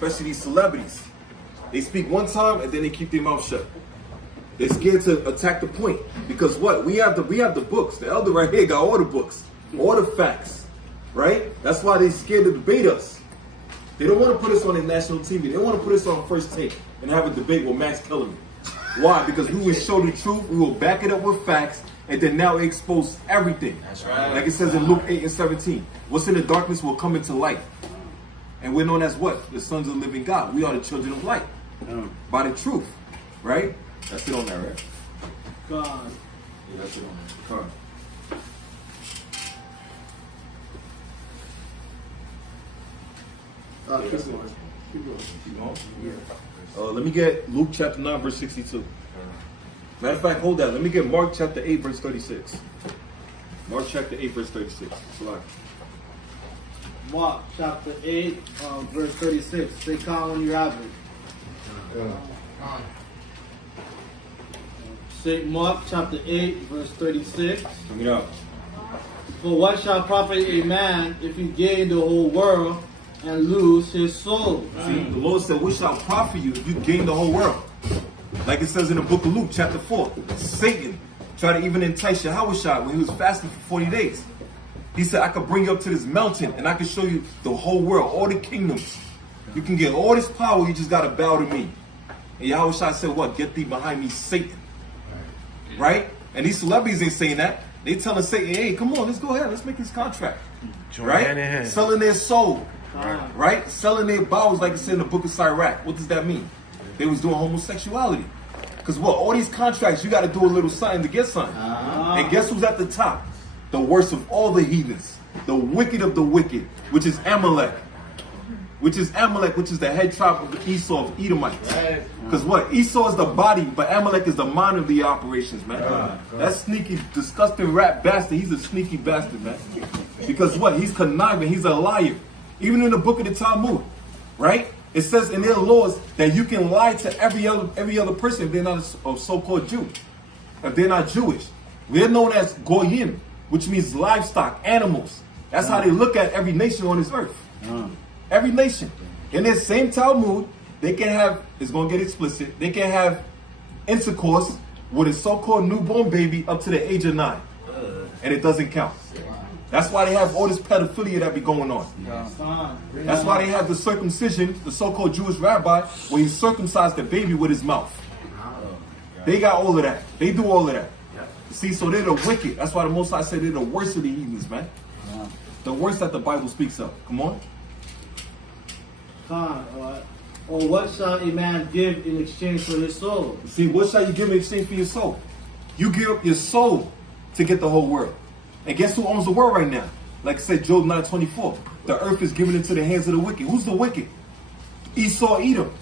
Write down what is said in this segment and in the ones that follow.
especially these celebrities. They speak one time and then they keep their mouth shut. They're scared to attack the point because what? We have the books. The elder right here got all the books, all the facts, right? That's why they're scared to debate us. They don't want to put us on the national TV. They want to put us on First Take and have a debate with Max Kellerman. Why? Because we will show the truth, we will back it up with facts, and then now expose everything. That's right. Like it says in Luke 8:17. What's in the darkness will come into light. And we're known as what? The sons of the living God. We are the children of light. By the truth. Right? That's it on that, right? God. Yeah, that's it on that. Keep going. Yeah. Let me get Luke chapter 9, verse 62. Matter of fact, hold that. Let me get Mark chapter 8, verse 36. Mark chapter 8, verse 36. Mark chapter 8, verse 36. Say count when you have it. Say Mark chapter 8, verse 36. Bring it out. For what shall profit a man if he gain the whole world and lose his soul? See, the Lord said, what shall profit you if you gain the whole world? Like it says in the book of Luke, chapter 4. Satan tried to even entice Yahushua when he was fasting for 40 days. He said, I could bring you up to this mountain and I can show you the whole world, all the kingdoms. You can get all this power, you just got to bow to me. And Yahushua said, what? Get thee behind me, Satan. Right? And these celebrities ain't saying that. They telling Satan, hey, come on, let's go ahead. Let's make this contract. Right? Selling their soul. Right? Selling their bowels, like it said in the book of Sirach. What does that mean? They was doing homosexuality. Because what? All these contracts, you got to do a little something to get something. And guess who's at the top? The worst of all the heathens. The wicked of the wicked, which is Amalek. Which is the head tribe of the Esau of Edomites. Because what? Esau is the body, but Amalek is the mind of the operations, man. That sneaky, disgusting rat bastard, he's a sneaky bastard, man. Because what? He's conniving, he's a liar. Even in the book of the Talmud, right? It says in their laws that you can lie to every other person if they're not a so-called Jew. If they're not Jewish. They're known as Goyim, which means livestock, animals. That's how they look at every nation on this earth. Every nation. In this same Talmud, they can have, it's going to get explicit, they can have intercourse with a so-called newborn baby up to the age of 9. And it doesn't count. That's why they have all this pedophilia that be going on. That's why they have the circumcision, the so-called Jewish rabbi, where he circumcised the baby with his mouth. They got all of that. They do all of that. See, so they're the wicked. That's why the Most High said they're the worst of the heathens, man. The worst that the Bible speaks of. Come on. Or what shall a man give in exchange for his soul? See, what shall you give in exchange for your soul? You give up your soul to get the whole world. And guess who owns the world right now? Like I said, Job 9:24. The earth is given into the hands of the wicked. Who's the wicked? Esau, Edom.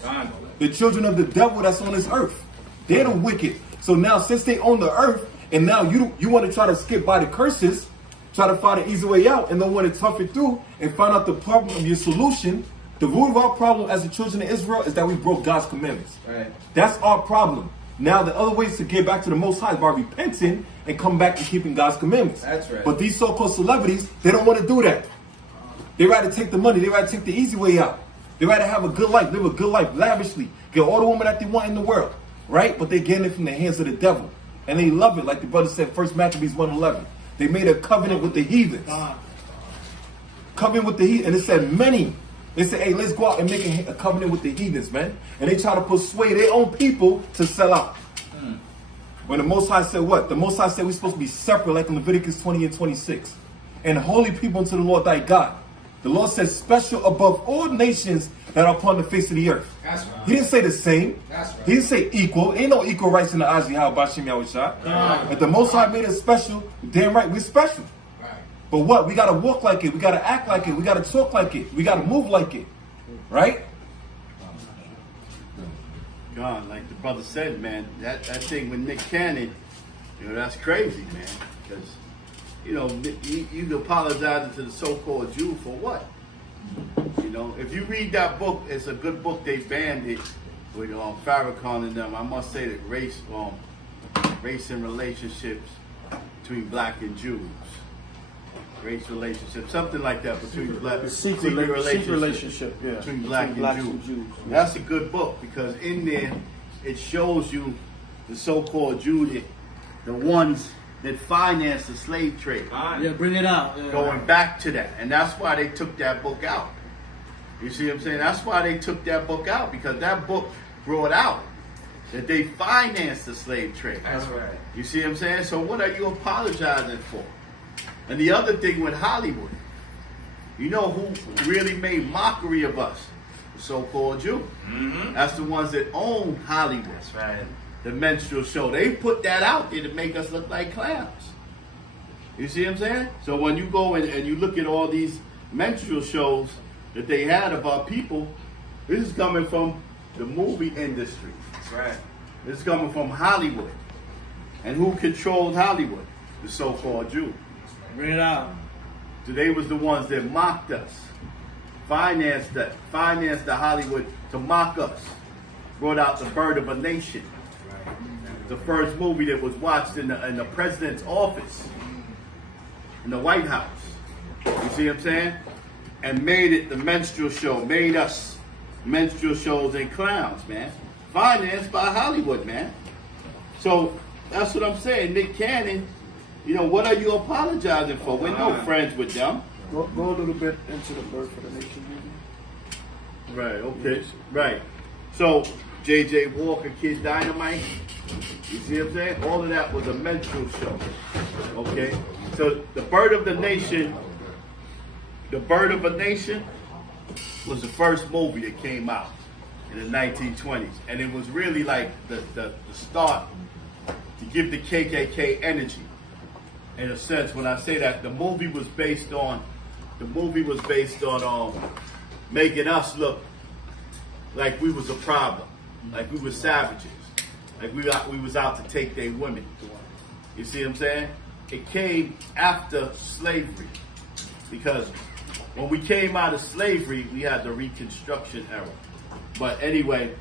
The children of the devil that's on this earth. They're the wicked. So now, since they own the earth, and now you want to try to skip by the curses, try to find an easy way out, and don't want to tough it through and find out the problem of your solution. The root of our problem as the children of Israel is that we broke God's commandments. That's our problem. Now the other ways to get back to the Most High is by repenting and come back and keeping God's commandments. That's right. But these so-called celebrities, they don't want to do that. They rather take the money. They rather take the easy way out. They rather have a good life, live a good life lavishly, get all the women that they want in the world, right? But they getting it from the hands of the devil. And they love it, like the brother said, 1 Maccabees 1:11. They made a covenant with the heathens. Covenant with the heathens. And it said many. They said, hey, let's go out and make a covenant with the heathens, man. And they try to persuade their own people to sell out. When the Most High said what? The Most High said we're supposed to be separate, like in Leviticus 20:26. And holy people unto the Lord thy God. The Lord says special above all nations that are upon the face of the earth. That's right. He didn't say the same. That's right. He didn't say equal. Ain't no equal rights in the eyes of Yahweh Bashim Yahushua. If the Most High made us special, damn right, we're special. Right. But what? We got to walk like it. We got to act like it. We got to talk like it. We got to move like it. Right? God, like the brother said, man, that thing with Nick Cannon, that's crazy, man. Because, you apologize to the so-called Jew for what? If you read that book, it's a good book. They banned it with Farrakhan and them. I must say that race and relationships between black and Jews. race relationship, something like that between black Secret relationship, yeah, between black and Jews. That's a good book because in there it shows you the so-called Jews, the ones that financed the slave trade. Yeah, bring it out. Yeah. Going back to that, and that's why they took that book out. You see what I'm saying? That's why they took that book out, because that book brought out that they financed the slave trade. That's right. You see what I'm saying? So what are you apologizing for? And the other thing with Hollywood, you know who really made mockery of us? The so-called Jew. Mm-hmm. That's the ones that own Hollywood. That's right. The minstrel show. They put that out there to make us look like clowns. You see what I'm saying? So when you go in and you look at all these minstrel shows that they had about people, this is coming from the movie industry. That's right. This is coming from Hollywood. And who controlled Hollywood? The so-called Jew. Bring it out. So they was the ones that mocked us. Financed the Hollywood to mock us. Brought out The Bird of a Nation. The first movie that was watched in the president's office, in the White House. You see what I'm saying? And made it the minstrel show, made us minstrel shows and clowns, man. Financed by Hollywood, man. So that's what I'm saying. Nick Cannon, you know, what are you apologizing for? We're no friends with them. Go a little bit into the Birth of the Nation movie. Right, okay. Right. So, J.J. Walker, Kid Dynamite, you see what I'm saying? All of that was a minstrel show. Okay? So, The Bird of a Nation was the first movie that came out in the 1920s. And it was really like the start to give the KKK energy. In a sense, when I say that, the movie was based on making us look like we was a problem, like we were savages, like we was out to take their women. You see what I'm saying? It came after slavery, because when we came out of slavery, we had the Reconstruction era. But anyway,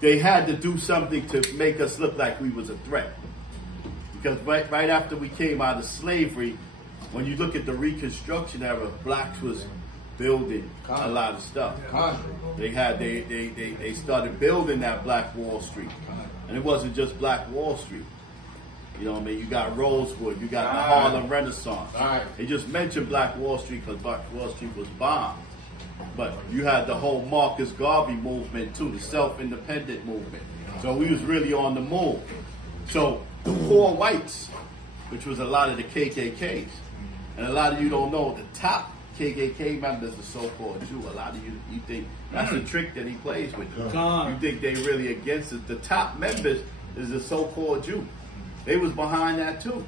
they had to do something to make us look like we was a threat. Because right after we came out of slavery, when you look at the Reconstruction era, blacks was building a lot of stuff. They started building that Black Wall Street. And it wasn't just Black Wall Street. You know what I mean? You got Rosewood, you got the Harlem Renaissance. They just mentioned Black Wall Street because Black Wall Street was bombed. But you had the whole Marcus Garvey movement too, the self-independent movement. So we was really on the move. So the poor whites, which was a lot of the KKKs, and a lot of you don't know, the top KKK members, the so-called Jew, a lot of you think that's a trick that he plays with you. You think they really against it. The top members is the so-called Jew. They was behind that too.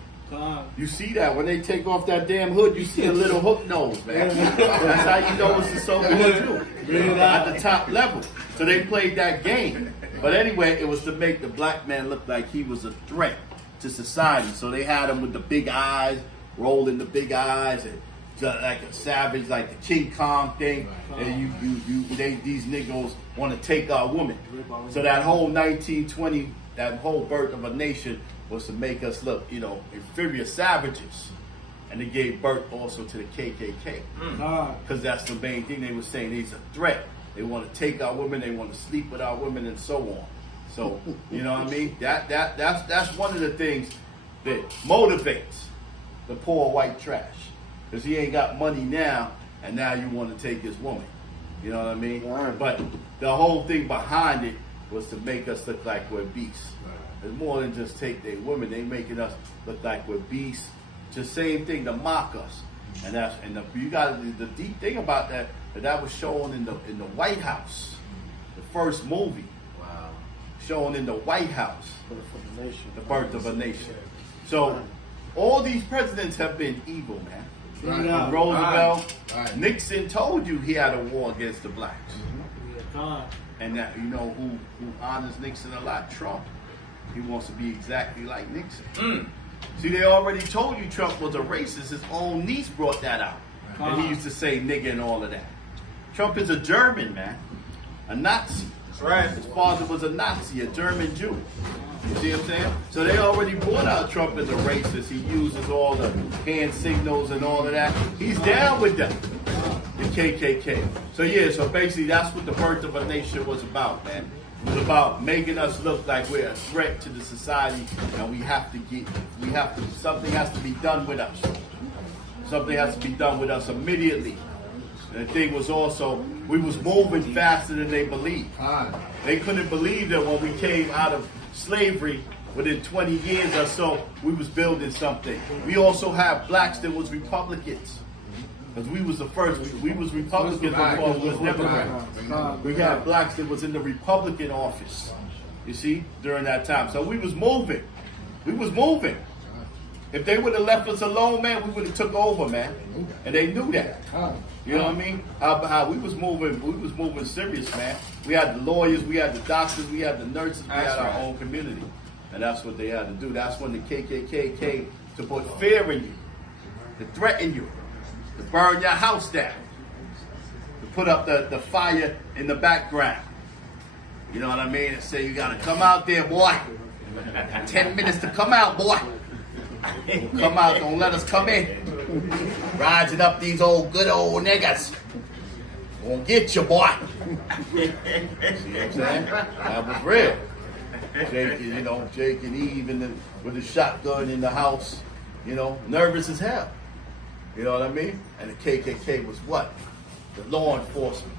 You see that when they take off that damn hood, you see a little hook nose, man. That's how you know it's the so-called Jew at the top level. So they played that game. But anyway, it was to make the black man look like he was a threat to society. So they had him with the big eyes, rolling the big eyes, and like a savage, like the King Kong thing. And these niggas want to take our woman. So that whole 1920, that whole Birth of a Nation was to make us look, you know, inferior savages. And they gave birth also to the KKK. Because that's the main thing they were saying. He's a threat. They want to take our women. They want to sleep with our women and so on. So, you know what I mean? That's one of the things that motivates the poor white trash. Because he ain't got money now, and now you want to take his woman. You know what I mean? But the whole thing behind it was to make us look like we're beasts. It's more than just take their women. They making us look like we're beasts. It's the same thing to mock us. And you got the deep thing about that was shown in the White House, the first movie. Wow. Shown in the White House. The Birth of a Nation. So all these presidents have been evil, man. Right. Roosevelt, Nixon told you he had a war against the blacks. And that, you know who honors Nixon a lot? Trump. He wants to be exactly like Nixon. See, they already told you Trump was a racist. His own niece brought that out. And he used to say nigga and all of that. Trump is a German, man. A Nazi. That's right. His father was a Nazi, a German Jew. You see what I'm saying? So they already brought out Trump as a racist. He uses all the hand signals and all of that. He's down with them, the KKK. So yeah, so basically that's what the birth of a nation was about, man. It was about making us look like we're a threat to the society, and something has to be done with us. Something has to be done with us immediately. And the thing was also, we was moving faster than they believed. They couldn't believe that when we came out of slavery, within 20 years or so, we was building something. We also have blacks that was Republicans. Because we was the first, we was Republicans before we was Democrats. We had blacks that was in the Republican office, you see, during that time. So we was moving. We was moving. If they would have left us alone, man, we would have took over, man. And they knew that. You know what I mean? How we was moving serious, man. We had the lawyers, we had the doctors, we had the nurses, we had our own community. And that's what they had to do. That's when the KKK came to put fear in you, to threaten you, to burn your house down, to put up the fire in the background. You know what I mean? And say, you gotta come out there, boy. 10 minutes to come out, boy. Come out, don't let us come in. Rising up these good old niggas. Won't get you, boy. See what I'm saying? That was real. Jake and Eve with the shotgun in the house, nervous as hell. You know what I mean? And the KKK was what? The law enforcement.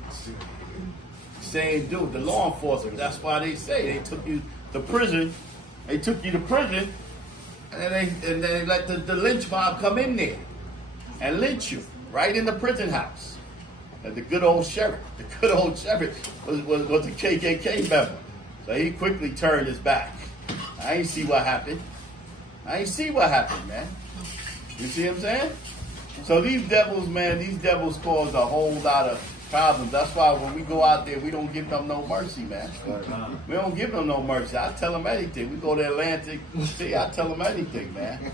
Same dude, the law enforcement. That's why they say they took you to prison. They took you to prison, and they let the lynch mob come in there and lynch you right in the prison house. And the good old sheriff was a KKK member. So he quickly turned his back. I ain't see what happened. Man. You see what I'm saying? So these devils, man, cause a whole lot of problems. That's why when we go out there, we don't give them no mercy, man. We don't give them no mercy. I tell them anything. We go to Atlantic, see, I tell them anything, man.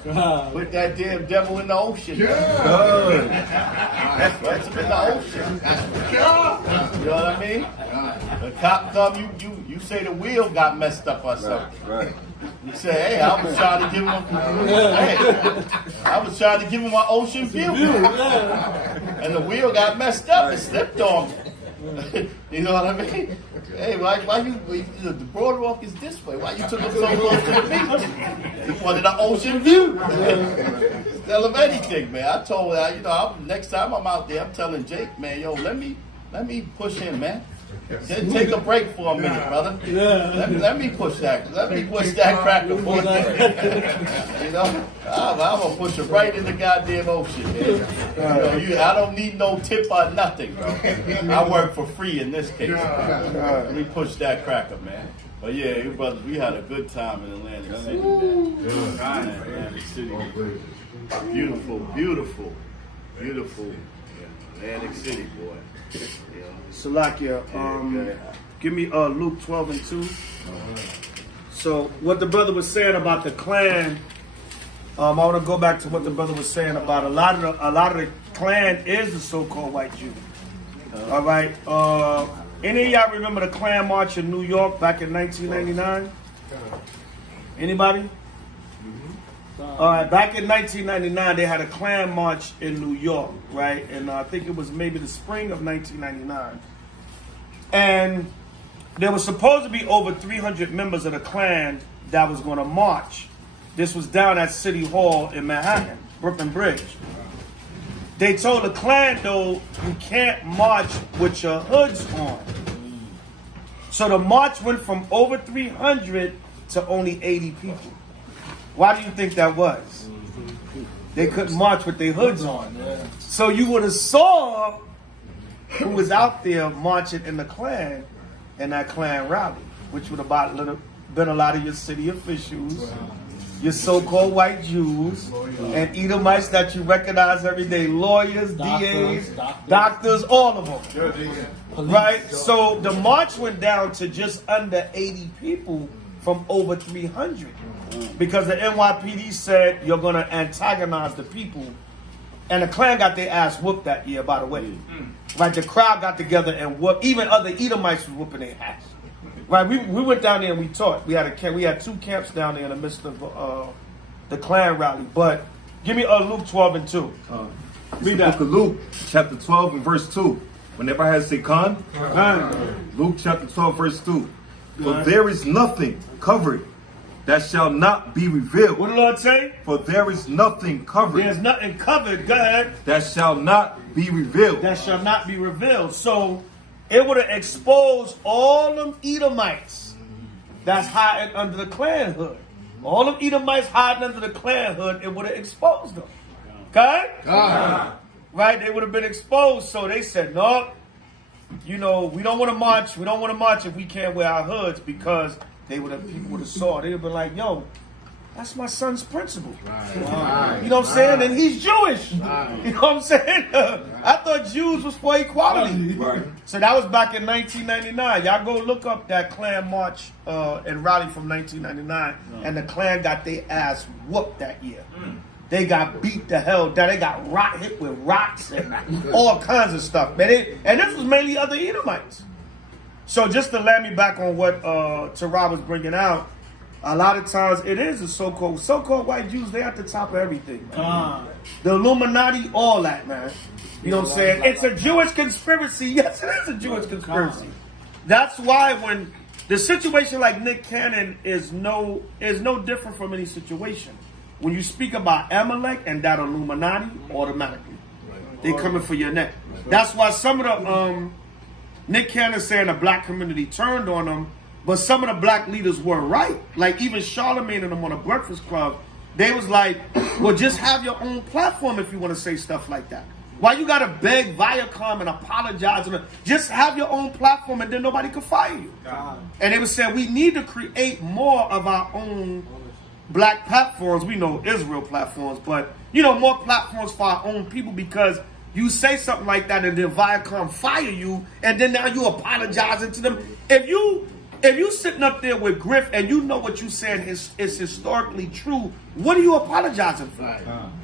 Put that damn devil in the ocean. Yeah. Put him in the ocean. You know what I mean? The cop come, you say the wheel got messed up or something. Right. You say, hey, I was trying to give him my ocean view. And the wheel got messed up and slipped on me. You know what I mean? Hey, why you the boardwalk is this way. Why you took us so close to the beach? You wanted an ocean view. Tell him anything, man. I told her, next time I'm out there, I'm telling Jake, man, let me push him, man. Take a break for a minute, brother. Let me push that. Let me push that cracker for you. I'm gonna push it right in the goddamn ocean, man. I don't need no tip or nothing, bro. I work for free in this case. Let me push that cracker, man. But yeah, you brothers, we had a good time in Atlantic City, man. Atlantic City, beautiful. Atlantic City, boy. Salakia, give me Luke 12:2. So what the brother was saying about the Klan, I want to go back to what the brother was saying about a lot of the Klan is the so-called white Jew. All right. Any of y'all remember the Klan march in New York back in 1999? Anybody? All right, back in 1999, they had a Klan march in New York, right? And I think it was maybe the spring of 1999. And there was supposed to be over 300 members of the Klan that was going to march. This was down at City Hall in Manhattan, Brooklyn Bridge. They told the Klan, though, you can't march with your hoods on. So the march went from over 300 to only 80 people. Why do you think that was? They couldn't march with their hoods on. So you would have saw who was out there marching in the Klan in that Klan rally, which would have been a lot of your city officials, your so-called white Jews, and Edomites that you recognize every day, lawyers, DAs, doctors, all of them. Right? So the march went down to just under 80 people from over 300. Because the NYPD said you're going to antagonize the people. And the Klan got their ass whooped that year, by the way. Like the crowd got together and whooped. Even other Edomites was whooping their ass. Right, we went down there and we taught. We had 2 camps down there in the midst of the Klan rally. But give me Luke 12 and 2. Read that. Book of Luke, chapter 12 and verse 2. Whenever I say con, Luke chapter 12 verse 2. For there is nothing covered that shall not be revealed. What did the Lord say? For there is nothing covered. There's nothing covered. Go ahead. That shall not be revealed. That shall not be revealed. So it would have exposed all them Edomites that's hiding under the Klan hood. All them Edomites hiding under the Klan hood, it would have exposed them. Okay? Right? They would have been exposed. So they said, no, you know, we don't want to march. We don't want to march if we can't wear our hoods, because people would have saw. They would have been like, yo, that's my son's principle. You know what I'm saying? And he's Jewish. You know what I'm saying? I thought Jews was for equality. So that was back in 1999. Y'all go look up that Klan march and rally from 1999. And the Klan got their ass whooped that year. They got beat the hell down. They got hit with rocks and all kinds of stuff. Man. And this was mainly other Edomites. So just to land me back on what Terah was bringing out, a lot of times it is the so-called white Jews. They're at the top of everything. The Illuminati, all that, man. You know what I'm saying? It's a Jewish conspiracy. Yes, it is a Jewish conspiracy. That's why when the situation like Nick Cannon is no different from any situation. When you speak about Amalek and that Illuminati, automatically they coming for your neck. That's why some of the Nick Cannon saying the black community turned on them, but some of the black leaders were right. Like even Charlemagne and them on the Breakfast Club, they was like, well, just have your own platform if you want to say stuff like that. Why you gotta beg Viacom and apologize? Just have your own platform and then nobody can fire you. And they were saying we need to create more of our own black platforms. We know Israel platforms, but you know, more platforms for our own people, because you say something like that and then Viacom fire you, and then now you apologizing to them. If you sitting up there with Griff and you know what you saying is historically true, what are you apologizing for?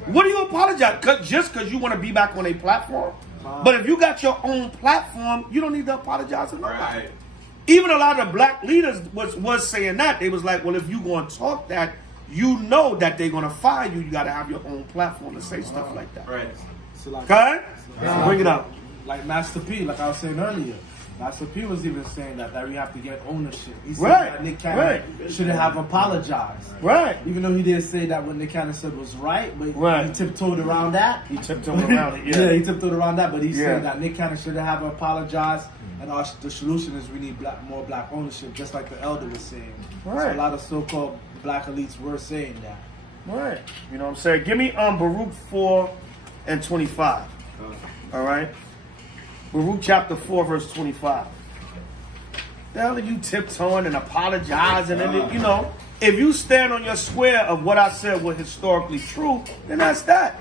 What are you apologizing? Just because you want to be back on a platform? But if you got your own platform, you don't need to apologize to nobody. Even a lot of black leaders was saying that. They was like, well, if you going to talk that, you know that they're going to fire you. You got to have your own platform to say stuff like that. So like, okay? Bring it up. Like Master P, like I was saying earlier. Master P was even saying that we have to get ownership. He said that Nick Cannon shouldn't have apologized. Even though he did say that what Nick Cannon said was right, but he tiptoed around that. He tiptoed around it, he tiptoed around that, but he said that Nick Cannon shouldn't have apologized. And the solution is we need more black ownership, just like the elder was saying. So a lot of so-called black elites were saying that. You know what I'm saying? Give me Baruch 4 and 25. All right? Baruch chapter 4, verse 25. The hell are you tiptoeing and apologizing? And you know, if you stand on your square of what I said was historically true, then that's that.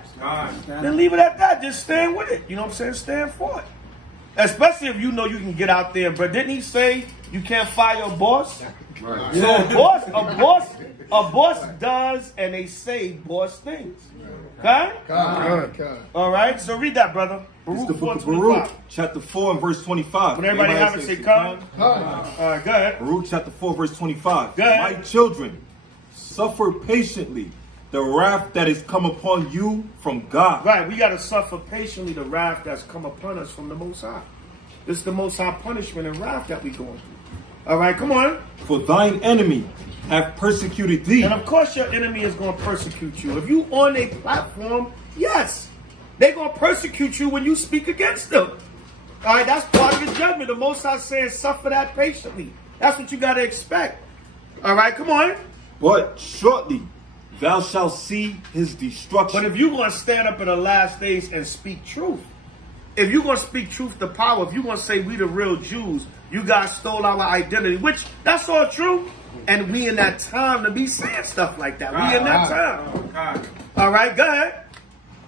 Then leave it at that. Just stand with it. You know what I'm saying? Stand for it. Especially if you know you can get out there. But didn't he say you can't fire a boss? So a boss does, and they say boss things. Okay? All right. So read that, brother. Baruch, the book of Baruch, chapter 4 and verse 25. When everybody have it, say come. All right, go ahead. Baruch chapter 4, verse 25. Go ahead. My children, suffer patiently the wrath that is come upon you from God. Right, we got to suffer patiently the wrath that's come upon us from the Most High. This is the Most High punishment and wrath that we going through. All right, come on. For thine enemy have persecuted thee. And of course your enemy is going to persecute you. If you on a platform, yes, they're going to persecute you when you speak against them. All right, that's part of his judgment. The Most High saying suffer that patiently. That's what you got to expect. All right, come on. But shortly thou shalt see his destruction. But if you're going to stand up in the last days and speak truth, if you're going to speak truth to power, if you're going to say we the real Jews, you guys stole our identity, which that's all true. And we in that time to be saying stuff like that. We in that time. All right, go ahead.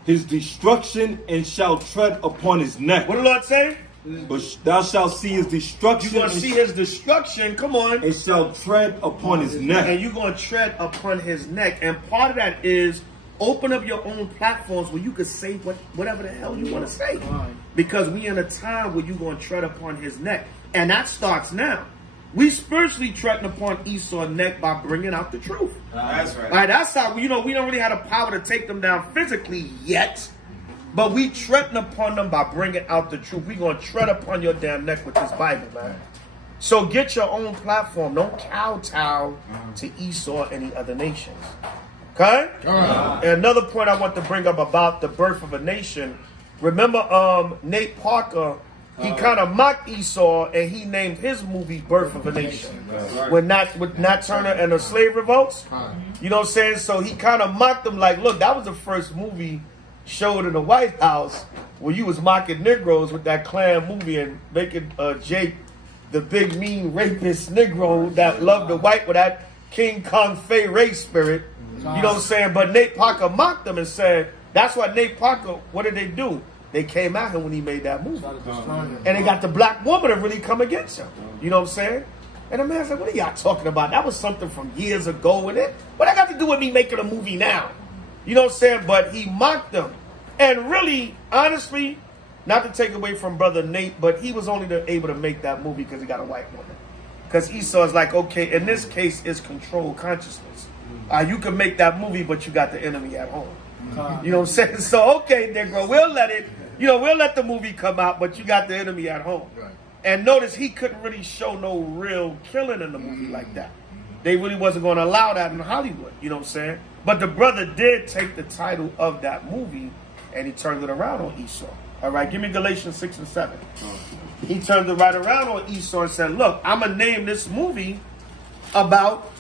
His destruction, and shall tread upon his neck. What the Lord say? But thou shalt see his destruction. You're going to see his destruction. Come on. And shall tread upon his neck. And you're going to tread upon his neck. And part of that is open up your own platforms where you can say whatever the hell you want to say. Because we in a time where you're going to tread upon his neck. And that starts now. We spiritually treading upon Esau's neck by bringing out the truth. That's right. All right, that's how, we don't really have the power to take them down physically yet, but we treading upon them by bringing out the truth. We going to tread upon your damn neck with this Bible, man. So get your own platform. Don't kowtow to Esau or any other nations. Okay? And another point I want to bring up about the birth of a nation. Remember Nate Parker, he kind of mocked Esau and he named his movie Birth of a Nation. With Nat Turner and the slave revolts. You know what I'm saying? So he kind of mocked them like, look, that was the first movie showed in the White House where you was mocking Negroes with that Klan movie and making Jake the big mean rapist Negro that loved the white with that King Kong Fay race spirit. You know what I'm saying? But Nate Parker mocked them and said, that's why Nate Parker, what did they do? They came at him when he made that movie. And they got the black woman to really come against him. You know what I'm saying? And the man's like, what are y'all talking about? That was something from years ago. And it, what that got to do with me making a movie now? You know what I'm saying? But he mocked them. And really, honestly, not to take away from Brother Nate, but he was only able to make that movie because he got a white woman. Because Esau is like, okay, in this case, it's controlled consciousness. You can make that movie, but you got the enemy at home. You know what I'm saying? So, okay, Negro, we'll let it, we'll let the movie come out, but you got the enemy at home. Right. And notice he couldn't really show no real killing in the movie like that. They really wasn't going to allow that in Hollywood, you know what I'm saying? But the brother did take the title of that movie and he turned it around on Esau. All right, give me Galatians 6 and 7. He turned it right around on Esau and said, look, I'm going to name this movie about,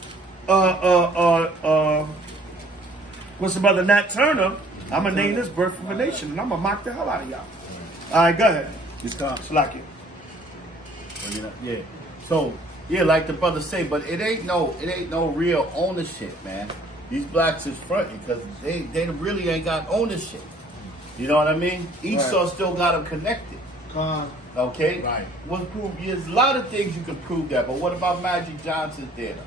what's the brother, Nat Turner. I'm going to name this Birth of a Nation, and I'm going to mock the hell out of y'all. All right, go ahead. It's calm. Slack it. Yeah. So, yeah, like the brother say, but it ain't no real ownership, man. These blacks is fronting because they really ain't got ownership. You know what I mean? Esau still got them connected. Okay? Right. What proof? There's a lot of things you can prove that, but what about Magic Johnson's theater?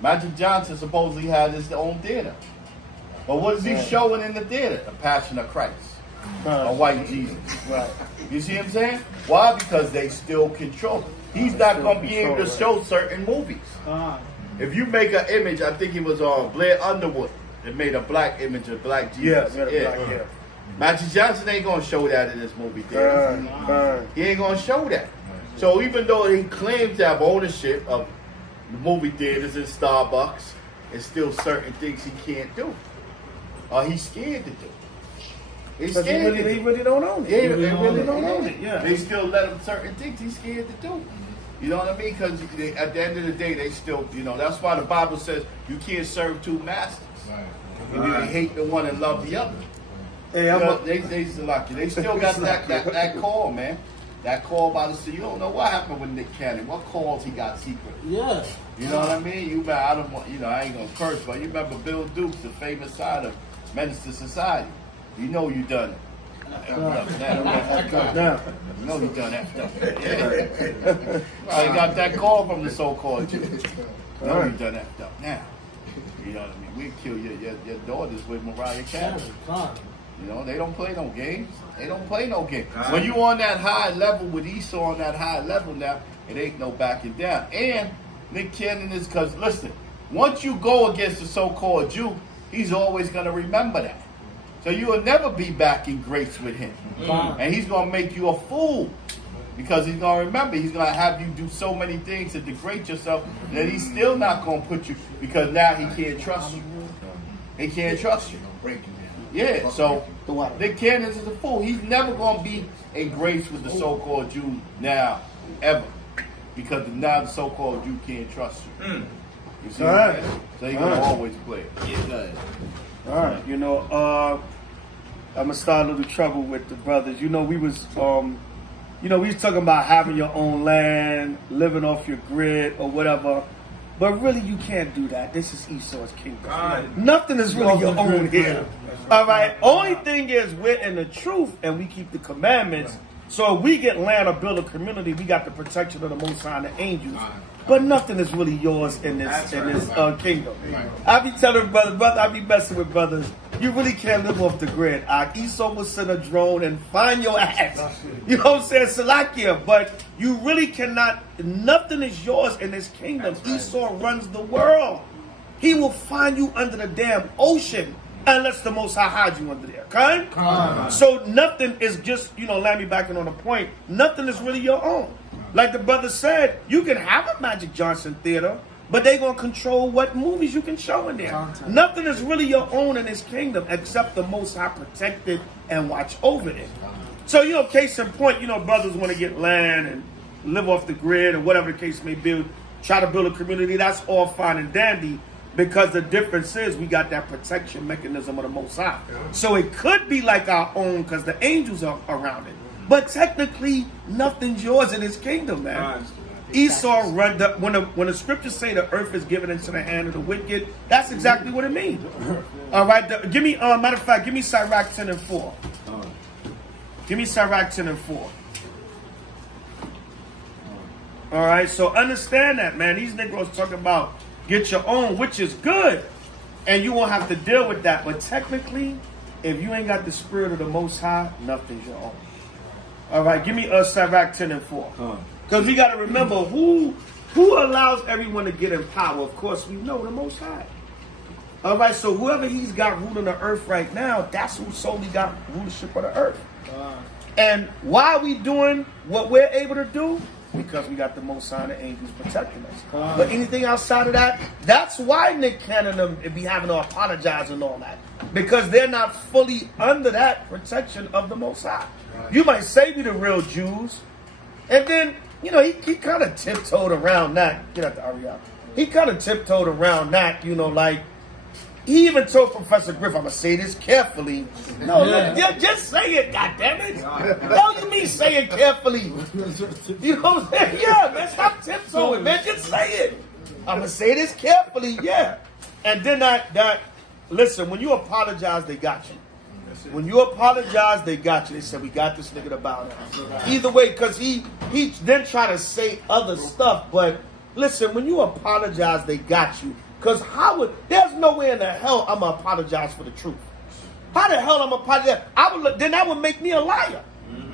Magic Johnson supposedly had his own theater. But what is he showing in the theater? The Passion of Christ. A white Jesus. Right. You see what I'm saying? Why? Because they still control. He's not going to be able to show certain movies. If you make an image, I think it was Blair Underwood that made a black image of black Jesus. Yeah. Magic Johnson ain't going to show that in this movie theater. He ain't going to show that. So even though he claims to have ownership of the movie theaters and Starbucks, there's still certain things he can't do. He's scared to do. He's scared He really don't own it. Yeah, they really don't own it. Yeah. They still let him certain things he's scared to do. You know what I mean? Because at the end of the day, they still, that's why the Bible says you can't serve two masters. Right. You hate the one and love the other. Hey, they still got that call, man. That call by the sea. You don't know what happened with Nick Cannon. What calls he got secret? Yeah. You know what I mean? I don't want, I ain't gonna curse, but you remember Bill Dukes, the famous side of Menace to Society. You know you done it. You know you done that stuff. Yeah. I got that call from the so-called Jew. You know you done that stuff now. You know what I mean? We kill your daughters with Mariah Carey. They don't play no games. They don't play no games. When you on that high level with Esau on that high level now, it ain't no backing down. And Nick Cannon is, because listen, once you go against the so-called Jew, he's always going to remember that. So you will never be back in grace with him. And he's going to make you a fool. Because he's going to remember, he's going to have you do so many things to degrade yourself that he's still not going to put you, because now he can't trust you. He can't trust you. Yeah, so Nick Cannon is a fool. He's never going to be in grace with the so-called Jew now, ever. Because now the so-called Jew can't trust you. You see what I'm saying? So he's going to always play it. Yeah, all right, I'm gonna start a little trouble with the brothers. We was we was talking about having your own land, living off your grid or whatever. But really, you can't do that. This is Esau's kingdom. Nothing is really your own here. All right. Only thing is, we're in the truth and we keep the commandments. So if we get land or build a community, we got the protection of the Most High and the angels. But nothing is really yours in this kingdom. I be telling brother, I be messing with brothers. You really can't live off the grid. Esau will send a drone and find your ass. You know what I'm saying? Salakia. But you really cannot, nothing is yours in this kingdom. Esau runs the world. He will find you under the damn ocean unless the Most High hides you under there. Okay? So nothing is just, land me back in on the point. Nothing is really your own. Like the brother said, you can have a Magic Johnson theater, but they're going to control what movies you can show in there. Nothing is really your own in this kingdom except the Most High protect it and watch over it. So, case in point, brothers want to get land and live off the grid or whatever the case may be, try to build a community. That's all fine and dandy because the difference is we got that protection mechanism of the Most High. So it could be like our own because the angels are around it. But technically, nothing's yours in this kingdom, man. Esau run when the scriptures say the earth is given into the hand of the wicked, that's exactly what it means. All right, give me matter of fact, give me Sirach 10 and 4. Give me Sirach 10 and 4. All right, so understand that, man. These Negroes talking about get your own, which is good, and you won't have to deal with that. But technically, if you ain't got the spirit of the Most High, nothing's your own. All right, give me Sirach 10 and 4. Because we got to remember who allows everyone to get in power. Of course, we know the Most High. All right, so whoever he's got ruling the earth right now, that's who solely got rulership of the earth. And why are we doing what we're able to do? Because we got the Most High and the angels protecting us. But anything outside of that, that's why Nick Cannon be having to apologize and all that. Because they're not fully under that protection of the Most High. You might say we the real Jews, and then he kind of tiptoed around that. Get out the Ariel. He kind of tiptoed around that, like he even told Professor Griff, I'm gonna say this carefully. No, just say it, goddammit. No, you mean say it carefully. You know what I'm saying? Yeah, man, stop tiptoeing, man. Just say it. I'm gonna say this carefully, yeah. And then that listen, when you apologize, they got you. When you apologize, they got you. They said, we got this nigga to bow down. Either way, because he then try to say other stuff. But listen, when you apologize, they got you. Because there's no way in the hell I'm going to apologize for the truth. How the hell I'm going to apologize? Then that would make me a liar.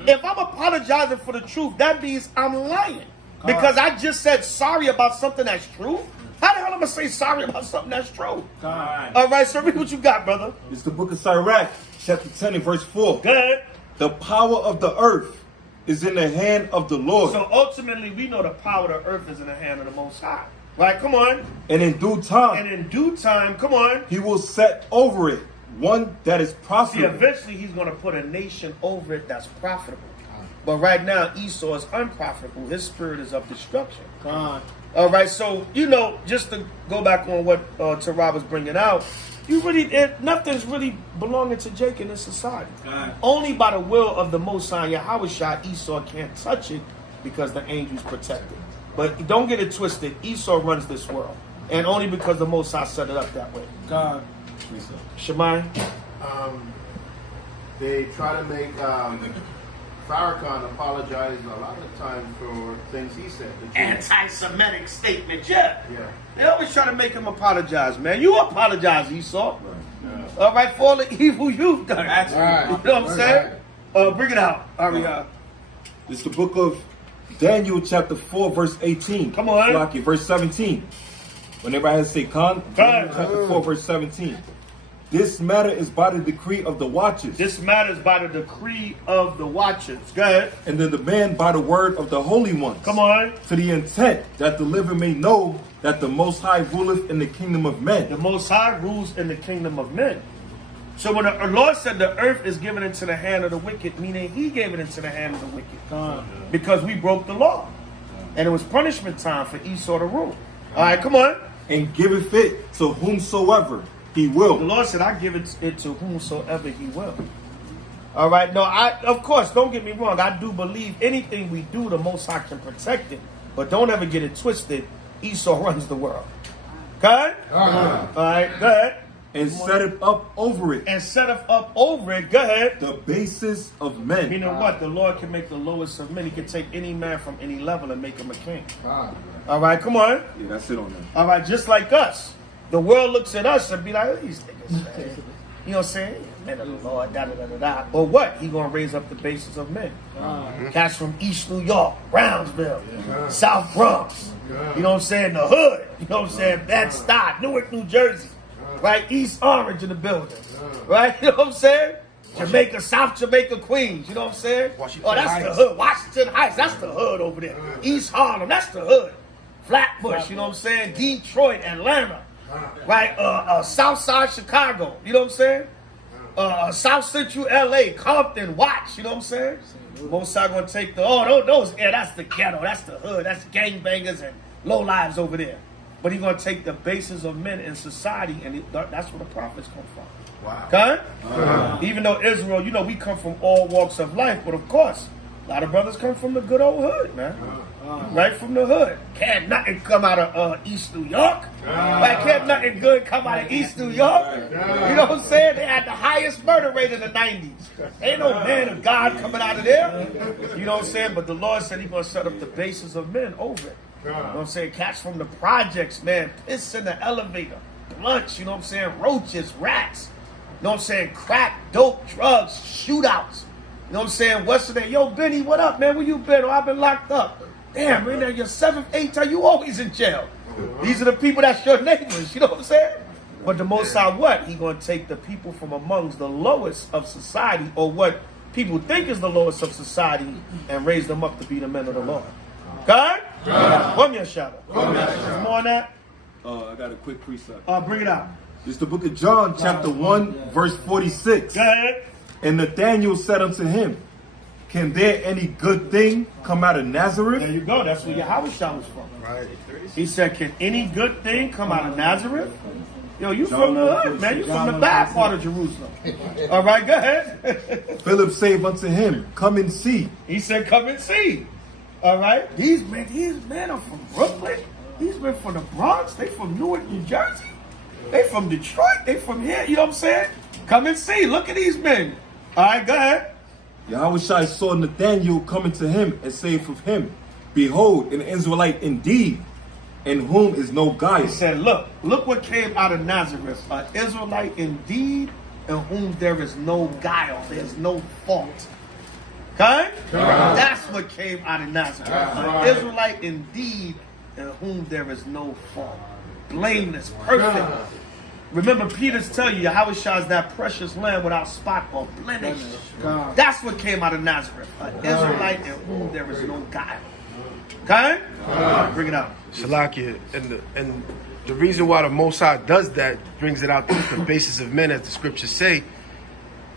If I'm apologizing for the truth, that means I'm lying. Because I just said sorry about something that's true. How the hell am I going to say sorry about something that's true? All right, so read what you got, brother. It's the book of Sirach, chapter 10 and verse 4. Go ahead. The power of the earth is in the hand of the Lord. So ultimately, we know the power of the earth is in the hand of the Most High. Right, come on. And in due time, come on. He will set over it one that is profitable. See, eventually he's going to put a nation over it that's profitable. But right now, Esau is unprofitable. His spirit is of destruction. All right, so, just to go back on what Tarab was bringing out, nothing's really belonging to Jake in this society. Only by the will of the Most High Yahweh Esau can't touch it because the angels protect it. But don't get it twisted. Esau runs this world. And only because the Most High set it up that way. God. Shemai? They try to make Farrakhan apologize a lot of times for things he said. Anti-Semitic statement, yeah. They always try to make him apologize, man. You apologize, Esau. All right, for all the evil you've done. That's right. You know what I'm saying? Bring it out, Ariel. It's the book of Daniel chapter 4 verse 18. Come on. Lucky, verse 17. Whenever I say Daniel chapter 4 verse 17. This matter is by the decree of the watchers. This matter is by the decree of the watchers. Go ahead. And the demand by the word of the holy ones. Come on. To the intent that the living may know that the Most High ruleth in the kingdom of men. The Most High rules in the kingdom of men. So when the Lord said the earth is given into the hand of the wicked, meaning he gave it into the hand of the wicked. Because we broke the law. And it was punishment time for Esau to rule. All right, come on. And giveth it to whomsoever he will. The Lord said, I give it to whomsoever he will. All right. No, of course, don't get me wrong. I do believe anything we do, the Most High can protect it. But don't ever get it twisted. Esau runs the world. Okay? All right, go ahead. And set it up over it. And set it up over it. Go ahead. The basis of men. You know what? The Lord can make the lowest of men. He can take any man from any level and make him a king. All right, come on. Yeah, that's it on that. All right, just like us. The world looks at us and be like, oh, these niggas. You know what I'm saying? Men of the Lord, da-da-da-da-da. Or what? He going to raise up the bases of men. Cats from East New York, Brownsville, South Bronx. You know what I'm saying? The hood. You know what I'm saying? Bed-Stuy, Newark, New Jersey. Right? East Orange in the building. Right? You know what I'm saying? Jamaica, South Jamaica, Queens. You know what I'm saying? Oh, that's the hood. Washington Heights, that's the hood over there. East Harlem, that's the hood. Flatbush, you know what I'm saying? Detroit, Atlanta. Right? South Side Chicago. You know what I'm saying? South Central LA, Compton, Watch. You know what I'm saying? Most are going to take those. Yeah, that's the ghetto. That's the hood. That's gangbangers and low lives over there. But he's going to take the bases of men in society, and that's where the prophets come from. Wow. Okay? Even though Israel, you know, we come from all walks of life, but of course, a lot of brothers come from the good old hood, man. Right from the hood. Can't nothing come out of East New York. Like, can't nothing good come out of East New York. You know what I'm saying? They had the highest murder rate in the 90s. Ain't no man of God coming out of there. You know what I'm saying? But the Lord said he's going to set up the bases of men over it. You know what I'm saying? Cats from the projects, man. Piss in the elevator. Blunts, you know what I'm saying? Roaches, rats. You know what I'm saying? Crack, dope, drugs, shootouts. You know what I'm saying? What's the name? Yo, Benny, what up, man? Where you been? Oh, I've been locked up. Damn, man, you're 7th, 8th time, you always in jail. These are the people that's your neighbors, you know what I'm saying? But the Most High, what? He going to take the people from amongst the lowest of society, or what people think is the lowest of society, and raise them up to be the men of the Lord. God? Come here, Shadow. More on that? I got a quick precept. Bring it out. It's the book of John, chapter 1, verse 46. Go ahead. And Nathanael said unto him, can there any good thing come out of Nazareth? There you go. That's where Yahweh was from. Right. He said, can any good thing come out of Nazareth? Yo, you from the hood, man. You from the bad part of Jerusalem. All right, go ahead. Philip said unto him, come and see. He said, come and see. All right. These men are from Brooklyn. These men from the Bronx. They from Newark, New Jersey. They from Detroit. They from here. You know what I'm saying? Come and see. Look at these men. All right, go ahead. Yahweh saw Nathanael coming to him and said of him, behold, an Israelite indeed, in whom is no guile. He said, look what came out of Nazareth. An Israelite indeed, in whom there is no guile. There's no fault. Okay? That's what came out of Nazareth. An Israelite indeed, in whom there is no fault. Blameless, perfect. Remember, Peter's tell you, Yahweh Shah is that precious lamb without spot or blemish. That's what came out of Nazareth. An Israelite in whom there is no guile. Okay? Bring it out. Shalakia, and the reason why the Most High does that, brings it out to the basis of men, as the scriptures say,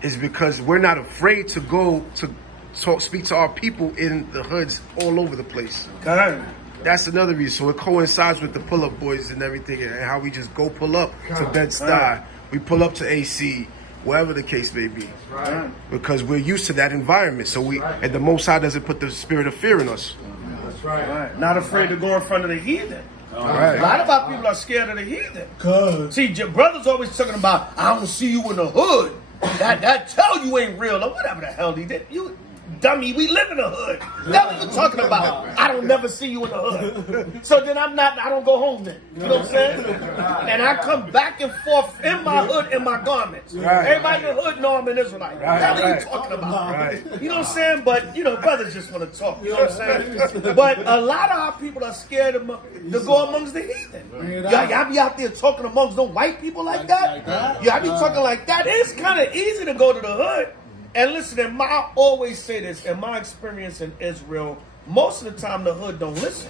is because we're not afraid to go to speak to our people in the hoods all over the place. Okay. That's another reason. So it coincides with the pull-up boys and everything, and how we just go pull up to Bed-Stuy. We pull up to AC, wherever the case may be. Right. Because we're used to that environment. So and the Most High doesn't put the spirit of fear in us. That's right. Not afraid to go in front of the heathen. Right. A lot of our people are scared of the heathen. See, your brother's always talking about, I don't see you in the hood. That tell you ain't real, or whatever the hell he did. You dummy, we live in the hood. That's what you talking about. I don't never see you in the hood. So then I don't go home then. You know what I'm saying? And I come back and forth in my hood, in my garments. Right. Everybody in the hood know I'm an Israelite. That's what you talking about. Right. You know what I'm saying? But, you know, brothers just want to talk. You know what I'm saying? But a lot of our people are scared to go amongst the heathen. Y'all be out there talking amongst those white people like that? Y'all be talking like that? It's kind of easy to go to the hood. And listen, I always say this, in my experience in Israel, most of the time the hood don't listen.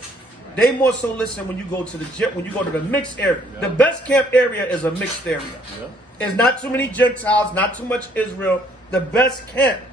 They more so listen when you go to the mixed area. The best camp area is a mixed area. There's not too many Gentiles, not too much Israel. The best camp,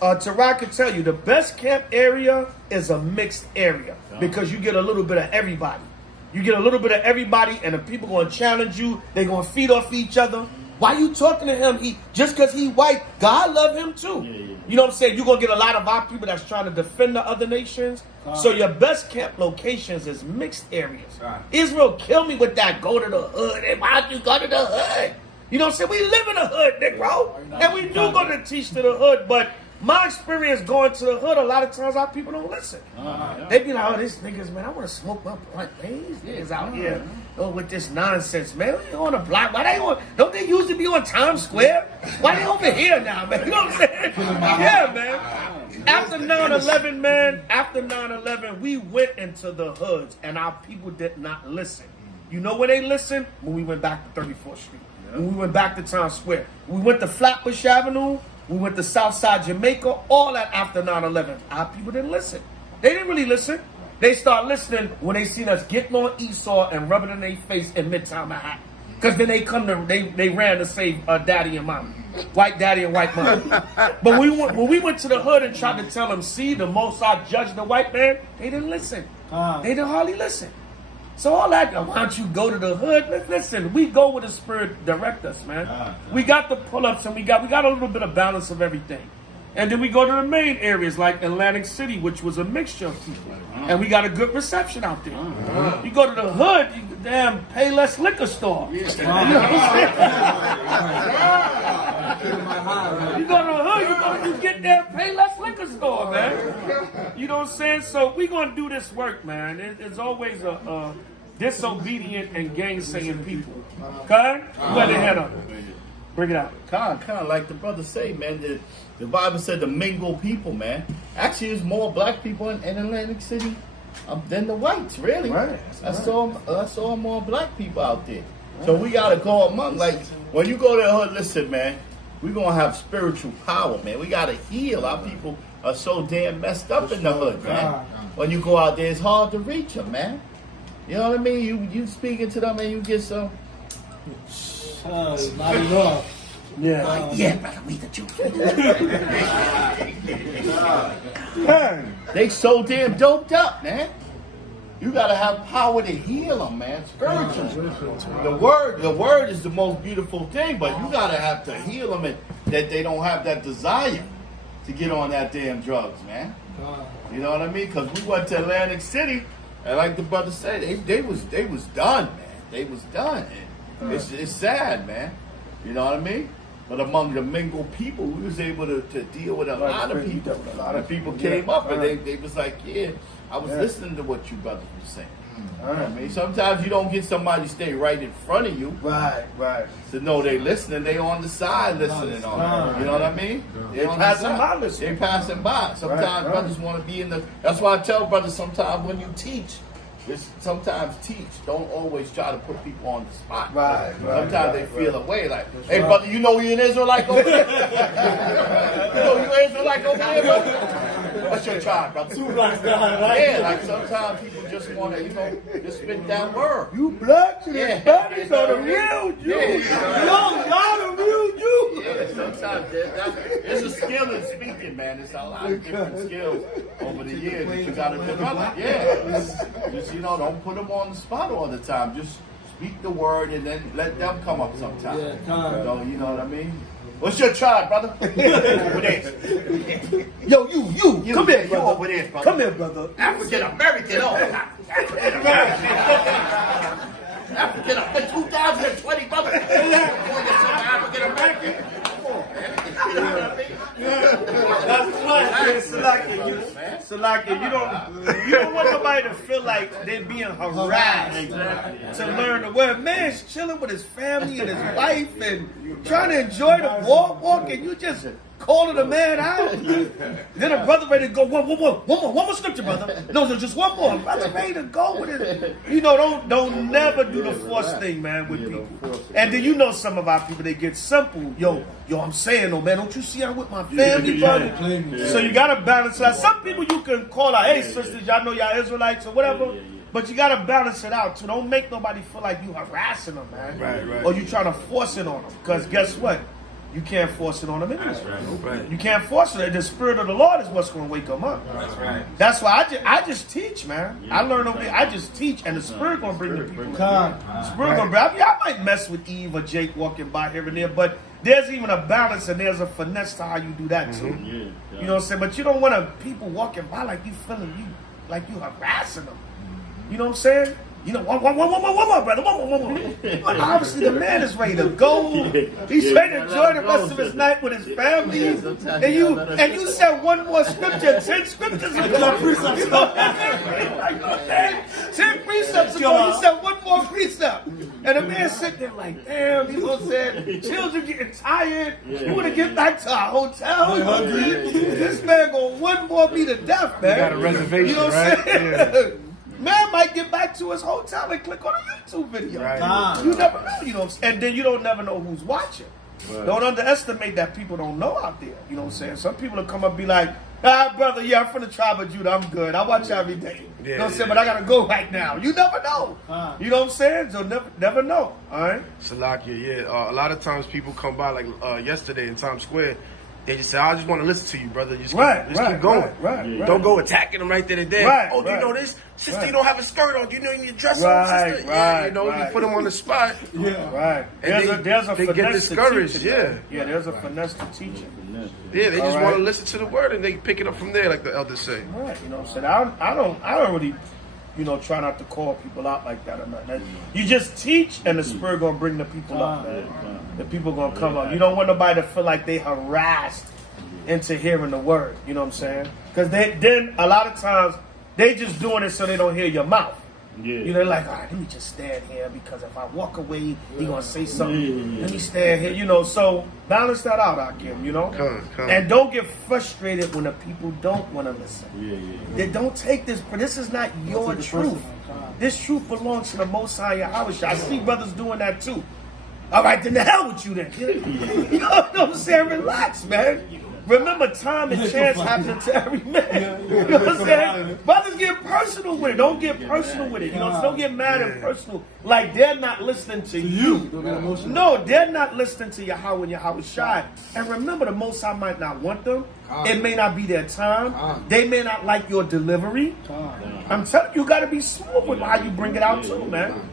Tarak can tell you, the best camp area is a mixed area because you get a little bit of everybody. You get a little bit of everybody, and the people going to challenge you. They're going to feed off each other. Why you talking to him? Just because he white, God love him too. You know what I'm saying? You're going to get a lot of our people that's trying to defend the other nations. So your best camp locations is mixed areas. Israel kill me with that, go to the hood. Hey, why'd you go to the hood? You know what I'm saying? We live in the hood, Nick, bro. And we do go to teach to the hood, but my experience going to the hood, a lot of times our people don't listen. They be like, oh, these niggas, man, I want to smoke my blunt, man. These niggas out here with this nonsense, man. They on the block. Why they on? Don't they used to be on Times Square? Why they over here now, man? You know what I'm saying? Yeah, man. After 9/11, man, after 9/11, we went into the hoods and our people did not listen. You know where they listened? When we went back to 34th Street. When we went back to Times Square. We went to Flatbush Avenue. We went to Southside Jamaica. All that after 9/11. Our people didn't listen. They didn't really listen. They start listening when they seen us getting on Esau and rubbing in their face in Midtown Manhattan. Because then they they ran to save daddy and mama. White daddy and white mama. But when we went to the hood and tried to tell them, see, the Most High judged the white man, they didn't listen. They didn't hardly listen. So all that, why don't you go to the hood? Listen, we go where the Spirit direct us, man. We got the pull-ups and we got a little bit of balance of everything. And then we go to the main areas like Atlantic City, which was a mixture of people. And we got a good reception out there. You go to the hood, you damn Payless liquor store. You know what I'm saying? You go to the hood, you get there Payless liquor store, man. You know what I'm saying? So we gonna do this work, man. It's always a disobedient and gainsaying people. Okay? Let it head up. Bring it out. Kind of like the brother say, man. The Bible said to mingle people, man. Actually, there's more black people in Atlantic City than the whites, really. Right. I saw more black people out there. So we gotta go among. Like when you go to the hood, listen, man. We're gonna have spiritual power, man. We gotta heal. Our people are so damn messed up in the hood, man. When you go out there, it's hard to reach them, man. You know what I mean? You speaking to them and you get some. Not enough. Yeah. Yeah, brother, we the Jews. They so damn doped up, man. You gotta have power to heal them, man. Spiritually. The word is the most beautiful thing, but you gotta have to heal them and that they don't have that desire to get on that damn drugs, man. You know what I mean? Because we went to Atlantic City, and like the brother said, they was done, man. They was done. And it's sad, man. You know what I mean? But among the mingled people, we was able to deal with a lot of people. A lot of people came up and they was like, yeah, I was listening to what you brothers were saying. I mean, sometimes you don't get somebody stay right in front of you. Right. To know they listening, they on the side listening on. You know what I mean? They passing by listening. They passing by. Sometimes brothers want to be in the. That's why I tell brothers sometimes when you teach. Sometimes teach. Don't always try to put people on the spot. Right. Sometimes they feel away like, hey, brother, you know you an Israelite over there? You know you an Israelite over there, brother? What's your tribe, brother? 2 blocks down, right? Yeah, like sometimes people just want to, just spit that word. You blacks and Hispanics are the real Jews. Y'all the real Jews. Yeah, sometimes there's a skill in speaking, man. There's a lot of different skills over the years that you got to develop. Yeah. Just, don't put them on the spot all the time. Just speak the word and then let them come up sometime. You know what I mean? What's your tribe, brother? Over there. Yo, you. Come here, you brother. over there, brother. Come here, brother. African American. African 2020, brother. African American. That's what, Salaki, you don't want nobody to feel like they're being harassed to learn the word. Man's chilling with his family and his wife and trying to enjoy the walk, and you just calling a man out. Then a brother ready to go, one more scripture, brother. No, just one more. Brother ready to go with it. Don't never do the force thing, man, with people. And then some of our people, they get simple. Yo, I'm saying, man, don't you see I'm with my family, brother? So you gotta balance it out. Some people you can call out, hey sisters, y'all know y'all Israelites or whatever. But you gotta balance it out too. Don't make nobody feel like you harassing them, man. Right. Or you trying to force it on them. Because guess what? You can't force it on them anyway. Right. You can't force it. The Spirit of the Lord is what's going to wake them up. That's right. That's why I just teach, man. I learn over there. I just teach, and the Spirit going to bring the people. Spirit going to bring. I might mess with Eve or Jake walking by here and there, but there's even a balance and there's a finesse to how you do that too. You know what I'm saying? But you don't want people walking by like you feeling like you harassing them. You know what I'm saying? You know, one more, brother, one more. But obviously, the man is ready to go. He's ready to enjoy the rest of his night with his family. And you said one more scripture, 10 scriptures ago. 10 precepts ago, you said one more precept. And the man sitting there like, damn, you know what I'm saying? Children getting tired. We want to get back to our hotel. This man gonna one more be to death, man. Got a reservation, you know what I'm saying? Yeah. Man might get back to his hotel and click on a YouTube video. Right. You never know, you know, and then you don't never know who's watching. Right. Don't underestimate that people don't know out there. You know what I'm saying? Some people will come up and be like, brother, yeah, I'm from the tribe of Judah. I'm good. I watch every day. You know what I'm saying? But I got to go right now. You never know. You know what I'm saying? So never know. All right? Salakia, yeah. A lot of times people come by, like yesterday in Times Square, they just say, I just want to listen to you, brother. Just keep going. Right. Don't go attacking them right there and there. Right, do you know this? Sister, you don't have a skirt on. Do you know you need to dress on, sister? You put them on the spot. Yeah. Right. And there's a they finesse get discouraged, to teaching, Yeah, there's a finesse to teaching. Yeah, they just want to listen to the word and they pick it up from there, like the elders say. Right, you know what I'm saying? I don't really, you know, try not to call people out like that or nothing. You just teach and the Spirit gonna bring the people up, man. The people gonna come up. You don't want nobody to feel like they harassed into hearing the word. You know what I'm saying? Because then a lot of times they just doing it so they don't hear your mouth. Yeah. You know, like, all right, let me just stand here because if I walk away, he gonna say something. Let me stand here, you know. So balance that out, Akim, you know. Come. And don't get frustrated when the people don't want to listen. They don't take this. This is not your truth. This truth belongs to the Most High Yahweh. I see brothers doing that too. All right, then the hell with you then. You know what I'm saying? Relax, man. Remember, time and chance happen to every man. You know what I'm saying? Brothers get personal with it. Don't get personal with it. You know, so don't get mad and personal. Like they're not listening to you. No, they're not listening to Yahweh and Yahweh Shai. And remember, the Most High might not want them. It may not be their time. They may not like your delivery. I'm telling you, you got to be smooth with how you bring it out too, man.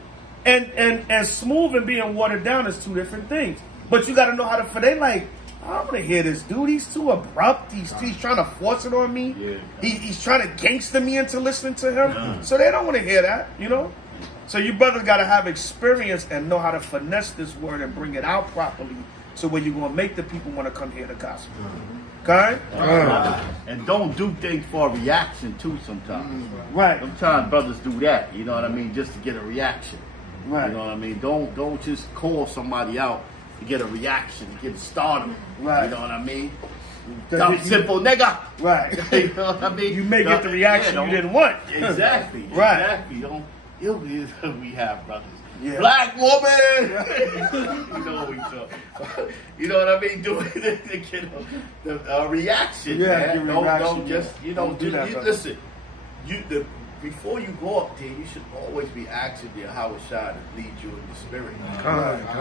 And smooth and being watered down is two different things. But you got to know how to, for they like, I don't want to hear this dude. He's too abrupt. He's trying to force it on me. He's trying to gangster me into listening to him. So they don't want to hear that, you know. So you brothers got to have experience and know how to finesse this word and bring it out properly. So where you're going to make the people want to come hear the gospel. Okay? And don't do things for a reaction too sometimes. Right. Sometimes brothers do that, you know what I mean, just to get a reaction. Right. You know what I mean? Don't just call somebody out to get a reaction, to get started. Right. You know what I mean? Dumb, simple nigga. Right. You know what I mean? You may get the reaction you didn't want. Exactly. Right. Exactly. We have brothers. Yeah. Black woman. You know what we talk. You know what I mean? Doing it to get a reaction. Yeah. Man. Don't just listen. Before you go up there, you should always be asking the Yahweh Shai to lead you in the spirit.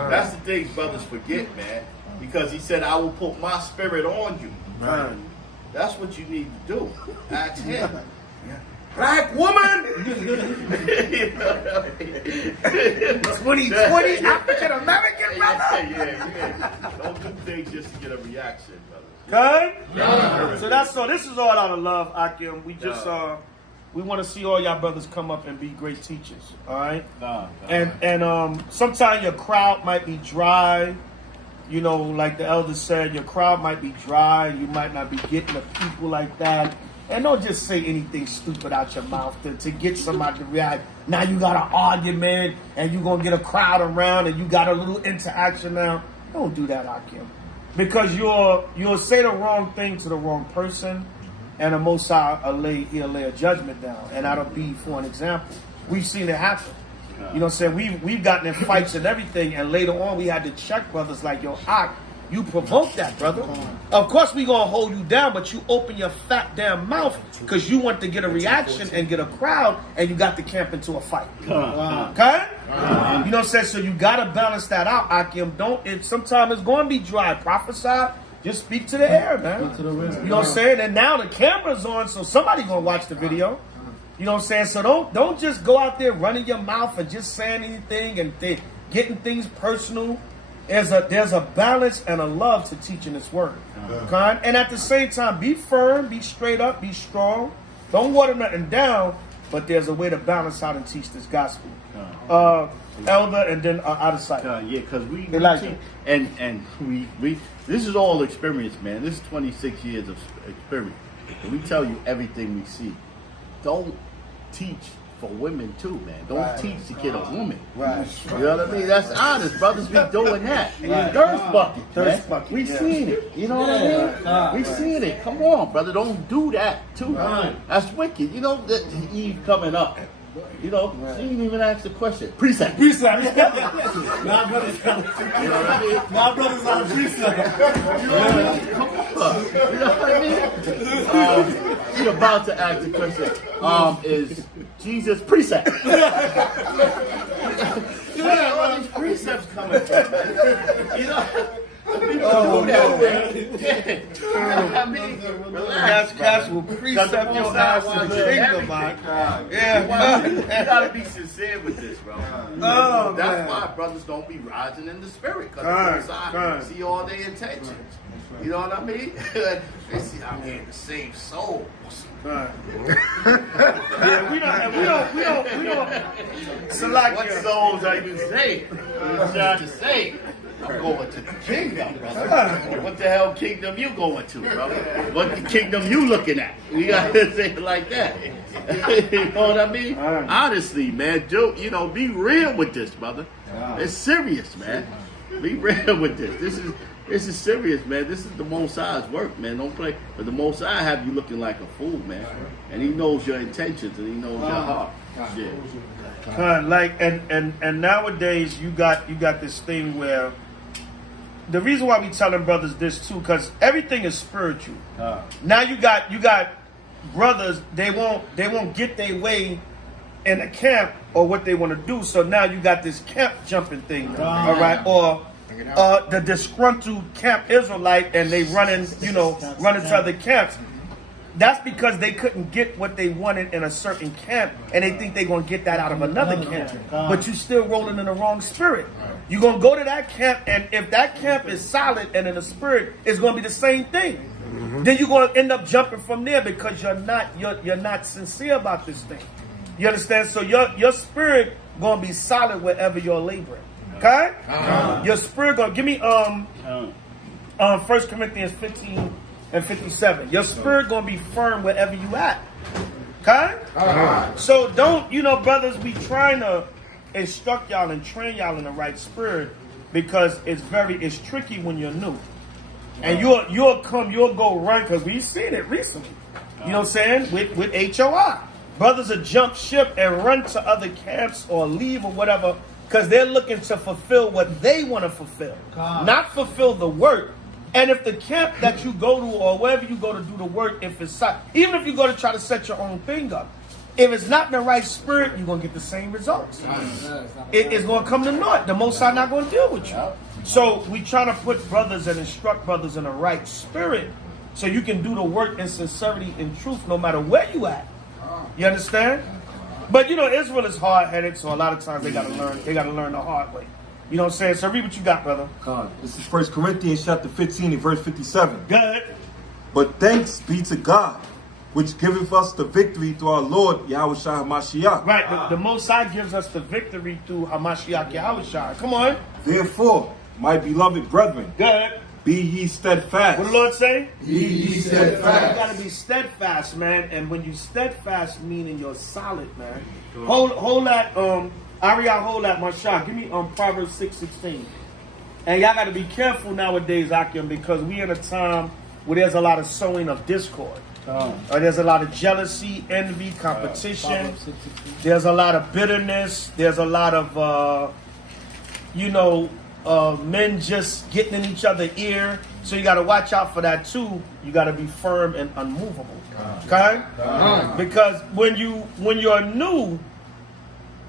That's the things brothers forget, man. Because he said, I will put my spirit on you. That's what you need to do. Ask him. Black woman! You know what I mean? 2020 African American brother! Yeah. Don't do things just to get a reaction, brother. Okay? So this is all out of love, Akim. We just we want to see all y'all brothers come up and be great teachers. All right? And sometimes your crowd might be dry. You know, like the elder said, your crowd might be dry. You might not be getting the people like that. And don't just say anything stupid out your mouth to get somebody to react. Now you got an argument and you're going to get a crowd around and you got a little interaction now. Don't do that, Akim. Because you'll say the wrong thing to the wrong person and the Most High he'll lay a judgment down. And that'll be for an example. We've seen it happen. You know what I'm saying? We've gotten in fights and everything, and later on we had to check brothers like, yo, you provoked that, brother. Of course we gonna hold you down, but you open your fat damn mouth because you want to get a reaction and get a crowd, and you got to camp into a fight. Okay? You know what I'm saying? So you gotta balance that out, Akim. Sometimes it's gonna be dry. Prophesy. Just speak to the air, man. You know what I'm saying? And now the camera's on, so somebody gonna watch the video. You know what I'm saying? So don't just go out there running your mouth and just saying anything and getting things personal. There's a balance and a love to teaching this word. And at the same time, be firm, be straight up, be strong. Don't water nothing down, but there's a way to balance out and teach this gospel. Elder, and then out of sight. Yeah, because we Elijah. and we this is all experience, man. This is 26 years of experience. And we tell you everything we see. Don't teach for women too, man. Don't teach to get a woman. Right. You know what I mean? That's honest. Brothers be doing that. Thirst bucket, man. Thirst bucket, We yeah. seen it. You know what I mean? We seen it. Come on, brother. Don't do that too. That's wicked. You know that Eve coming up. You know, she didn't even ask the question. Precept. Precept. Now brothers on You know what I mean? Now brothers on precept. You know what I mean? Come on. You know what I mean? She about to ask the question. Is Jesus precept? Where are all these precepts coming from? You know? People do that, man. I mean, relax, That's will precept your ass to the kingdom, man. Yeah. You gotta be sincere with this, bro. Oh, That's man. why brothers don't be rising in the spirit, because I see all their intentions. You know what I mean? They see I'm here to save souls. Yeah, we don't. Select What souls are you saving? I'm trying to say, I'm going to the kingdom, brother. What the hell kingdom you going to, brother? What the kingdom you looking at? We gotta say it like that. You know what I mean? Honestly, man, you know, be real with this, brother. It's serious, man. Be real with this. This is serious, man. This is the Most High's work, man. Don't play. But the Most High have you looking like a fool, man. And He knows your intentions and He knows your heart. Yeah. Like and nowadays you got this thing where the reason why we telling brothers this too, because everything is spiritual. Now you got brothers, they won't get their way in a camp or what they want to do. So now you got this camp jumping thing, all right, or the disgruntled camp Israelite, and they running to other camps. That's because they couldn't get what they wanted in a certain camp, and they think they're going to get that out of another camp. But you still rolling in the wrong spirit. You're going to go to that camp, and if that camp is solid and in the spirit, it's going to be the same thing. Then you're going to end up jumping from there because you're not sincere about this thing. You understand? So your spirit going to be solid wherever you're laboring. Okay? Your spirit going to give me 1 Corinthians 15 and 57. Your spirit gonna be firm wherever you at. Okay? So don't, brothers be trying to instruct y'all and train y'all in the right spirit, because it's tricky when you're new. And you'll go run, because we've seen it recently. You know what I'm saying? With HOI. Brothers will jump ship and run to other camps or leave or whatever, because they're looking to fulfill what they want to fulfill. Not fulfill the work. And if the camp that you go to or wherever you go to do the work, if it's even if you go to try to set your own thing up, if it's not in the right spirit, you're going to get the same results. It's going to come to naught. The Most High not going to deal with you. So we try to put brothers and instruct brothers in the right spirit so you can do the work in sincerity and truth no matter where you at. You understand? But Israel is hard-headed, so a lot of times they got to learn the hard way. You know what I'm saying? So read what you got, brother. This is 1 Corinthians chapter 15 and verse 57. Good. But thanks be to God, which giveth us the victory through our Lord Yahushua HaMashiach. Right, the Most High gives us the victory through Hamashiach Yahushua. Come on. Therefore, my beloved brethren, Good. be ye steadfast. What the Lord say? Be ye steadfast. You gotta be steadfast, man. And when you steadfast, meaning you're solid, man. Hold that, Ariel, hold that, my shot. Give me Proverbs 6:16. And y'all got to be careful nowadays, Akim, because we in a time where there's a lot of sowing of discord. There's a lot of jealousy, envy, competition. There's a lot of bitterness. There's a lot of, men just getting in each other's ear. So you got to watch out for that too. You got to be firm and unmovable. Okay? Because when you're new,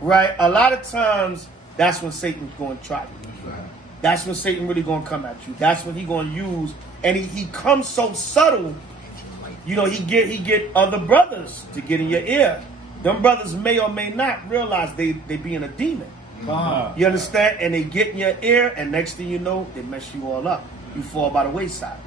right, a lot of times that's when Satan's going to try you. That's when Satan really going to come at you. That's when he going to use, and he comes so subtle. He get other brothers to get in your ear. Them brothers may or may not realize they being a demon. You understand? And they get in your ear, and next thing you know, they mess you all up. You fall by the wayside.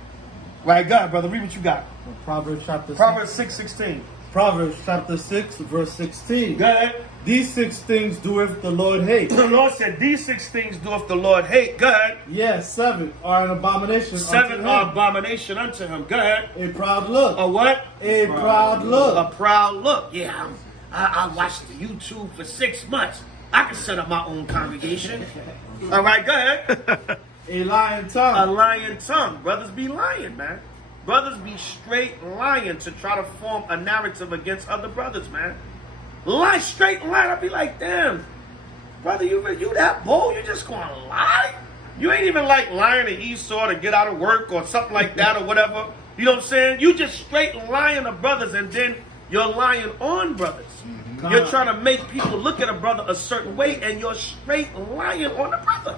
Right, God, brother, read what you got. Proverbs chapter Proverbs 6:16. Proverbs chapter 6, verse 16. Go ahead. These 6 things doeth the Lord hate. The Lord said, these 6 things doeth the Lord hate. Go ahead. Yes, 7 are an abomination 7 unto are him. abomination unto him. Go ahead. A proud look. A what? A proud look. A proud look. Yeah, I watched the YouTube for 6 months. I can set up my own congregation. All right, go ahead. A lying A tongue. lying tongue. Brothers be lying, man. Brothers be straight lying to try to form a narrative against other brothers, man. Lie, straight lie. I'd be like, damn, brother, you that bold? You just gonna lie? You ain't even like lying to Esau to get out of work or something like that or whatever. You know what I'm saying? You just straight lying to brothers, and then you're lying on brothers. You're trying to make people look at a brother a certain way, and you're straight lying on the brother.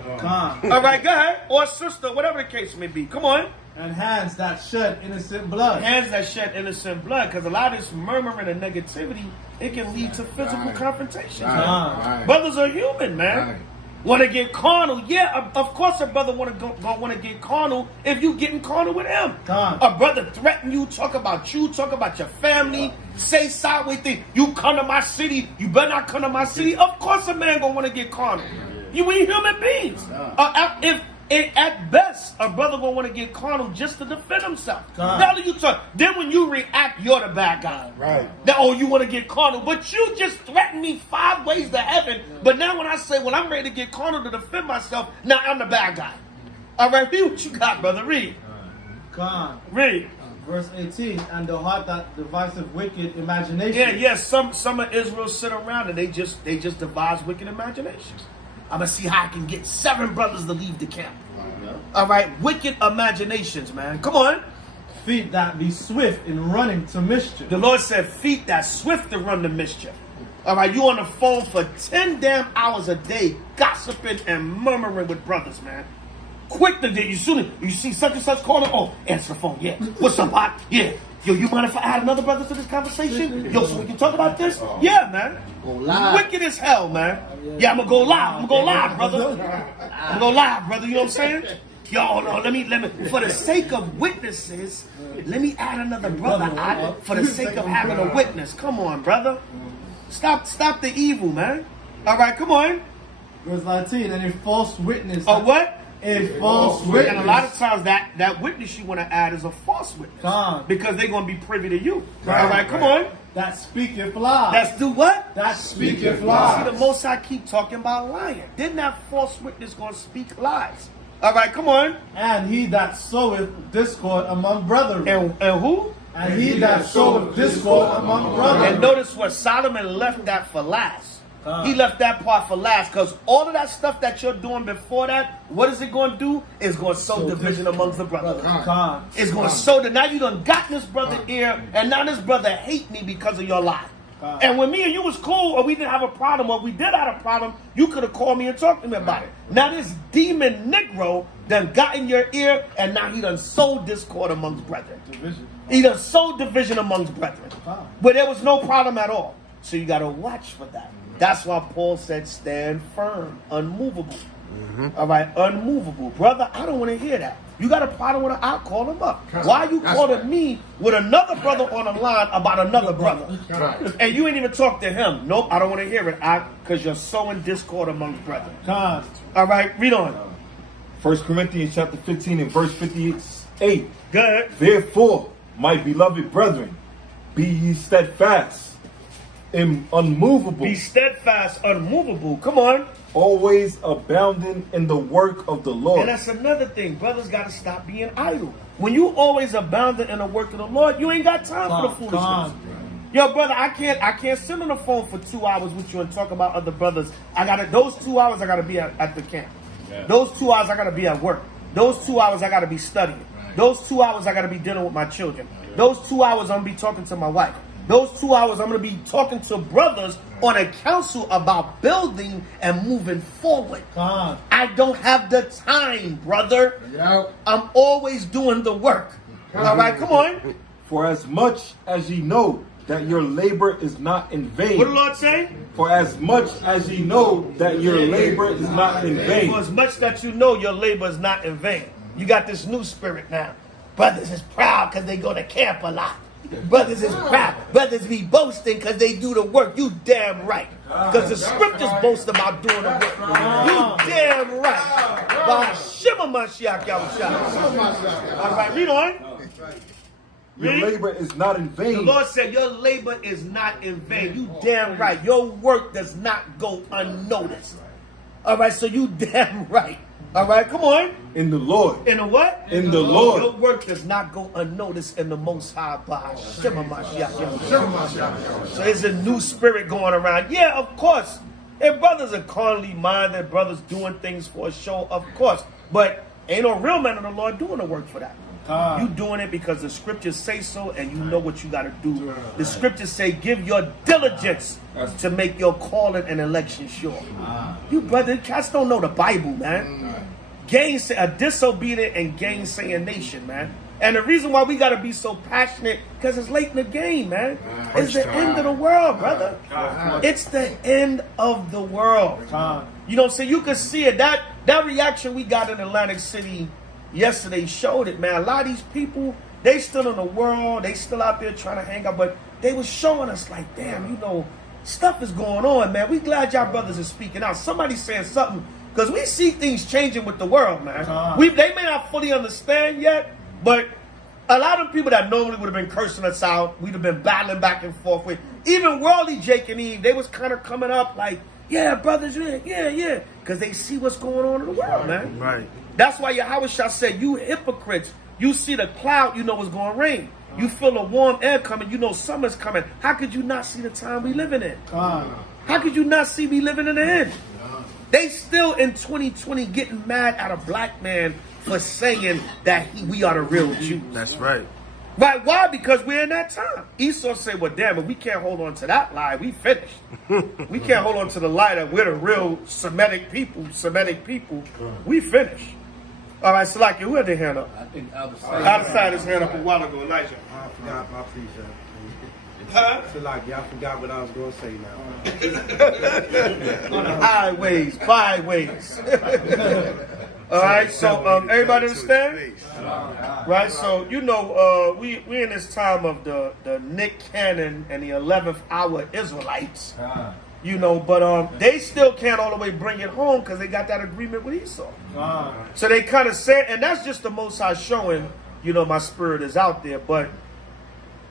All right, go ahead. Or sister, whatever the case may be. Come on. And hands that shed innocent blood. Hands that shed innocent blood, because a lot of this murmuring and negativity, it can lead to physical confrontation. Brothers are human, man. Want to get carnal? Yeah, of course a brother want to get carnal if you getting carnal with him. A brother threaten you, talk about your family, say sideways things. You come to my city, you better not come to my city. Of course a man gonna want to get carnal. You ain't human beings. At best, a brother gonna want to get carnal just to defend himself. Now you talk. Then when you react, you're the bad guy. Right. Now, oh, you want to get carnal, but you just threatened me 5 ways to heaven. But now when I say, when I'm ready to get carnal to defend myself, now I'm the bad guy. All right, read what you got, brother. Read. Read. Verse 18. And the heart that deviseth wicked imagination. Yeah. Some of Israel sit around and they just devise wicked imaginations. I'm going to see how I can get 7 brothers to leave the camp. All right, wicked imaginations, man. Come on. Feet that be swift in running to mischief. The Lord said feet that swift to run to mischief. All right, you on the phone for 10 damn hours a day, gossiping and murmuring with brothers, man. Quick to do. You see such and such calling. Oh, answer the phone. Yeah. What's up, hot? Yeah. Yo, you mind if I add another brother to this conversation? Yo, so we can talk about this? Yeah, man. Go live. Wicked as hell, man. Yeah, I'm gonna go live. I'm gonna go live, brother. I'm gonna go live, brother. You know what I'm saying? Yo, no, let me. For the sake of witnesses, let me add another brother out for the sake of having a witness. Come on, brother. Stop the evil, man. All right, come on. Verse 19. And a false witness. A what? A false witness. And a lot of times that witness you want to add is a false witness. Because they're going to be privy to you. All right, come on. That speaketh lies. That's do what? That speaketh lies. See, the Most High keep talking about lying. Didn't that false witness going to speak lies? All right, come on. And he that soweth discord among brethren. And who? And he that soweth discord among brethren. And notice what Solomon left that for last. He left that part for last because all of that stuff that you're doing before that, what is it going to do? It's going to sow division amongst the brothers. It's going to sow that now you done got this brother here, and now this brother hate me because of your lie. And when me and you was cool, or we didn't have a problem, or we did have a problem, you could have called me and talked to me about it. Now this demon Negro done got in your ear, and now he done sowed discord amongst brethren. He done sowed division amongst brethren. But there was no problem at all. So you got to watch for that. That's why Paul said, stand firm, unmovable. All right, unmovable. Brother, I don't want to hear that. You got a problem with him, I'll call him up. Why are you calling me with another brother on the line about another brother? And you ain't even talk to him. Nope, I don't want to hear it. Because you're sowing discord amongst brethren. All right, read on. 1 Corinthians chapter 15 and verse 58. Go ahead. Therefore, my beloved brethren, be ye steadfast, unmovable. Be steadfast, unmovable. Come on. Always abounding in the work of the Lord. And that's another thing. Brothers got to stop being idle. When you always abounding in the work of the Lord, you ain't got time for the foolishness. Yo, brother, I can't sit on the phone for 2 hours with you and talk about other brothers. Those 2 hours I gotta be at the camp. Those 2 hours I gotta be at work. Those 2 hours I gotta be studying. Those 2 hours I gotta be dealing with my children. Those 2 hours I'm gonna be talking to my wife. Those 2 hours I'm going to be talking to brothers on a council about building and moving forward. I don't have the time, brother. I'm always doing the work. All right, come on. For as much as ye know that your labor is not in vain. What did the Lord say? For as much as ye know that your labor is not in vain. For as much that you know your labor is not in vain. You got this new spirit now. Brothers is proud because they go to camp a lot. Brothers is proud. Brothers be boasting because they do the work. You damn right. Because the scriptures boast about doing the work. You damn right. By Shema Mashiach Yahushua. All right, read on. Your labor is not in vain. The Lord said your labor is not in vain. You damn right. Your work does not go unnoticed. All right, so you damn right. All right, come on. In the Lord. In the what? In the Lord. Your work does not go unnoticed in the Most High by Shema Mashiach. So there's a new spirit going around. Yeah, of course. If brothers are carnally minded, brothers doing things for a show, of course. But ain't no real man of the Lord doing the work for that. You doing it because the scriptures say so and you know what you got to do. The scriptures say give your diligence to make your calling and election sure. You brother, cats don't know the Bible, man. A disobedient and gainsaying nation, man. And the reason why we got to be so passionate, because it's late in the game, man. It's the end of the world, brother. It's the end of the world. You know what I'm saying? You can see it. That reaction we got in Atlantic City yesterday showed it, man. A lot of these people, they still in the world. They still out there trying to hang out. But they was showing us like, damn, you know, stuff is going on, man. We glad y'all brothers are speaking out. Somebody saying something. Because we see things changing with the world, man. They may not fully understand yet, but a lot of people that normally would have been cursing us out, we'd have been battling back and forth with. Even worldly Jake and Eve, they was kind of coming up like, yeah, brothers, yeah. Because they see what's going on in the world, man. Right. That's why Yahushua said, you hypocrites, you see the cloud, you know it's going to rain. You feel the warm air coming, you know summer's coming. How could you not see the time we living in? How could you not see me living in the end? They still in 2020 getting mad at a black man for saying that we are the real Jews. That's right. Right? Why? Because we're in that time. Esau said, well, damn it, we can't hold on to that lie. We finished. We can't hold on to the lie that we're the real Semitic people. We finished. All right, Salakia, who had their hand up? I think Outside his hand up a while ago, Elijah. I forgot my preacher. Huh? Salakia, I forgot what I was going to say now. On the highways, byways. All right, so everybody understand? Right, so you know we in this time of the Nick Cannon and the 11th hour Israelites. You know, but they still can't all the way bring it home because they got that agreement with Esau. So they kind of said, and that's just the Most High showing, you know, my spirit is out there, but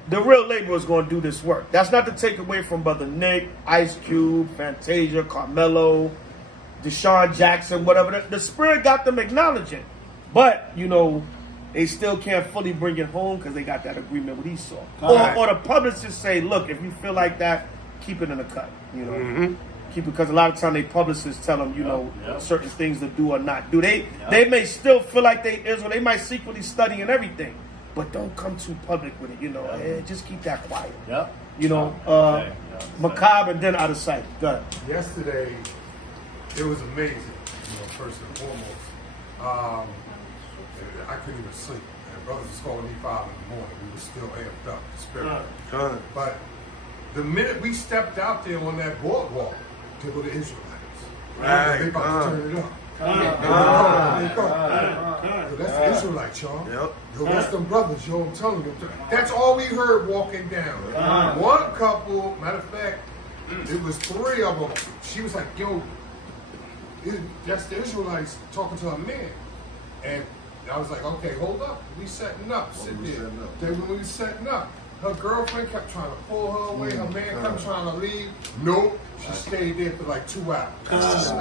the real labor is going to do this work. That's not to take away from Brother Nick, Ice Cube, Fantasia, Carmelo, Deshaun Jackson, whatever. The spirit got them acknowledging. But, you know, they still can't fully bring it home because they got that agreement with Esau. Or the publicists say, look, if you feel like that, keep it in the cut. You know, keep it, because a lot of time they publicists tell them, you know, certain things to do or not do. They may still feel like they Israel. They might secretly study and everything, but don't come too public with it. You know, just keep that quiet. You know, macabre and then out of sight. Go ahead. Yesterday, it was amazing. You know, first and foremost, I couldn't even sleep. And brothers was calling me 5 in the morning. We were still amped up, the spirit. But the minute we stepped out there on that boardwalk to go to Israelites, they about to turn it up. Yo, that's the Israelites, y'all. Yo, that's them brothers, yo, I'm telling you. That's all we heard walking down. One couple, matter of fact, it was 3 of them. She was like, yo, that's the Israelites talking to a man. And I was like, okay, hold up. We setting up. Sit there. Then when we setting up, her girlfriend kept trying to pull her away. Her man kept trying to leave. Nope. She stayed there for like 2 hours.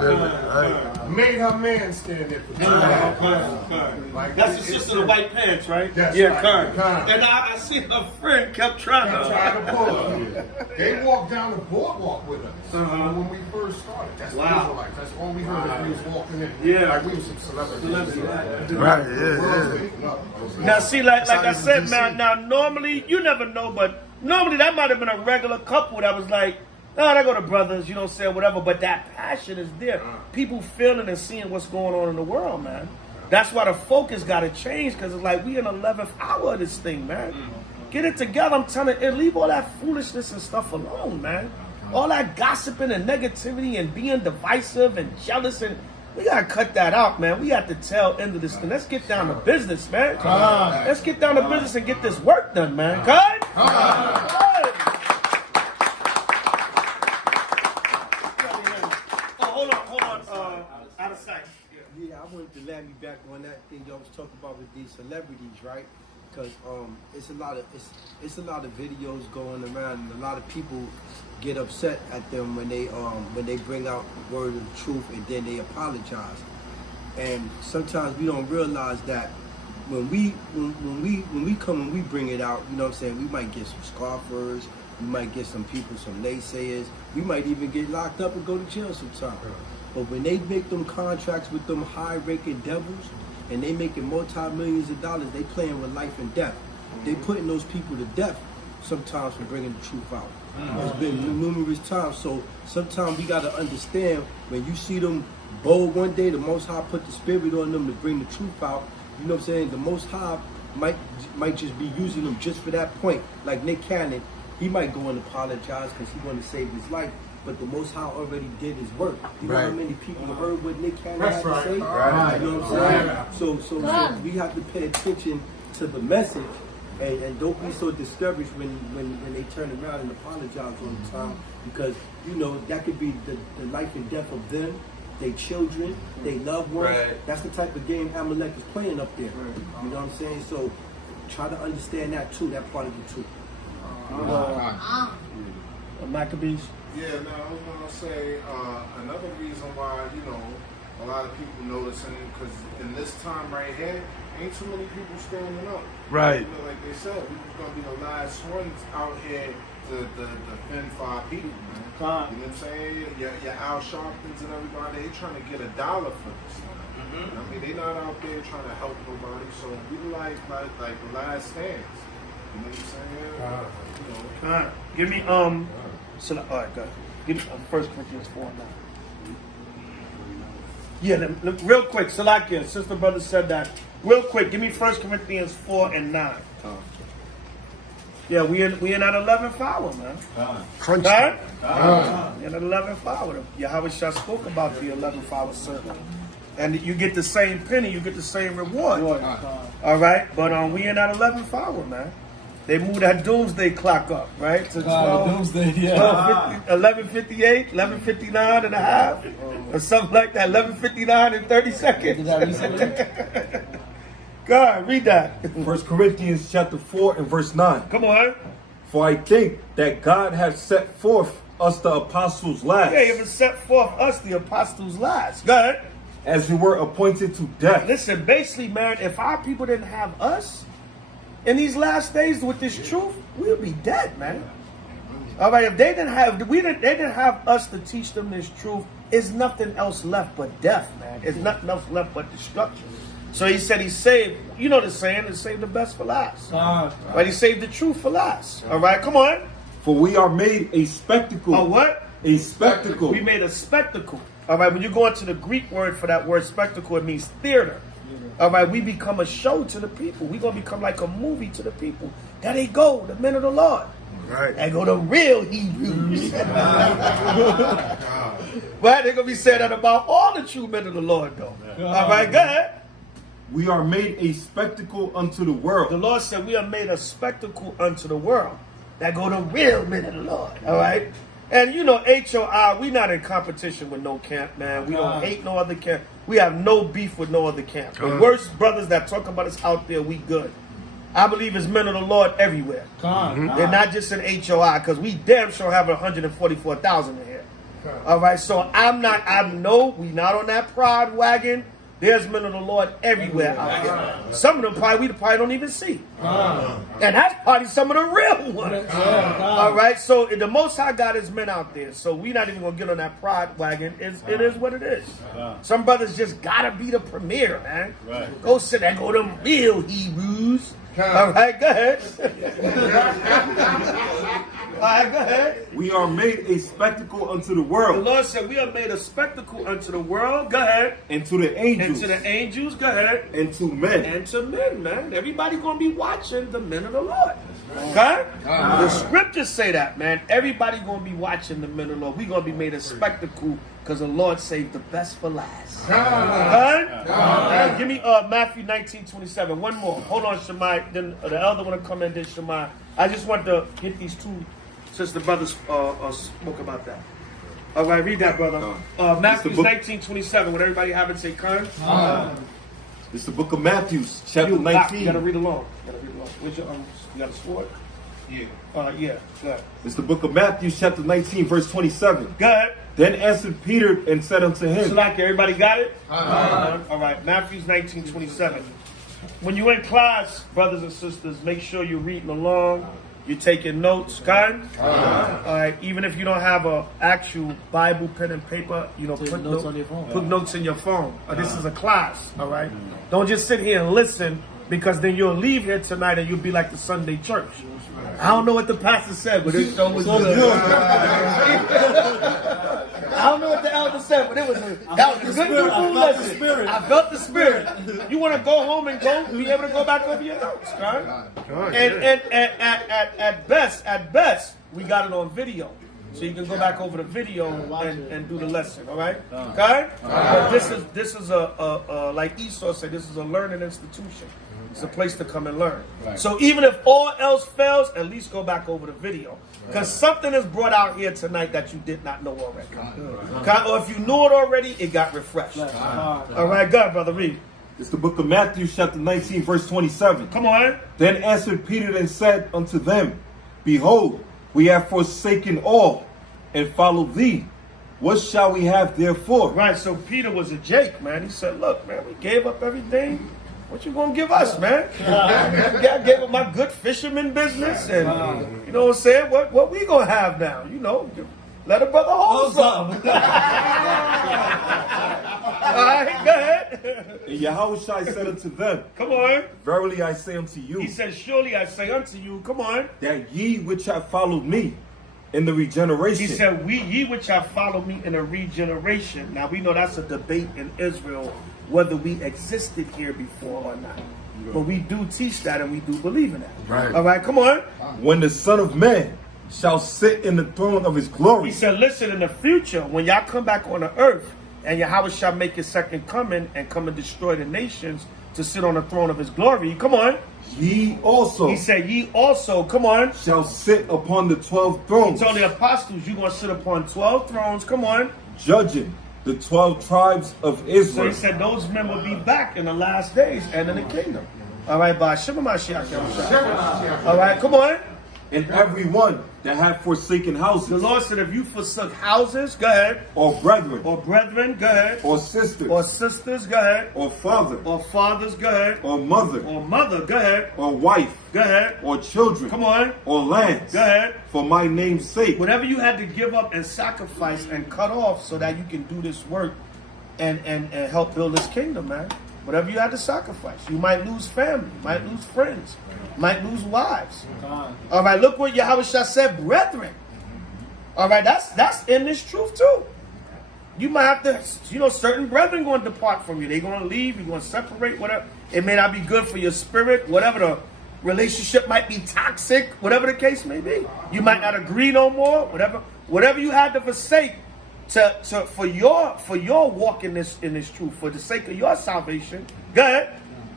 Made her man stand there for 2 hours. Like, That's the sister in the white pants, right? That's yeah, right. Karen. And I see her friend kept trying to pull her. They walked down the boardwalk with us when we first started. That's the Israelites. That's all we heard as we was walking in. Like we were some celebrities. Right, Now see, like I said, man, now normally, you never know, but normally that might have been a regular couple that was like, oh, they go to brothers, you know what I'm saying, whatever, but that passion is there. People feeling and seeing what's going on in the world, man. That's why the focus got to change, because it's like we in the 11th hour of this thing, man. Get it together, I'm telling you, leave all that foolishness and stuff alone, man. All that gossiping and negativity and being divisive and jealous, and we got to cut that out, man. We have to tell end of this thing. Let's get down to business, man. Let's get down to business and get this work done, man. Good? Hold on. Out of sight. Yeah, I wanted to land me back on that thing y'all was talking about with these celebrities, right? Because it's a lot of videos going around, and a lot of people get upset at them when they bring out the word of the truth and then they apologize. And sometimes we don't realize that when we come and we bring it out, you know what I'm saying, we might get some scoffers, we might get some people, some naysayers, we might even get locked up and go to jail sometime. But when they make them contracts with them high-ranking devils, and they making multi-millions of dollars, they playing with life and death. They putting those people to death sometimes for bringing the truth out. It's been numerous times. So sometimes we got to understand, when you see them bold one day, the Most High put the spirit on them to bring the truth out. You know what I'm saying? The Most High might just be using them just for that point. Like Nick Cannon, he might go and apologize because he want to save his life. But the Most High already did his work. You know how many people heard what Nick Cannon had to say? Right. You know what I'm saying? So we have to pay attention to the message, and don't be so discouraged when they turn around and apologize all the time, because you know that could be the life and death of them, their children, their loved ones. That's the type of game Amalek is playing up there. You know what I'm saying? So try to understand that too, that part of the truth. Maccabees. Yeah, no, I was gonna say another reason why, you know, a lot of people noticing, because in this time right here, ain't too many people standing up. Right. You know, like they said, we was gonna be the last ones out here to defend for our people, man. You know what I'm saying? Your Al Sharptons and everybody, they trying to get $1 for this. I mean, they not out there trying to help nobody, so we like the last stands. You know what I'm saying? You know. Give me So, all right, go ahead. Give me 1 Corinthians 4 and 9. Yeah, real quick, Salakia, sister brother said that. Real quick, give me 1 Corinthians 4 and 9. Yeah, we in that 11th hour, man. Crunch time. We in that 11th hour. Yahweh Shah spoke about the 11th hour sermon. And you get the same penny, you get the same reward. All right, but we in that 11th hour, man. They moved that doomsday clock up, right? To 11:58, 11:59 and a half, or something like that. 11:59 and 30 seconds. Go ahead, read that. 1 Corinthians chapter 4 and verse 9. Come on. For I think that God hath set forth us the apostles last. Yeah, he has set forth us the apostles last. Go ahead. As we were appointed to death. Listen, basically, man, if our people didn't have us in these last days with this truth, we would be dead, man. All right, if they didn't have us to teach them this truth, there's nothing else left but death, man. There's nothing else left but destruction. So he said he saved, you know the saying, he saved the best for last. But he saved the truth for last. All right, come on. For we are made a spectacle. A what? A spectacle. We made a spectacle. All right, when you go into the Greek word for that word spectacle, it means theater. All right, we become a show to the people. We're going to become like a movie to the people. There they go, the men of the Lord. Right. They go the real Hebrews. Right? They're going to be saying that about all the true men of the Lord, though. All right, go ahead. We are made a spectacle unto the world. The Lord said we are made a spectacle unto the world. That go the real men of the Lord. All right? And you know, HOI, we not in competition with no camp, man. We don't hate no other camp. We have no beef with no other camp. The worst brothers that talk about us out there, we good. I believe it's men of the Lord everywhere. They're not just in HOI, because we damn sure have 144,000 in here. All right, so we not on that pride wagon. There's men of the Lord everywhere out there. Some of them we probably don't even see. And that's probably some of the real ones. All right, so the Most High got his men out there. So we're not even going to get on that pride wagon. It is what it is. Some brothers just got to be the premier, man. Go sit there, go them real Hebrews. All right, go ahead. All right, go ahead. We are made a spectacle unto the world. The Lord said we are made a spectacle unto the world. Go ahead. And to the angels. And to the angels. Go ahead. And to men. And to men, man. Everybody going to be watching the men of the Lord. Okay? The scriptures say that, man. Everybody going to be watching the men of the Lord. We're going to be made a spectacle because the Lord saved the best for last. Right? Give me Matthew 19:27. One more. Hold on, Shemai. Then the elder want to come in, then Shemai. I just want to get these two, since the brothers spoke about that. All right, read that, brother. Matthew 19:27. Would everybody have it? Say, Khan. It's the book of Matthew, chapter 19. You gotta read along. Where's your you got a sword? Yeah. Yeah. Go ahead. It's the book of Matthew, chapter 19, verse 27. Go ahead. Then answered Peter and said unto him. So like everybody got it? All right. Matthew 19:27. When you're in class, brothers and sisters, make sure you're reading along. You're taking notes, kind? All right. Even if you don't have an actual Bible, pen, and paper, put notes on your phone. Put notes in your phone. This is a class, all right? Don't just sit here and listen, because then you'll leave here tonight and you'll be like the Sunday church. I don't know what the pastor said, but it was good. I don't know what the elder said, but that was a good lesson. I felt the spirit. You want to go home and be able to go back over your notes, right? And at best, we got it on video. So you can go back over the video and do the lesson, all right? Okay? But this is a like Esau said, this is a learning institution. It's a place to come and learn. Right. So even if all else fails, at least go back over the video. Because something is brought out here tonight that you did not know already. Or if you knew it already, it got refreshed. All right, go ahead, brother, read. It's the book of Matthew, chapter 19, verse 27. Come on. Then answered Peter and said unto them, Behold, we have forsaken all and followed thee. What shall we have therefore? Right, so Peter was a Jake, man. He said, look, man, we gave up everything. What you gonna give us, man? I gave up my good fisherman business, and you know what I'm saying? What we gonna have now? Let a brother hold some. All right, go ahead. And Yahushua said unto them, come on. Verily I say unto you. He said, surely I say unto you, come on. That ye which have followed me in the regeneration. He said, ye which have followed me in the regeneration. Now we know that's a debate in Israel, whether we existed here before or not. But we do teach that and we do believe in that. Right. All right, come on. When the Son of Man shall sit in the throne of his glory. He said, listen, in the future, when y'all come back on the earth and Yahweh shall make his second coming and come and destroy the nations to sit on the throne of his glory, come on. Ye also. He said, ye also, come on. Shall sit upon the 12 thrones. He told the apostles, you're going to sit upon 12 thrones, come on. Judging the 12 tribes of Israel. So he said those men will be back in the last days and in the kingdom. All right, by Shema Mashiach. All right, come on. And every one that have forsaken houses. The Lord said, if you forsook houses, go ahead. Or brethren. Or brethren, go ahead. Or sisters. Or sisters, go ahead. Or father. Or fathers, go ahead. Or mother. Or mother, go ahead. Or wife. Go ahead. Or children. Come on. Or lands. Go ahead. For my name's sake. Whatever you had to give up and sacrifice and cut off so that you can do this work and help build this kingdom, man. Whatever you had to sacrifice. You might lose family. Might lose friends. Might lose wives. All right, look what Yahushua said, brethren. All right, that's in this truth too. You might have to, certain brethren going to depart from you. They're going to leave. You're going to separate, whatever. It may not be good for your spirit, whatever the relationship might be toxic, whatever the case may be. You might not agree no more, whatever you had to forsake for your walk in this truth, for the sake of your salvation. Go ahead.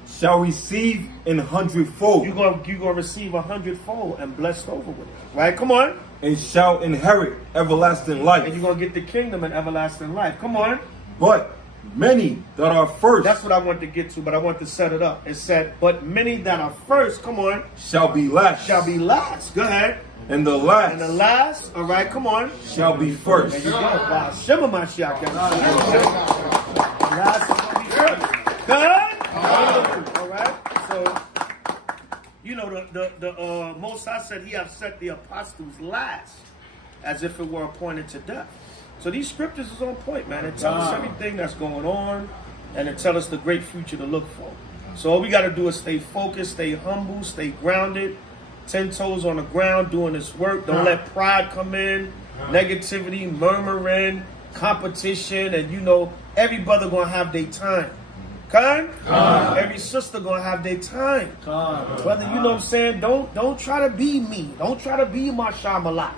Shall receive in 100-fold. You're gonna receive 100-fold and blessed over with it. Right? Come on. And shall inherit everlasting life. And you're gonna get the kingdom and everlasting life. Come on. But many that are first. That's what I want to get to, but I want to set it up. It said, but many that are first, come on. Shall be last. Shall be last. Go ahead. And the last. And the last, all right, come on. Shall be first. There you go. Shema Mashiach. Last is gonna be first. Good? All right. So, the Most High said he have set the apostles last, as if it were appointed to death. So these scriptures is on point, man. It tells us everything that's going on, and it tells us the great future to look for. So all we got to do is stay focused, stay humble, stay grounded, 10 toes on the ground, doing this work. Don't let pride come in, negativity, murmuring, competition, and every brother gonna have their time. Every sister gonna have their time. Brother, you know what I'm saying? Don't try to be me. Don't try to be Marshamallah.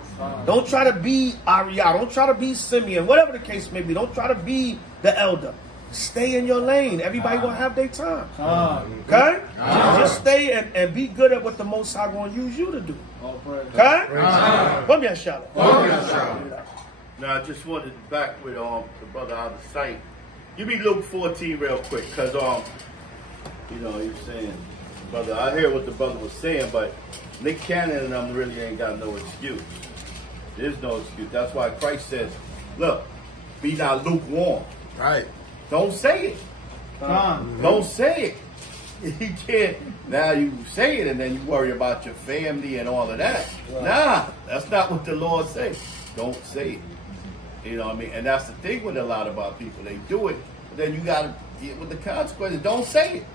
Don't try to be Ariyah. Don't try to be Simeon. Whatever the case may be. Don't try to be the elder. Stay in your lane. Everybody gonna have their time. Okay? Just stay and be good at what the Most High gonna use you to do. Okay? Come here, Shalom. Now, I just wanted to back with the brother out of sight. Give me Luke 14 real quick, because, you know, he was saying, brother, I hear what the brother was saying, but Nick Cannon and them really ain't got no excuse. There's no excuse. That's why Christ says, look, be not lukewarm. Right. Don't say it. Don't say it. You can't. Now you say it and then you worry about your family and all of that. Nah, that's not what the Lord says. Don't say it. You know what I mean? And that's the thing with a lot of our people. They do it, but then you got to deal with the consequences. Don't say it.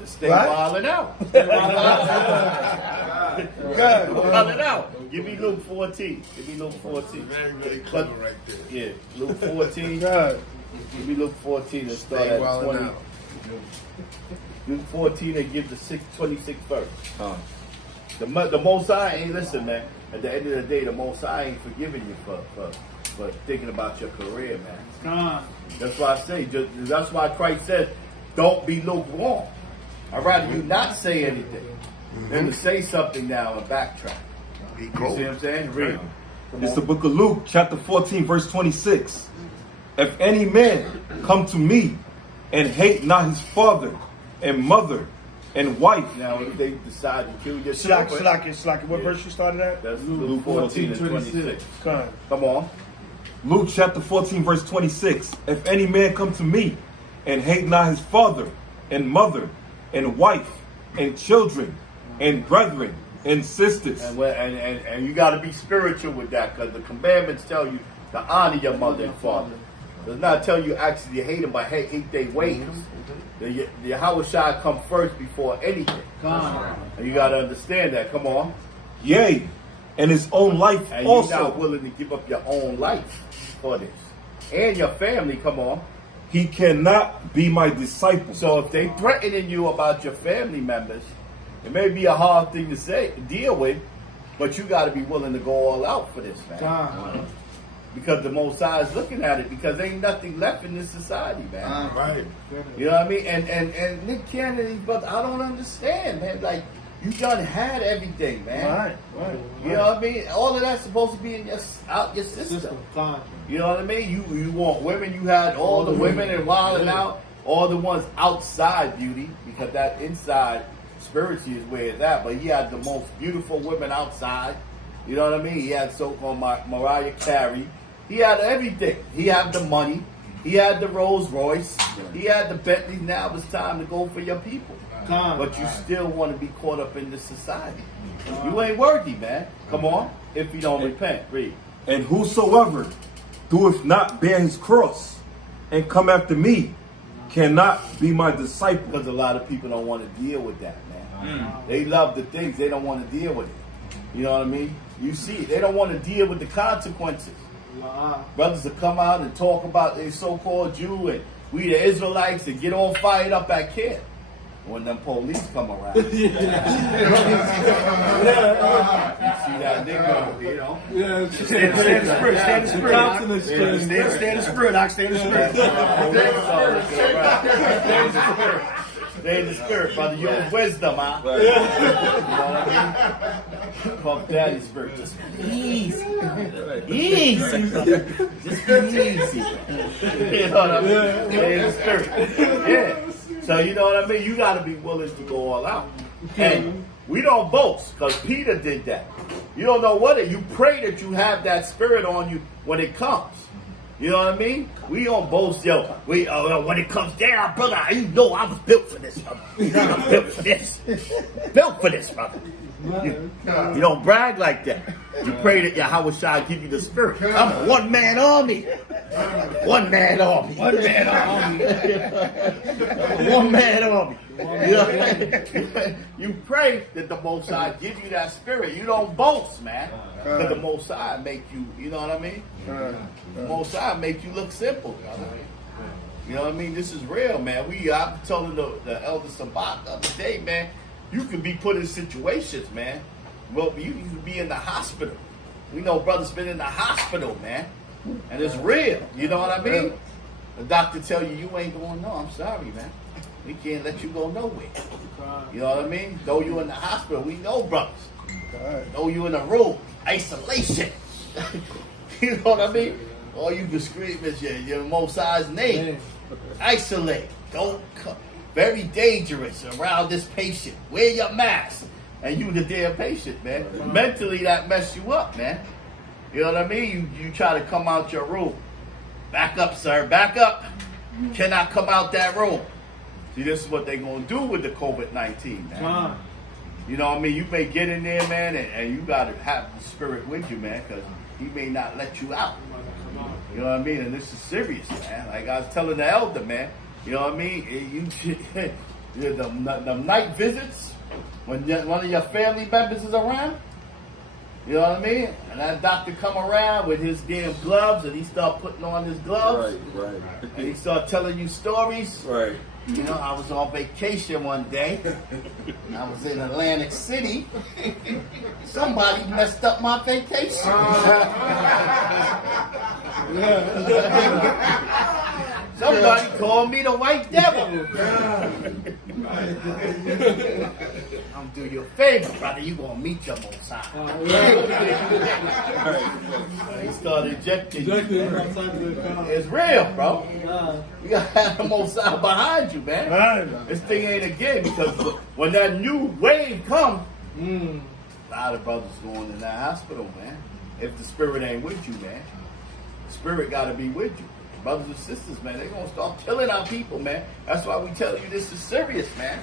Just stay wilding out. Wilding out. Give me Luke 14. Give me Luke 14. Very clever right there. Yeah, Luke 14. Give me Luke 14 and start at 20. Luke 14 and give the 26th verse. The Most High ain't, listen, man. At the end of the day, the Most High ain't forgiving you for thinking about your career, man. That's why I say. That's why Christ says, don't be lukewarm. I'd rather you not say anything than to say something now and backtrack. You see what I'm saying? Read. It's the book of Luke, chapter 14, verse 26. If any man come to me and hate not his father and mother and wife. Now, if they decide to kill your children. Slack. What verse you started at? That's Luke 14 and 26. Come on. Luke chapter 14, verse 26. If any man come to me and hate not his father and mother and wife and children and brethren and sisters. And you got to be spiritual with that, because the commandments tell you to honor your mother and father. It does not tell you actually you hate them, but hate their ways. The Yahushua come first before anything. And you got to understand that. Come on. Yea, and his own life and also. You're not willing to give up your own life for this. And your family, come on. He cannot be my disciple. So if they threatening you about your family members, it may be a hard thing to deal with, but you got to be willing to go all out for this, man. Because the Most High is looking at it, because there ain't nothing left in this society, man. Right. You know what I mean? And Nick Cannon, but I don't understand, man. Like, you done had everything, man. Right. You know what I mean? All of that's supposed to be in your system. You know what I mean? You want women, you had all the women and wilding out, all the ones outside beauty, because that inside spiritually is where it's at. But he had the most beautiful women outside. You know what I mean? He had so-called Mariah Carey. He had everything. He had the money. He had the Rolls Royce. He had the Bentley. Now it's time to go for your people. But you still want to be caught up in this society. You ain't worthy, man. Come on. If you don't repent. Read. And whosoever doeth not bear his cross and come after me cannot be my disciple. Because a lot of people don't want to deal with that, man. They love the things. They don't want to deal with it. You know what I mean? You see, they don't want to deal with the consequences. Brothers will come out and talk about their so-called Jew and we the Israelites and get all fired up at camp when them police come around. You see that nigga, you know? Yeah, stay in the spirit. Stay in the spirit. Stay in the spirit. Stay in the spirit. Stay in the spirit, brother. Use wisdom, huh? You know what I mean? Call daddy's spirit. Just easy. Easy. Just be easy. You know what I mean? Stay in the spirit. Yeah. So you know what I mean? You got to be willing to go all out. And we don't boast, because Peter did that. You don't know what it. You pray that you have that spirit on you when it comes. You know what I mean? We don't boast, yo. When it comes down, brother, you know I was built for this, brother. I'm built for this. Built for this, brother. You don't brag like that. You pray that Yahushua give you the spirit. I'm a one-man army. One-man army. One-man army. One-man army. You know, you pray that the Most High give you that spirit. You don't boast, man. Because the Most High make you, you know what I mean? The Most High make you look simple. You know what I mean? This is real, man. I'm telling the elder Sabat the other day, man, you can be put in situations, man. Well, you can be in the hospital. We know brothers been in the hospital, man. And it's real. You know what I mean? The doctor tell you ain't going no. I'm sorry, man. We can't let you go nowhere. You know what I mean? Though you in the hospital, we know brothers. Though you in a room, isolation. You know what I mean? All you can scream is your Most High's name. Isolate. Don't come. Very dangerous around this patient. Wear your mask. And you the damn patient, man. Mentally, that mess you up, man. You know what I mean? You try to come out your room. Back up, sir. Back up. You cannot come out that room. See, this is what they're going to do with the COVID-19, man. You know what I mean? You may get in there, man, and you got to have the spirit with you, man, because he may not let you out. You know what I mean? And this is serious, man. Like I was telling the elder, man. You know what I mean? The night visits, when one of your family members is around, you know what I mean? And that doctor come around with his damn gloves, and he start putting on his gloves. Right. And he start telling you stories. Right. You know, I was on vacation one day. I was in Atlantic City. Somebody messed up my vacation. Somebody called me the white devil. I'm do you a favor, brother. You gonna meet your Most High. He started injecting you. It's real, bro. You gotta have the Most High behind you, man. This thing ain't a game, because when that new wave comes, a lot of brothers going in that hospital, man. If the spirit ain't with you, man. The spirit gotta be with you. Brothers and sisters, man, they're going to start killing our people, man. That's why we tell you this is serious, man.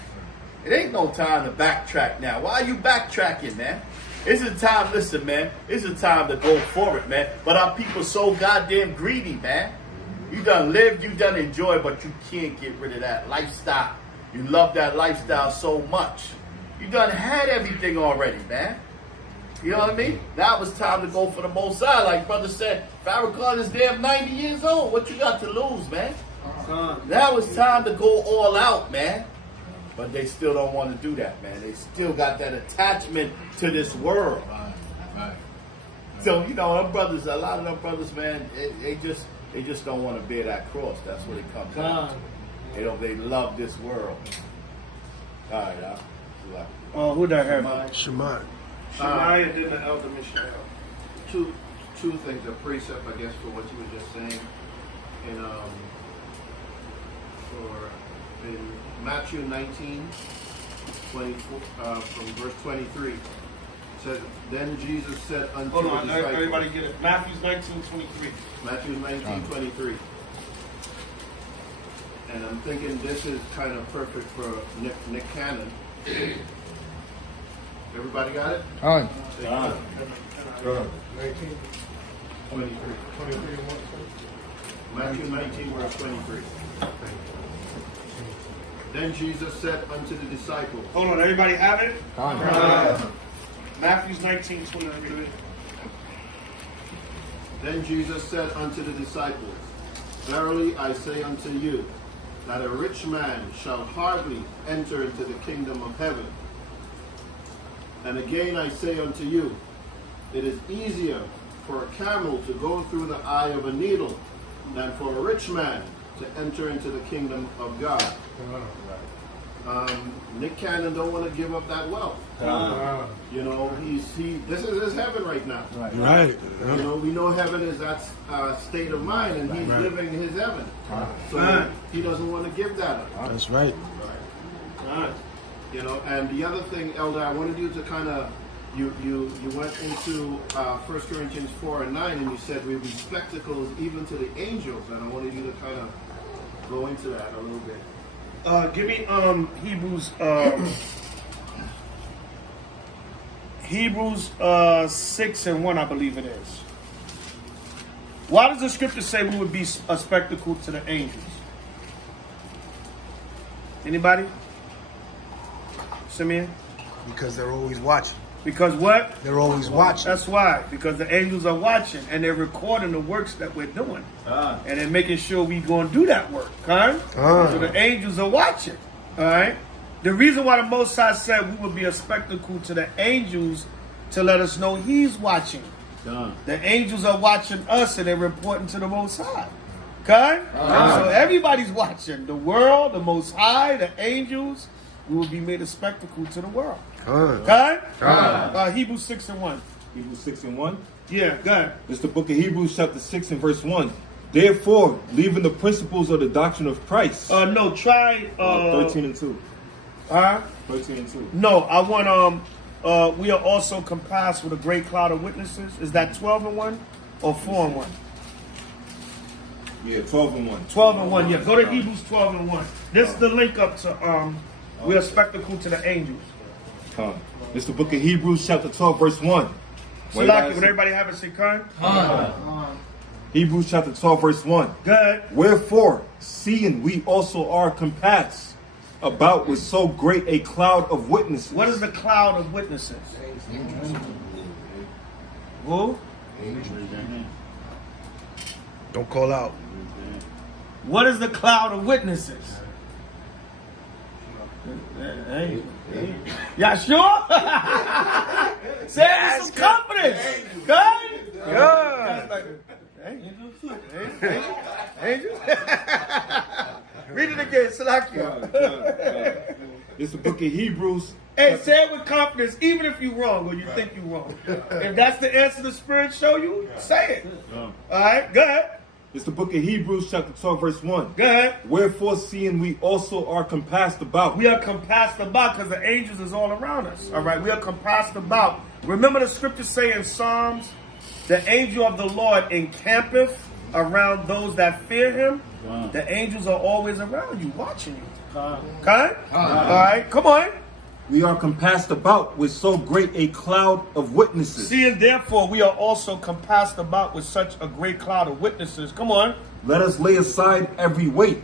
It ain't no time to backtrack now. Why are you backtracking, man? It's a time, listen, man, it's a time to go for it, man. But our people so goddamn greedy, man. You done lived, you done enjoyed, but you can't get rid of that lifestyle. You love that lifestyle so much. You done had everything already, man. You know what I mean? Now it's time to go for the Most High. Like brother said, Farrakhan is damn 90 years old. What you got to lose, man? Now it's time to go all out, man. But they still don't want to do that, man. They still got that attachment to this world. So, you know, them brothers, a lot of them brothers, man, they just don't want to bear that cross. That's what it comes down to. They love this world. All right, who that have? Shemai. Shemai and then the elder Michelle. Two things, a precept, I guess, for what you were just saying. In Matthew 19, 24, from verse 23, says, then Jesus said unto the disciples. Hold on, everybody get it. Matthew's 19:23. Matthew 19:23. And I'm thinking this is kind of perfect for Nick Cannon. Everybody got it? All right. 19. 23. Matthew 19, verse 23. Then Jesus said unto the disciples. Hold on, everybody have it? Matthew's 19:23. Then Jesus said unto the disciples, verily I say unto you, that a rich man shall hardly enter into the kingdom of heaven. And again I say unto you, it is easier for a camel to go through the eye of a needle than for a rich man to enter into the kingdom of God. Nick Cannon don't want to give up that wealth. You know, this is his heaven right now. Right. You know, we know heaven is that state of mind, and he's living his heaven. So he doesn't want to give that up. That's right. You know, and the other thing, Elder, I wanted you to kind of, you went into 1 Corinthians 4 and 9, and you said we be spectacles even to the angels, and I wanted you to kind of go into that a little bit. Give me Hebrews 6 and 1, I believe it is. Why does the scripture say we would be a spectacle to the angels? Anybody? Simeon? Because they're always watching. Because what? They're always watching. That's why. Because the angels are watching and they're recording the works that we're doing. And they're making sure we going to do that work. So the angels are watching. All right? The reason why the Most High said we would be a spectacle to the angels to let us know he's watching. The angels are watching us and they're reporting to the Most High. Okay? So everybody's watching. The world, the Most High, the angels. We will be made a spectacle to the world. Okay? Hebrews 6:1. Hebrews 6:1. Yeah, go ahead. It's the book of Hebrews chapter 6 and verse 1. Therefore, leaving the principles of the doctrine of Christ. No, try 13 and 2. 13 and 2. No, I want we are also compassed with a great cloud of witnesses. Is that 12 and 1 or 4 and 1? Yeah, 12 and 1. 12 and 1, yeah. Go to Hebrews 12 and 1. This is the link up to we are spectacle to the angels. It's the book of Hebrews chapter 12 verse 1. Would everybody have it say kind? Hebrews chapter 12 verse 1. Good. Wherefore, seeing we also are compassed about with so great a cloud of witnesses. What is the cloud of witnesses? Who? Don't call out. What is the cloud of witnesses? Y'all sure? Say it with some confidence. Good? Good. Angels? Read it again, Salakia. It's the book of Hebrews. Hey, say it with confidence, even if you're wrong or you think you're wrong. If that's the answer the Spirit show you, say it. All right, go ahead. It's the book of Hebrews chapter 12 verse 1. Go ahead. Wherefore, seeing we also are compassed about. We are compassed about because the angels is all around us. All right, we are compassed about. Remember the scriptures say in Psalms, the angel of the Lord encampeth around those that fear him. The angels are always around you, watching you. Okay? All right, come on. We are compassed about with so great a cloud of witnesses. Seeing therefore we are also compassed about with such a great cloud of witnesses. Come on. Let us lay aside every weight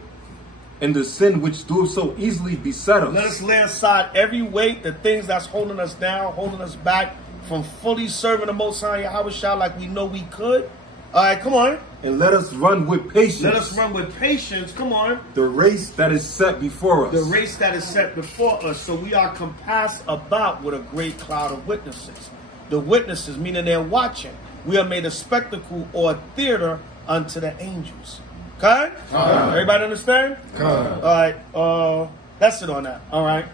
and the sin which doeth so easily beset us. Let us lay aside every weight, the things that's holding us down, holding us back from fully serving the Most High Yahweh like we know we could. All right, come on. And let us run with patience. Let us run with patience. Come on. The race that is set before us. The race that is set before us. So we are compassed about with a great cloud of witnesses. The witnesses, meaning they're watching. We are made a spectacle or a theater unto the angels. Okay? Everybody understand? All right. That's it on that. All right.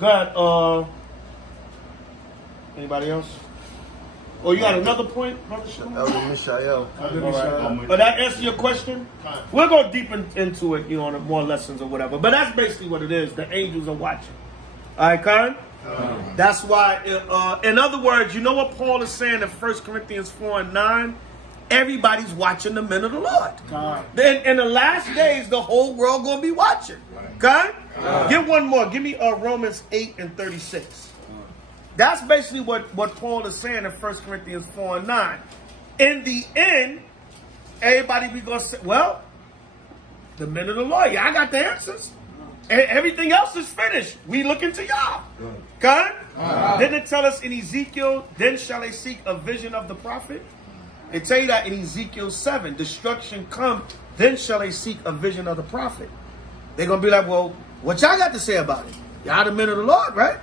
Go ahead. Anybody else? Oh, you got another point, Brother Shimon? Elder Mishael. But that answer your question? We'll go deep into it, on more lessons or whatever. But that's basically what it is. The angels are watching. All right, Khan? That's why, in other words, you know what Paul is saying in 1 Corinthians 4 and 9? Everybody's watching the men of the Lord. Then in the last days, the whole world going to be watching. Okay? Get one more. Give me Romans 8 and 36. That's basically what Paul is saying in 1 Corinthians 4 and 9. In the end, everybody be going to say, well, the men of the Lord, y'all got the answers. Everything else is finished. We looking to y'all. Okay? Didn't it tell us in Ezekiel, then shall they seek a vision of the prophet? It tell you that in Ezekiel 7, destruction come, then shall they seek a vision of the prophet. They're going to be like, well, what y'all got to say about it? Y'all the men of the Lord, right?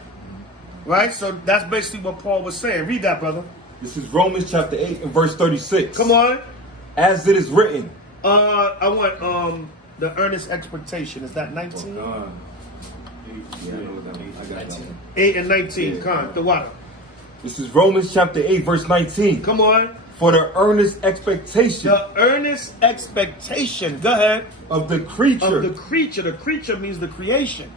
Right? So that's basically what Paul was saying. Read that, brother. This is Romans chapter 8 and verse 36. Come on. As it is written. I want the earnest expectation. Is that 19? 8 and 19. Con, the water. This is Romans chapter 8 verse 19. Come on. For the earnest expectation. The earnest expectation. Go ahead. Of the creature. Of the creature. The creature means the creation.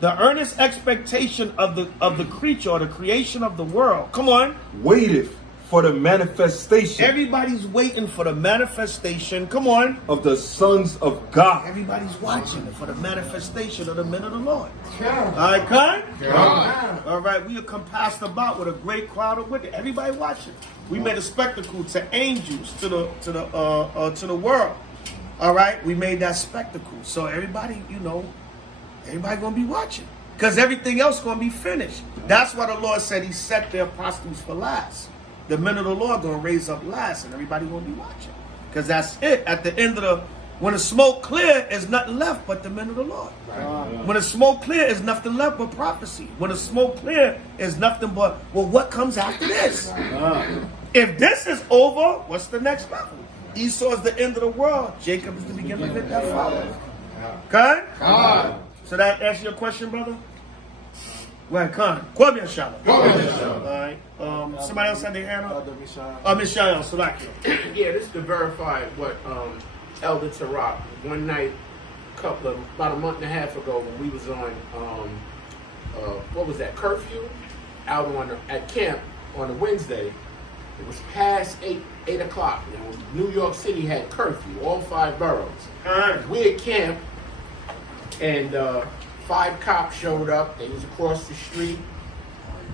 The earnest expectation of the creature or the creation of the world. Come on. Waiteth for the manifestation. Everybody's waiting for the manifestation. Come on. Of the sons of God. Everybody's watching for the manifestation of the men of the Lord. Yeah. All right, Con? Yeah. All right, we are compassed about with a great cloud of witnesses. Everybody watching. We made a spectacle to angels, to the world. All right, we made that spectacle. So everybody, everybody gonna be watching. Because everything else going to be finished. That's why the Lord said he set the apostles for last. The men of the Lord going to raise up last, and everybody going to be watching. Because that's it. At the end of the, when the smoke clear, there's nothing left but the men of the Lord. When the smoke clear, there's nothing left but prophecy. When the smoke clear, there's nothing but, well, what comes after this? If this is over, what's the next level? Esau is the end of the world. Jacob is the beginning of it that follows. Okay? So that answers your question, brother? Well, Khan. Kwame Inshallah. All right. Somebody else had their hand up? Mishael, Salakia. Yeah, this is to verify what Elder Tarak, one night, about a month and a half ago, when we was on, what was that, curfew? Out at camp on a Wednesday. It was past 8 o'clock. You know, New York City had curfew, all 5 boroughs. We at camp, and 5 cops showed up. They was across the street,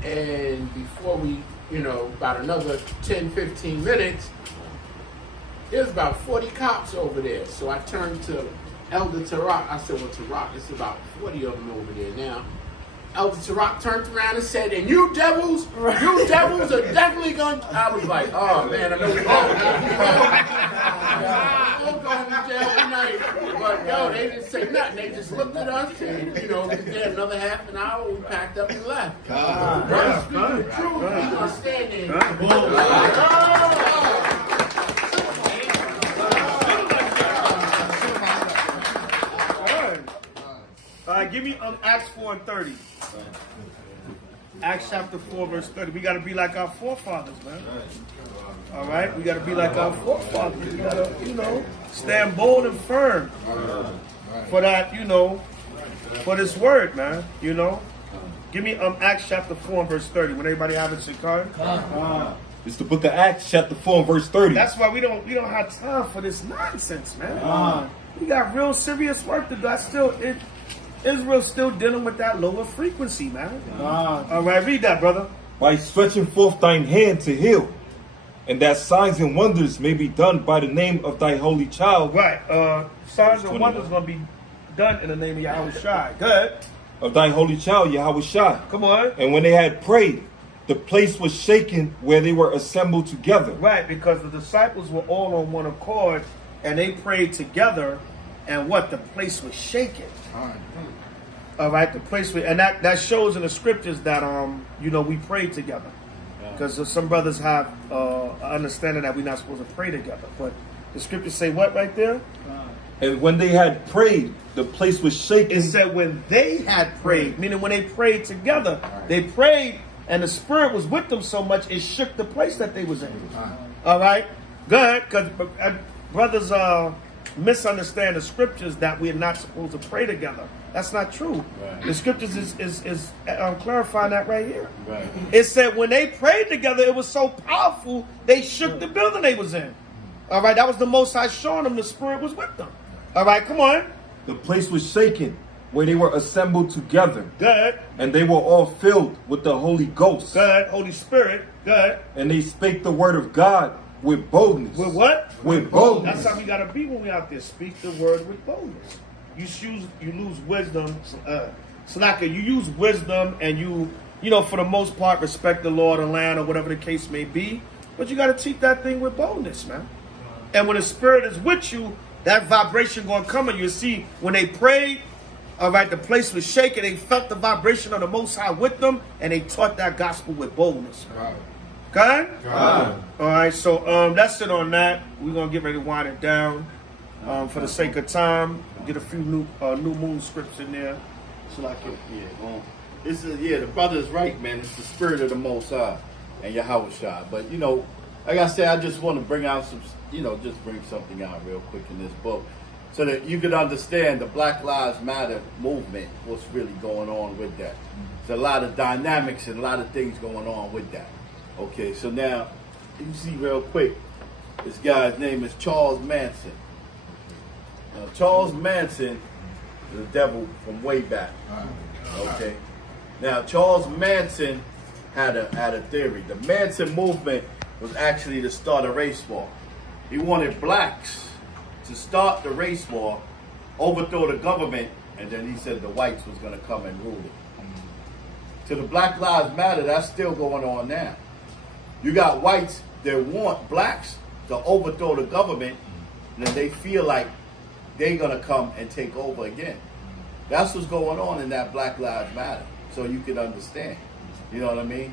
and before we, about another 10, 15 minutes, there's about 40 cops over there. So I turned to Elder Tarak. I said, well, Tarak, it's about 40 of them over there now. Elder Tarak turned around and said, and you devils are definitely going to... I was like, oh, man, I know we're going to jail tonight. But, yo, they didn't say nothing. They just looked at us and, we was there another half an hour. We packed up and left. Brothers speaking the truth. We going to stand there. Give me Acts 4:30. Acts chapter 4, verse 30. We got to be like our forefathers, man. All right? We got to be like our forefathers. We got to, stand bold and firm for that, for this word, man. Give me Acts chapter 4, verse 30. When everybody have it, Shikar? It's the book of Acts, chapter 4, verse 30. That's why we don't have time for this nonsense, man. We got real serious work to do. Israel's still dealing with that lower frequency, man. All right, read that, brother. By stretching forth thine hand to heal, and that signs and wonders may be done by the name of thy holy child. Right. Signs and wonders going to be done in the name of Yahweh Shai. Good. Of thy holy child, Yahweh Shai. Come on. And when they had prayed, the place was shaken where they were assembled together. Right, because the disciples were all on one accord, and they prayed together, and what? The place was shaken. All right, the place was, and that shows in the scriptures that we prayed together, because some brothers have understanding that we're not supposed to pray together, but the scriptures say what right there? And when they had prayed, the place was shaken. It said when they had prayed, meaning when they prayed together, they prayed, and the Spirit was with them so much it shook the place that they was in. All right, good, because brothers misunderstand the scriptures that we're not supposed to pray together. That's not true. Right. The scriptures is clarifying that right here. Right. It said when they prayed together, it was so powerful, they shook the building they was in. All right, that was the Most High showing them the Spirit was with them. All right, come on. The place was shaken where they were assembled together. Good. And they were all filled with the Holy Ghost. Good. Holy Spirit. Good. And they spake the word of God with boldness. With what? With boldness. That's how we got to be when we out there. Speak the word with boldness. You lose wisdom. Slaka, you use wisdom and you for the most part, respect the law of the land or whatever the case may be. But you got to teach that thing with boldness, man. And when the Spirit is with you, that vibration going to come and you see when they prayed, all right, the place was shaking. They felt the vibration of the Most High with them, and they taught that gospel with boldness. Man. Okay? All right, so that's it on that. We're going to get ready to wind it down. For the sake of time, get a few new moon scripts in there. So like the brother is right, man. It's the Spirit of the Most High and Yahweh Shai. But like I said, I just want to bring out some, just bring something out real quick in this book, so that you can understand the Black Lives Matter movement. What's really going on with that? There's a lot of dynamics and a lot of things going on with that. Okay, so now you see real quick, this guy's name is Charles Manson. Now, Charles Manson is the devil from way back. Okay. Now, Charles Manson had a theory. The Manson movement was actually to start a race war. He wanted blacks to start the race war, overthrow the government, and then he said the whites was going to come and rule it. to the Black Lives Matter, that's still going on now. You got whites that want blacks to overthrow the government, and then they feel like they're going to come and take over again. That's what's going on in that Black Lives Matter, so you can understand. You know what I mean?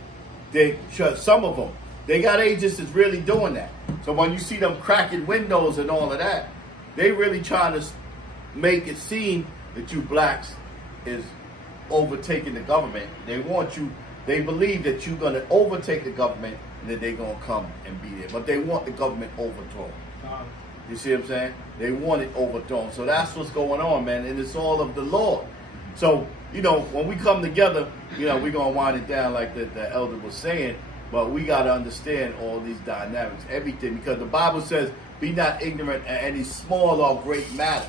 Some of them, they got agents that's really doing that. So when you see them cracking windows and all of that, they really trying to make it seem that you blacks is overtaking the government. They want you, they believe that you're going to overtake the government and that they're going to come and be there. But they want the government overthrown. You see what I'm saying? They want it overthrown. So that's what's going on, man. And it's all of the Lord. So, you know, when we come together, you know, we're going to wind it down like the elder was saying. But we got to understand all these dynamics, everything. Because the Bible says, be not ignorant of any small or great matter.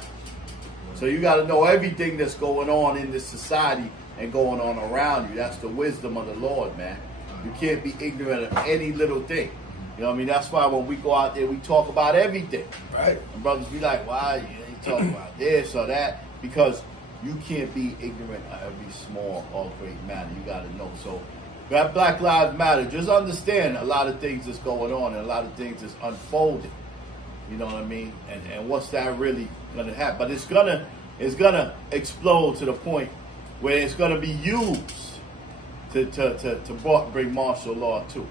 So you got to know everything that's going on in this society and going on around you. That's the wisdom of the Lord, man. You can't be ignorant of any little thing. You know what I mean? That's why when we go out there, we talk about everything. Right. And brothers be like, why you ain't talking about this or that? Because you can't be ignorant of every small or great matter. You got to know. So that Black Lives Matter, just understand a lot of things that's going on and a lot of things that's unfolding. You know what I mean? And what's that really going to happen? But it's gonna explode to the point where it's going to be used to bring martial law too.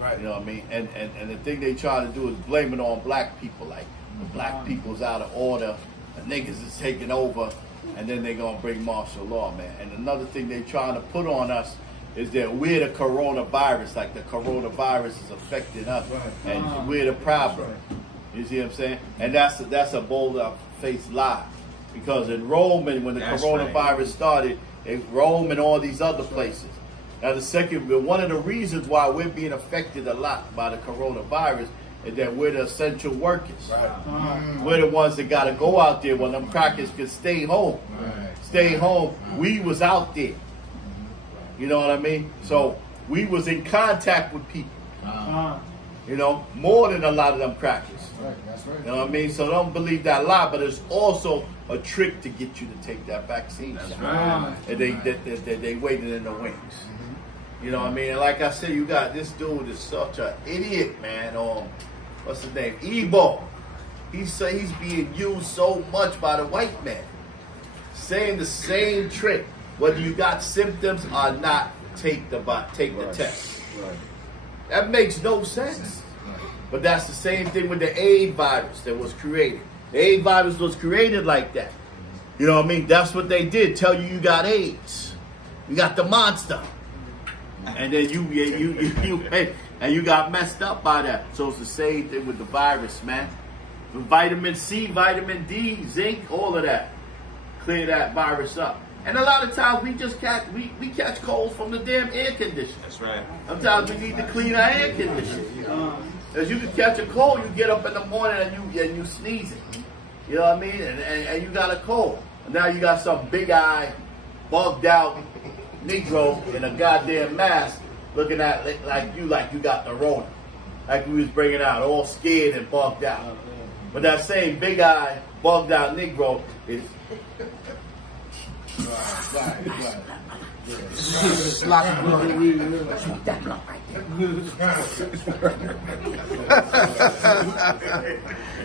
Right. You know what I mean? And the thing they try to do is blame it on black people. Like, the black people's out of order, the niggas is taking over, and then they're going to bring martial law, man. And another thing they trying to put on us is that we're the coronavirus. Like, the coronavirus is affecting us, and we're the problem. You see what I'm saying? And that's a bold-faced lie. Because in Rome, and when the coronavirus started, in Rome and all these other places, now one of the reasons why we're being affected a lot by the coronavirus is that we're the essential workers. Right. We're the ones that got to go out there when them crackers could stay home. Right. Stay home. We was out there. You know what I mean? So we was in contact with people. You know, more than a lot of them crackers. Right. That's right. You know what I mean? So don't believe that lie, but it's also a trick to get you to take that vaccine. That's right. And they waited in the wings. You know what I mean? And like I said, you got this dude is such an idiot, man. What's his name? Ebo. He's being used so much by the white man. Saying the same trick. Whether you got symptoms or not, take the test. Right. That makes no sense. But that's the same thing with the AIDS virus that was created. The AIDS virus was created like that. You know what I mean? That's what they did. Tell you got AIDS. You got the monster. And then you got messed up by that. So it's the same thing with the virus, man. With vitamin C, vitamin D, zinc, all of that. Clear that virus up. And a lot of times we just catch colds from the damn air conditioner. That's right. Sometimes we need to clean our air conditioner. Because you can catch a cold, you get up in the morning and you sneezing. You know what I mean? And you got a cold. And now you got some big eye, bugged out Negro in a goddamn mask looking at like you got the Rona. Like we was bringing out, all scared and bugged out. But that same big eye, bugged out Negro is... Right.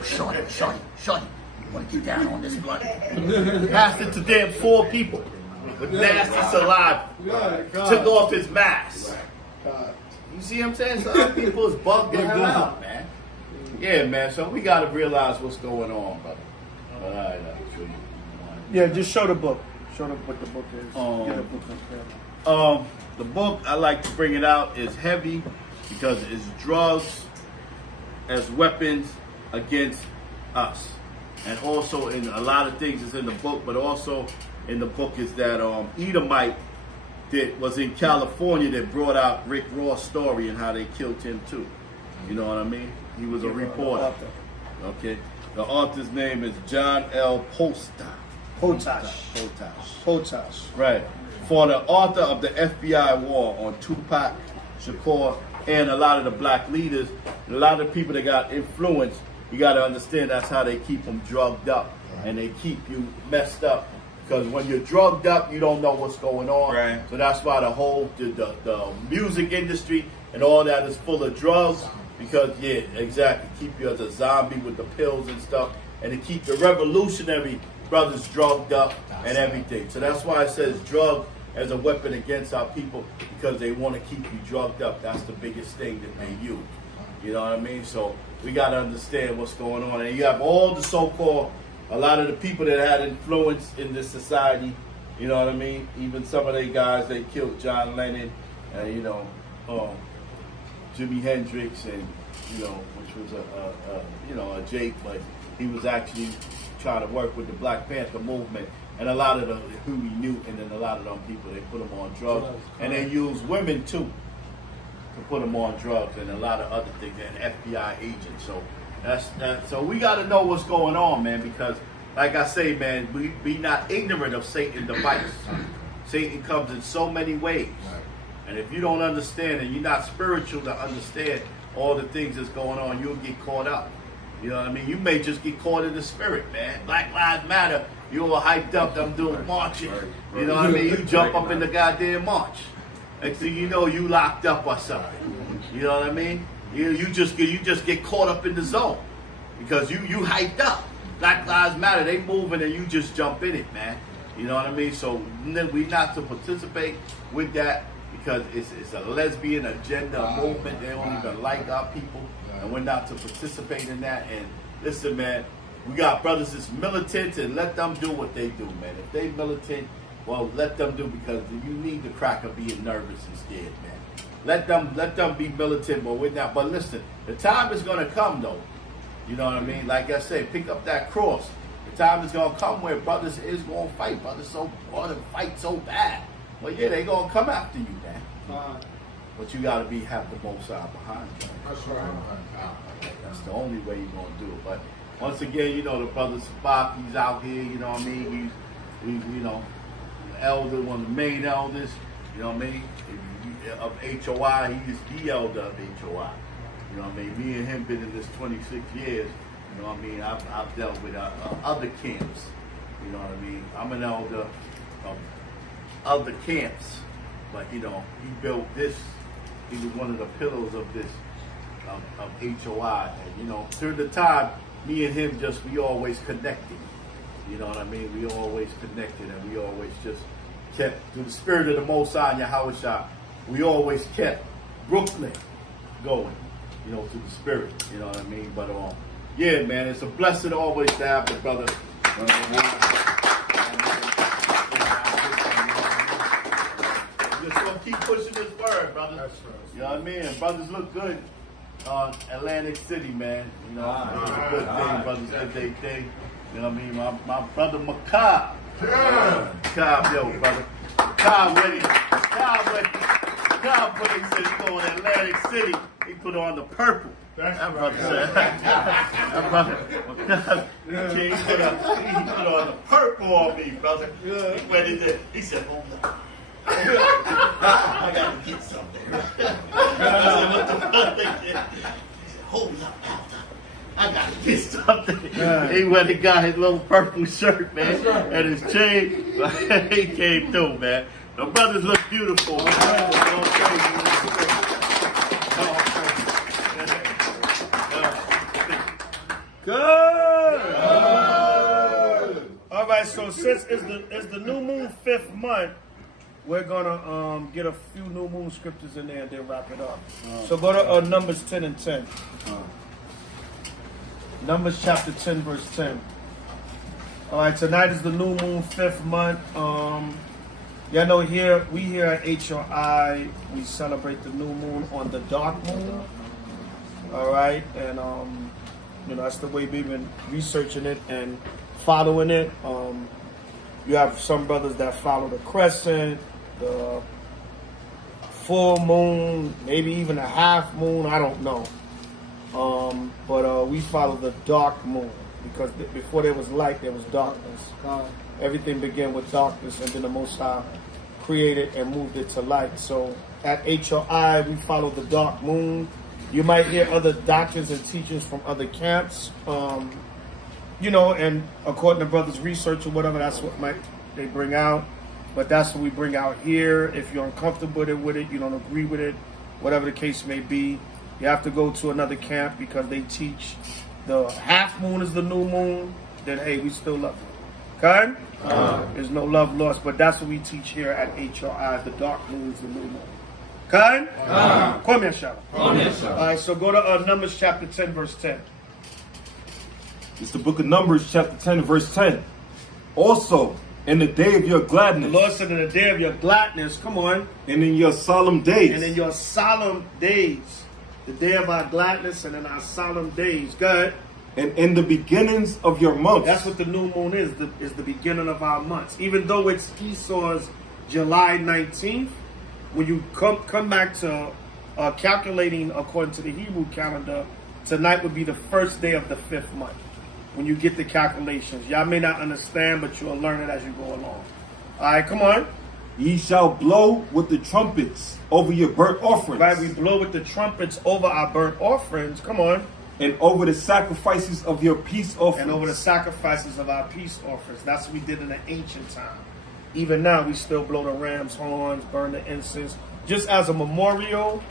Shorty. Want to get down on this blunt? Passed it to damn 4 people with nasty saliva. Took off his mask. You see what I'm saying? So other people is bugged out, man. Yeah, man. So we got to realize what's going on, brother. But all right, I'll show you. Yeah, just show the book. Show them what the book is. Get a book up there. The book, I like to bring it out, is heavy because it's drugs as weapons against us. And also in a lot of things is in the book, but also in the book is that Edomite that was in California that brought out Rick Ross' story and how they killed him too. You know what I mean? He was a reporter. Okay. The author's name is John L. Potash. Right. For the author of the FBI war on Tupac Shakur and a lot of the black leaders, a lot of people that got influence, you got to understand that's how they keep them drugged up and they keep you messed up Because when you're drugged up, you don't know what's going on. Right. So that's why the whole the music industry and all that is full of drugs. Because, yeah, exactly. Keep you as a zombie with the pills and stuff. And to keep the revolutionary brothers drugged up and everything. So that's why it says drug as a weapon against our people. Because they want to keep you drugged up. That's the biggest thing that they use. You know what I mean? So we got to understand what's going on. And you have all the so-called, a lot of the people that had influence in this society. You know what I mean? Even some of they guys, they killed John Lennon. And, you know, Jimi Hendrix, and which was a Jake, but he was actually trying to work with the Black Panther movement, and a lot of the Huey Newton and a lot of them people, they put them on drugs, and they use women too to put them on drugs and a lot of other things, and FBI agents. So so we got to know what's going on, man, because like I say, man, we be not ignorant of Satan's device. Satan comes in so many ways. And if you don't understand and you're not spiritual to understand all the things that's going on, you'll get caught up. You know what I mean? You may just get caught in the spirit, man. Black Lives Matter, you're all hyped up, them doing marching. You know what I mean? You jump up in the goddamn march. Next thing you know, you locked up or something. You know what I mean? You just get caught up in the zone. Because you hyped up. Black Lives Matter, they moving and you just jump in it, man. You know what I mean? So we not to participate with that. Because it's a lesbian agenda movement. They don't even like our people. And we're not to participate in that. And listen, man, we got brothers that's militant, and let them do what they do, man. If they militant, well, let them do, because you need the crack of being nervous and scared, man. Let them be militant, but we're not. But listen, the time is going to come, though. You know what I mean? Like I say, pick up that cross. The time is going to come where brothers is going to fight. Brothers want to fight so bad. Well, yeah, they gonna come after you, man. But you gotta have the Most High behind you. That's right. That's the only way you're gonna do it. But once again, the brother Sabak, he's out here. You know what I mean? He's the elder, one of the main elders. You know what I mean? Of HOI, he's the elder of HOI. You know what I mean? Me and him been in this 26 years. You know what I mean? I've dealt with other camps. You know what I mean? I'm an elder of other camps, but he built this. He was one of the pillars of this of HOI, and through the time, me and him we always connected. You know what I mean? We always connected, and we always just kept through the spirit of the Most High and Yahweh Shah. We always kept Brooklyn going, through the spirit. You know what I mean? But yeah, man, it's a blessing always to have the brother. Just gonna keep pushing this word, brother. That's right. You know what I mean? Brothers look good on Atlantic City, man. It's a good thing, brothers did they thing. You know what I mean? My brother Macabre. Yeah. Macabre, yo, brother. Macabre with it. Macabre put he said he going to Atlantic City. He put on the purple. That's that brother said. That brother Macabre. He put on the purple on me, brother. Yeah. He went in there. He said, hold up. I gotta get something. I said, what the fuck? He said, hold up, Alta. I gotta get something. Yeah. He went and got his little purple shirt, man, and his chain. He came through, man. The brothers look beautiful. Good. All right, so since it's the new moon 5th month, we're gonna get a few new moon scriptures in there and then wrap it up. So go to Numbers 10 and 10. Numbers chapter 10, verse 10. All right, tonight is the new moon 5th month. Y'all know we here at HOI, we celebrate the new moon on the dark moon. All right, and that's the way we've been researching it and following it. You have some brothers that follow the crescent, the full moon, maybe even a half moon, I don't know. But we follow the dark moon because before there was light, there was darkness. Everything began with darkness, and then the Most High created and moved it to light. So at HOI, we follow the dark moon. You might hear other doctrines and teachings from other camps. And according to brothers' research or whatever, that's what might they bring out. But that's what we bring out here. If you're uncomfortable with it, you don't agree with it, whatever the case may be, you have to go to another camp because they teach the half moon is the new moon. Then hey, we still love you. Okay? There's no love lost, but that's what we teach here at HRI. The dark moon is the new moon. Okay? Come here, Shabbat. All right, so go to Numbers chapter 10, verse 10. It's the book of Numbers, chapter 10, verse 10. Also, in the day of your gladness. The Lord said in the day of your gladness, come on. And in your solemn days. And in your solemn days. The day of our gladness and in our solemn days. Good. And in the beginnings of your months. That's what the new moon is the beginning of our months. Even though it's Esau's July 19th, when you come back to calculating according to the Hebrew calendar, tonight would be the first day of the 5th month. When you get the calculations. Y'all may not understand, but you'll learn it as you go along. All right, come on. Ye shall blow with the trumpets over your burnt offerings. Right, we blow with the trumpets over our burnt offerings. Come on. And over the sacrifices of your peace offerings. And over the sacrifices of our peace offerings. That's what we did in the ancient time. Even now, we still blow the ram's horns, burn the incense, just as a memorial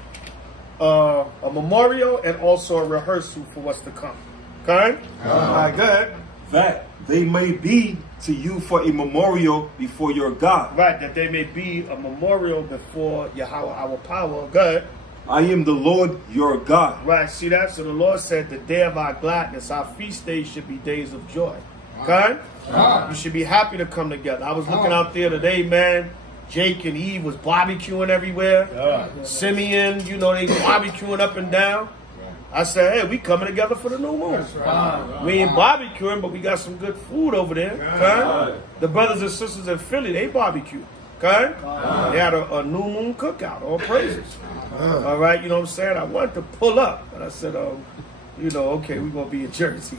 and also a rehearsal for what's to come. Okay? All right, good. That they may be to you for a memorial before your God. Right, that they may be a memorial before Yahweh, our power. Good. I am the Lord your God. Right, see that? So the Lord said the day of our gladness, our feast days should be days of joy. Okay? You should be happy to come together. I was looking out there today, man. Jake and Eve was barbecuing everywhere. Simeon, you know, they barbecuing up and down. I said, hey, we coming together for the new moon. We ain't barbecuing, but we got some good food over there. Okay? The brothers and sisters in Philly, they barbecue. Okay? They had a new moon cookout. All praises. All right, you know what I'm saying? I wanted to pull up, but I said, you know, okay, we're going to be in Jersey.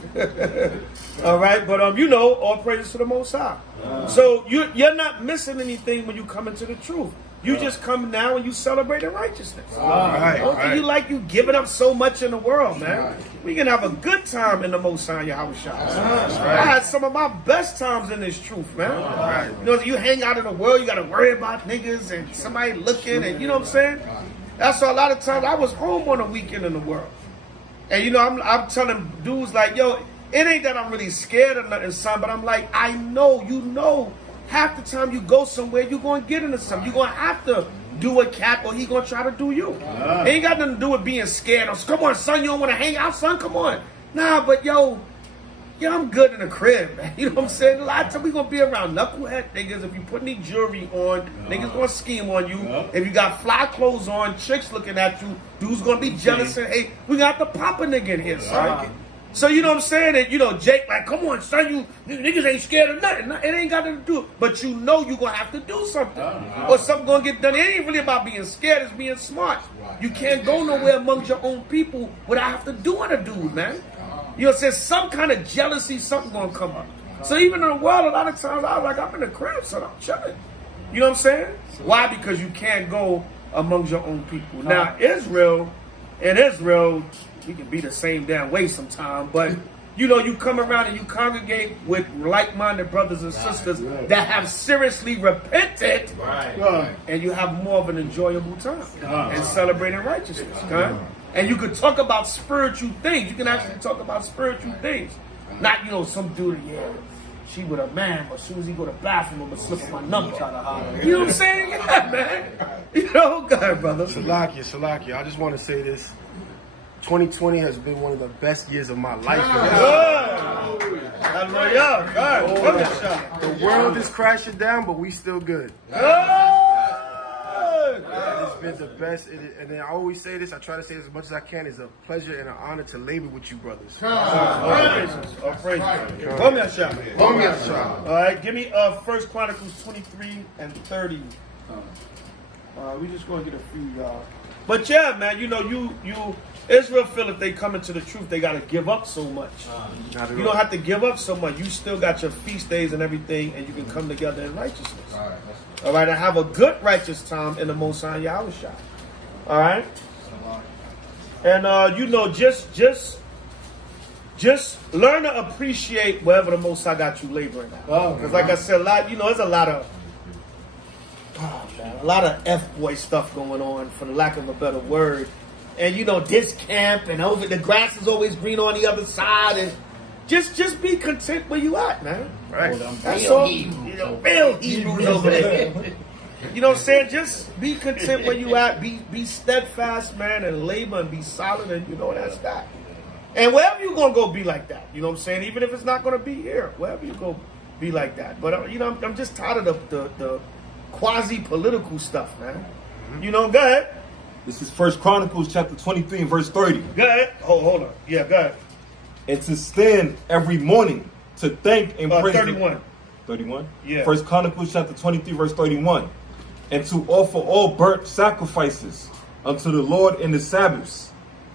All right, but, you know, all praises to the Most High. So you're not missing anything when you come into the truth. You just come now and you celebrate in righteousness. You like you giving up so much in the world, man. We can have a good time in the Most High Yahweh Shai. I had some of my best times in this truth, man. You know, you hang out in the world, you got to worry about niggas and somebody looking, and you know what I'm saying? That's why a lot of times I was home on a weekend in the world. And you know, I'm telling dudes like, yo, it ain't that I'm really scared or nothing, son, but I'm like, I know, you know, half the time you go somewhere, you're going to get into something. You're going to have to do what Cap or he going to try to do you. It ain't got nothing to do with being scared. Or, come on, son, you don't want to hang out, son? Come on. Nah, but yo, I'm good in the crib, man. You know what I'm saying? A lot of times we going to be around knucklehead niggas. If you put any jewelry on, niggas going to scheme on you. If you got fly clothes on, chicks looking at you, dudes going to be jealous and, hey, we got the pop a nigga in here, son. So you know what I'm saying? And you know, Jake, like, come on, son, you niggas ain't scared of nothing. It ain't got nothing to do. But you know you're gonna have to do something. Or something gonna get done. It ain't really about being scared, it's being smart. You can't go nowhere amongst your own people without have to do it a dude, man. You know what I'm saying? Some kind of jealousy, something gonna come up. So even in the world, a lot of times I was like, I'm in the crib, son, I'm chilling. You know what I'm saying? Why? Because you can't go amongst your own people. Now, Israel, we can be the same damn way sometime, but you know, you come around and you congregate with like-minded brothers and sisters that have seriously repented, and you have more of an enjoyable time and celebrating righteousness. And you could talk about spiritual things. You can actually talk about spiritual things. Not, you know, some dude, she with a man, but as soon as he go to the bathroom, I'm gonna slip on my number. You know what I'm saying? Yeah, man. You know, go ahead, brother. Salakia. I just want to say this. 2020 has been one of the best years of my life. The world is crashing down, but we still good. It's been the best. And then I always say this, I try to say this as much as I can. It's a pleasure and an honor to labor with you brothers. All praises. All right, give me 1 Chronicles 23 and 30. We just gonna get a few, y'all. But yeah, man, you know, you Israel feel if they come into the truth, they got to give up so much. You don't have to give up so much. You still got your feast days and everything, and you can come together in righteousness. All right, and have a good righteous time in the Most High Yahweh Shai. All right? And, you know, just just learn to appreciate wherever the Most High got you laboring at. Because like I said, there's a lot of F-boy stuff going on, for the lack of a better word. And this camp and over the grass is always green on the other side, and just be content where you at, man. Right. That's all. Real Hebrews over there. You know what I'm saying? Just be content where you at. Be steadfast, man, and labor and be solid, and that's that. And wherever you're gonna go, be like that. You know what I'm saying? Even if it's not gonna be here, wherever you go, be like that. But I'm just tired of the quasi-political stuff, man. Go ahead. This is 1 Chronicles chapter 23 and verse 30. Go ahead. Hold on. Yeah, go ahead. And to stand every morning to thank and praise. 31. 31? Yeah. 1 Chronicles chapter 23 verse 31. And to offer all burnt sacrifices unto the Lord in the Sabbaths,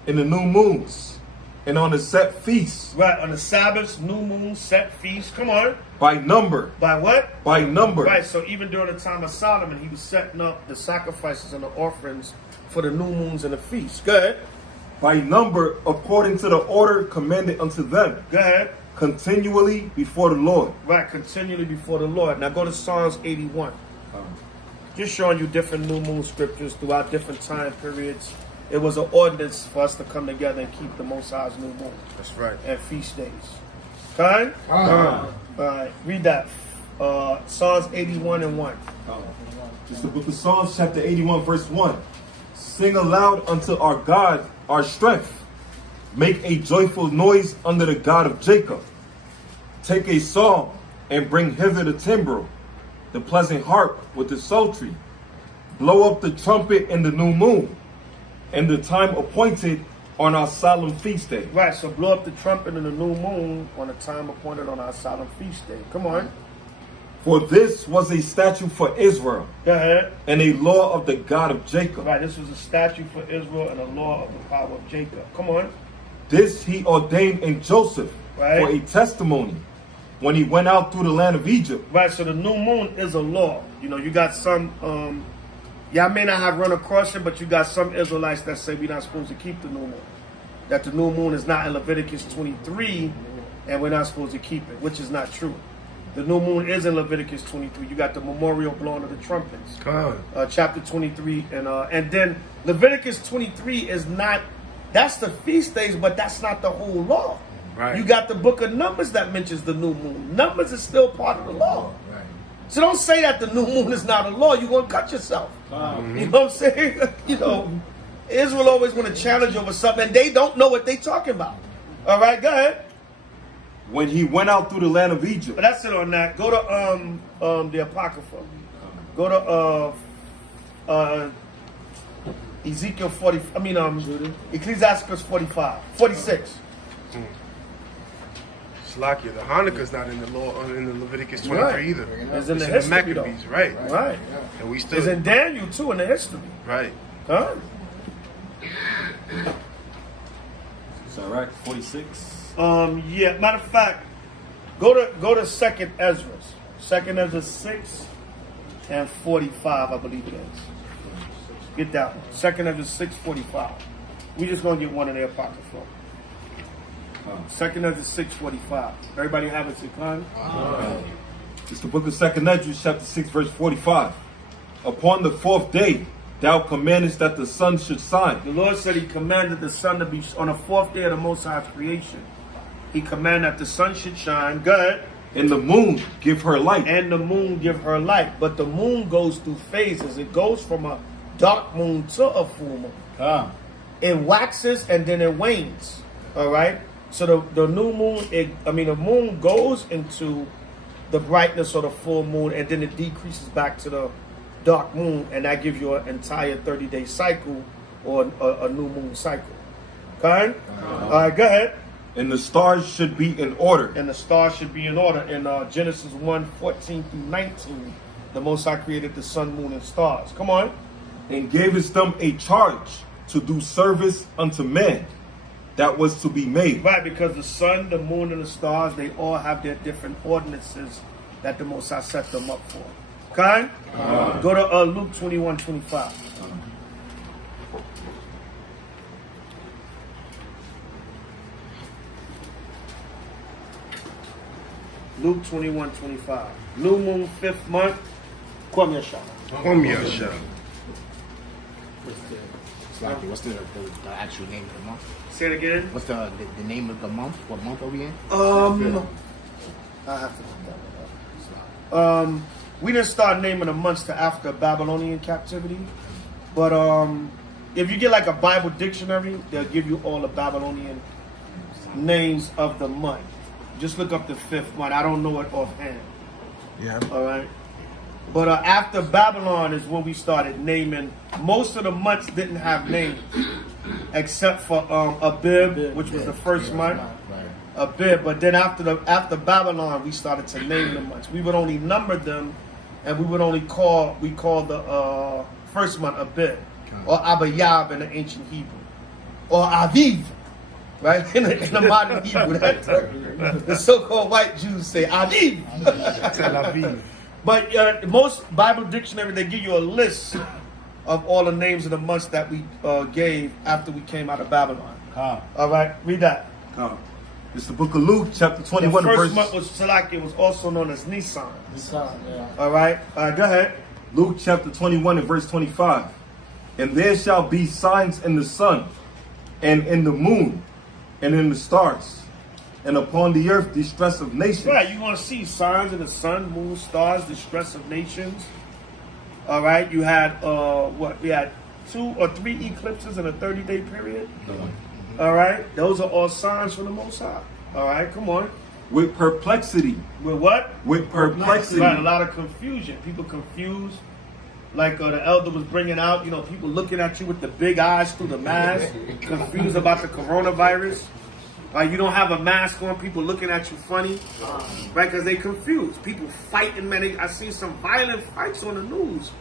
in the new moons, and on the set feasts. Right, on the Sabbaths, new moon, set feasts. Come on. By number. By what? By number. Right, so even during the time of Solomon, he was setting up the sacrifices and the offerings for the new moons and the feasts. Go ahead. By number, according to the order commanded unto them. Go ahead. Continually before the Lord. Right, continually before the Lord. Now go to Psalms 81. Just showing you different new moon scriptures throughout different time periods. It was an ordinance for us to come together and keep the Most High's new moon. That's right. And feast days. Okay? All right, read that. Psalms 81 and 1. It's the book of Psalms chapter 81 verse 1. Sing aloud unto our God, our strength. Make a joyful noise unto the God of Jacob. Take a psalm and bring hither the timbrel, the pleasant harp with the psaltery. Blow up the trumpet in the new moon, and the time appointed on our solemn feast day. Right, so blow up the trumpet in the new moon on the time appointed on our solemn feast day. Come on. For this was a statute for Israel. Go ahead. And a law of the God of Jacob. Right, this was a statute for Israel and a law of the power of Jacob. Come on. This he ordained in Joseph for a testimony when he went out through the land of Egypt. Right, so the new moon is a law. You got some, y'all may not have run across it, but you got some Israelites that say we're not supposed to keep the new moon. That the new moon is not in Leviticus 23, and we're not supposed to keep it, which is not true. The new moon is in Leviticus 23. You got the memorial blowing of the trumpets. Chapter 23. And then Leviticus 23 is not, that's the feast days, but that's not the whole law. Right. You got the book of Numbers that mentions the new moon. Numbers is still part of the law. Right. So don't say that the new moon is not a law. You're going to cut yourself. You know what I'm saying? Israel always want to challenge over something, and they don't know what they're talking about. All right, go ahead. When he went out through the land of Egypt. But that's it on that. Go to the Apocrypha. Go to Ezekiel 40. Ecclesiastes 46. Slakia, the Hanukkah's not in the law in the Leviticus 23 either. It's in the history, Maccabees, right? Right. And we still. It's in Daniel too in the history. Right. Huh? Sirach 46. Yeah. Matter of fact, go to Second Ezra. Second Ezra 6 and 45, I believe it is. Get that one. Second Ezra 6:45. We just gonna get one in the Apocrypha. Second Ezra 6:45. Everybody have it, Sikhan? It's the book of Second Ezra, chapter 6, verse 45. Upon the fourth day, thou commandest that the sun should shine. The Lord said he commanded the sun to be, on the fourth day of the Most High's creation, he commanded that the sun should shine. Good. And the moon give her light. And the moon give her light. But the moon goes through phases. It goes from a dark moon to a full moon. It waxes and then it wanes. All right? So the new moon, the moon goes into the brightness of the full moon, and then it decreases back to the dark moon, and that gives you an entire 30-day cycle or a new moon cycle. Okay? All right, go ahead. And the stars should be in order. And the stars should be in order. In Genesis 1:14 through 19, the Most High created the sun, moon, and stars. Come on. And gavest them a charge to do service unto men that was to be made. Right, because the sun, the moon, and the stars, they all have their different ordinances that the Most High set them up for. Okay? Go to Luke 21:25. Luke 21:25. New moon, 5th month. Kwame Yasha. What's the actual name of the month? Say it again. What's the name of the month? What month are we in? I have to look that one up. We didn't start naming the months to after Babylonian captivity, but if you get like a Bible dictionary, they'll give you all the Babylonian names of the month. Just look up the 5th month. I don't know it offhand. Yeah. All right. But after Babylon is when we started naming. Most of the months didn't have names, except for Abib, which was the first month. Abib. But then after Babylon, we started to name the months. We would only number them, and we would only call the first month Abib, or Abayab in the ancient Hebrew, or Aviv, right? In the modern Hebrew, the so-called white Jews say Aviv. Tel Aviv. But most Bible dictionary, they give you a list of all the names of the months that we gave after we came out of Babylon. All right, read that. It's the book of Luke, chapter 21. The first month was Salak. It was also known as Nisan. All right, go ahead. Luke chapter 21 and verse 25. And there shall be signs in the sun, and in the moon, and in the stars, and upon the earth distress of nations. Right, you're going to see signs in the sun, moon, stars, distress of nations. All right, you had, we had 2 or 3 eclipses in a 30-day period. All right, those are all signs from the Most High. All right, come on. With perplexity. With what? With perplexity. Right, a lot of confusion. People confused. Like the elder was bringing out, people looking at you with the big eyes through the mask, confused about the coronavirus. You don't have a mask on, people looking at you funny, right? Because they confused. People fighting, man. I see some violent fights on the news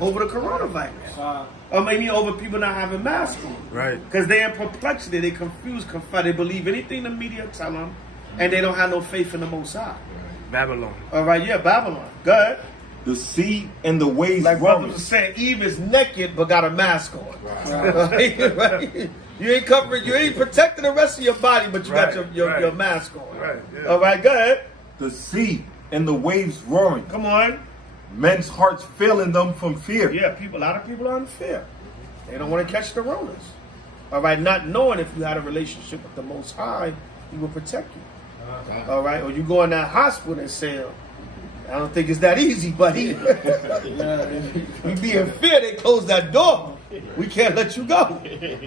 over the coronavirus. Or maybe over people not having masks on. Right. Because they're in perplexity, they confused, they believe anything the media tell them, and they don't have no faith in the Most High. Babylon. All right, yeah, Babylon. Go ahead. The sea and the waves like roaring. brothers are saying, Eve is naked but got a mask on. Right? You ain't covering, you ain't protecting the rest of your body, but you got your mask on. Right, yeah. All right, go ahead. The sea and the waves roaring. Come on. Men's hearts failing them from fear. Yeah, a lot of people are in fear. They don't want to catch the rollers. All right, not knowing if you had a relationship with the Most High, He will protect you. All right, or you go in that hospital and say, I don't think it's that easy, buddy. We be in fear, they close that door. We can't let you go.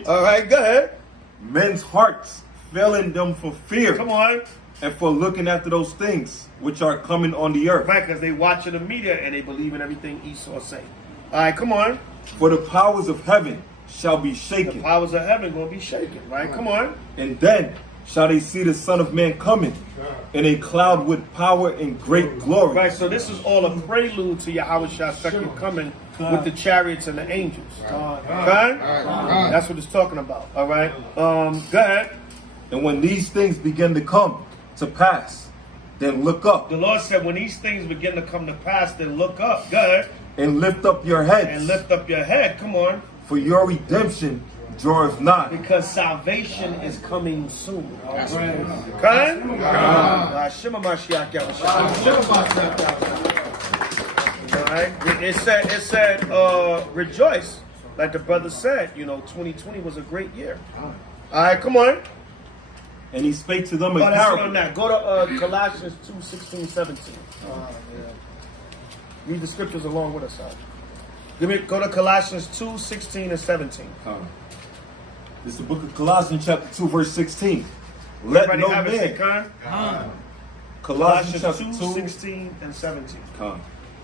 All right, go ahead. Men's hearts failing them for fear. Come on. And for looking after those things which are coming on the earth. Right, because they watching the media and they believe in everything Esau say. All right, come on. For the powers of heaven shall be shaken. The powers of heaven going to be shaken, right? Come on. And then shall they see the Son of Man coming in a cloud with power and great glory. Right, so this is all a prelude to Yahweh's second coming with the chariots and the angels. Okay? That's what it's talking about. All right? Go ahead. And when these things begin to come to pass, then look up. The Lord said, when these things begin to come to pass, then look up. Go ahead. And lift up your heads. And lift up your head. Come on. For your redemption draweth nigh. Because salvation is coming soon. Okay? Alright? It said, rejoice. Like the brother said, 2020 was a great year. Alright, come on. And he spake to them in parable. Go to Colossians 2, 16, 17. Read the scriptures along with us. Go to Colossians 2, 16 and 17. This is the book of Colossians chapter 2, verse 16. Let no man. Colossians 2, 16 and 17.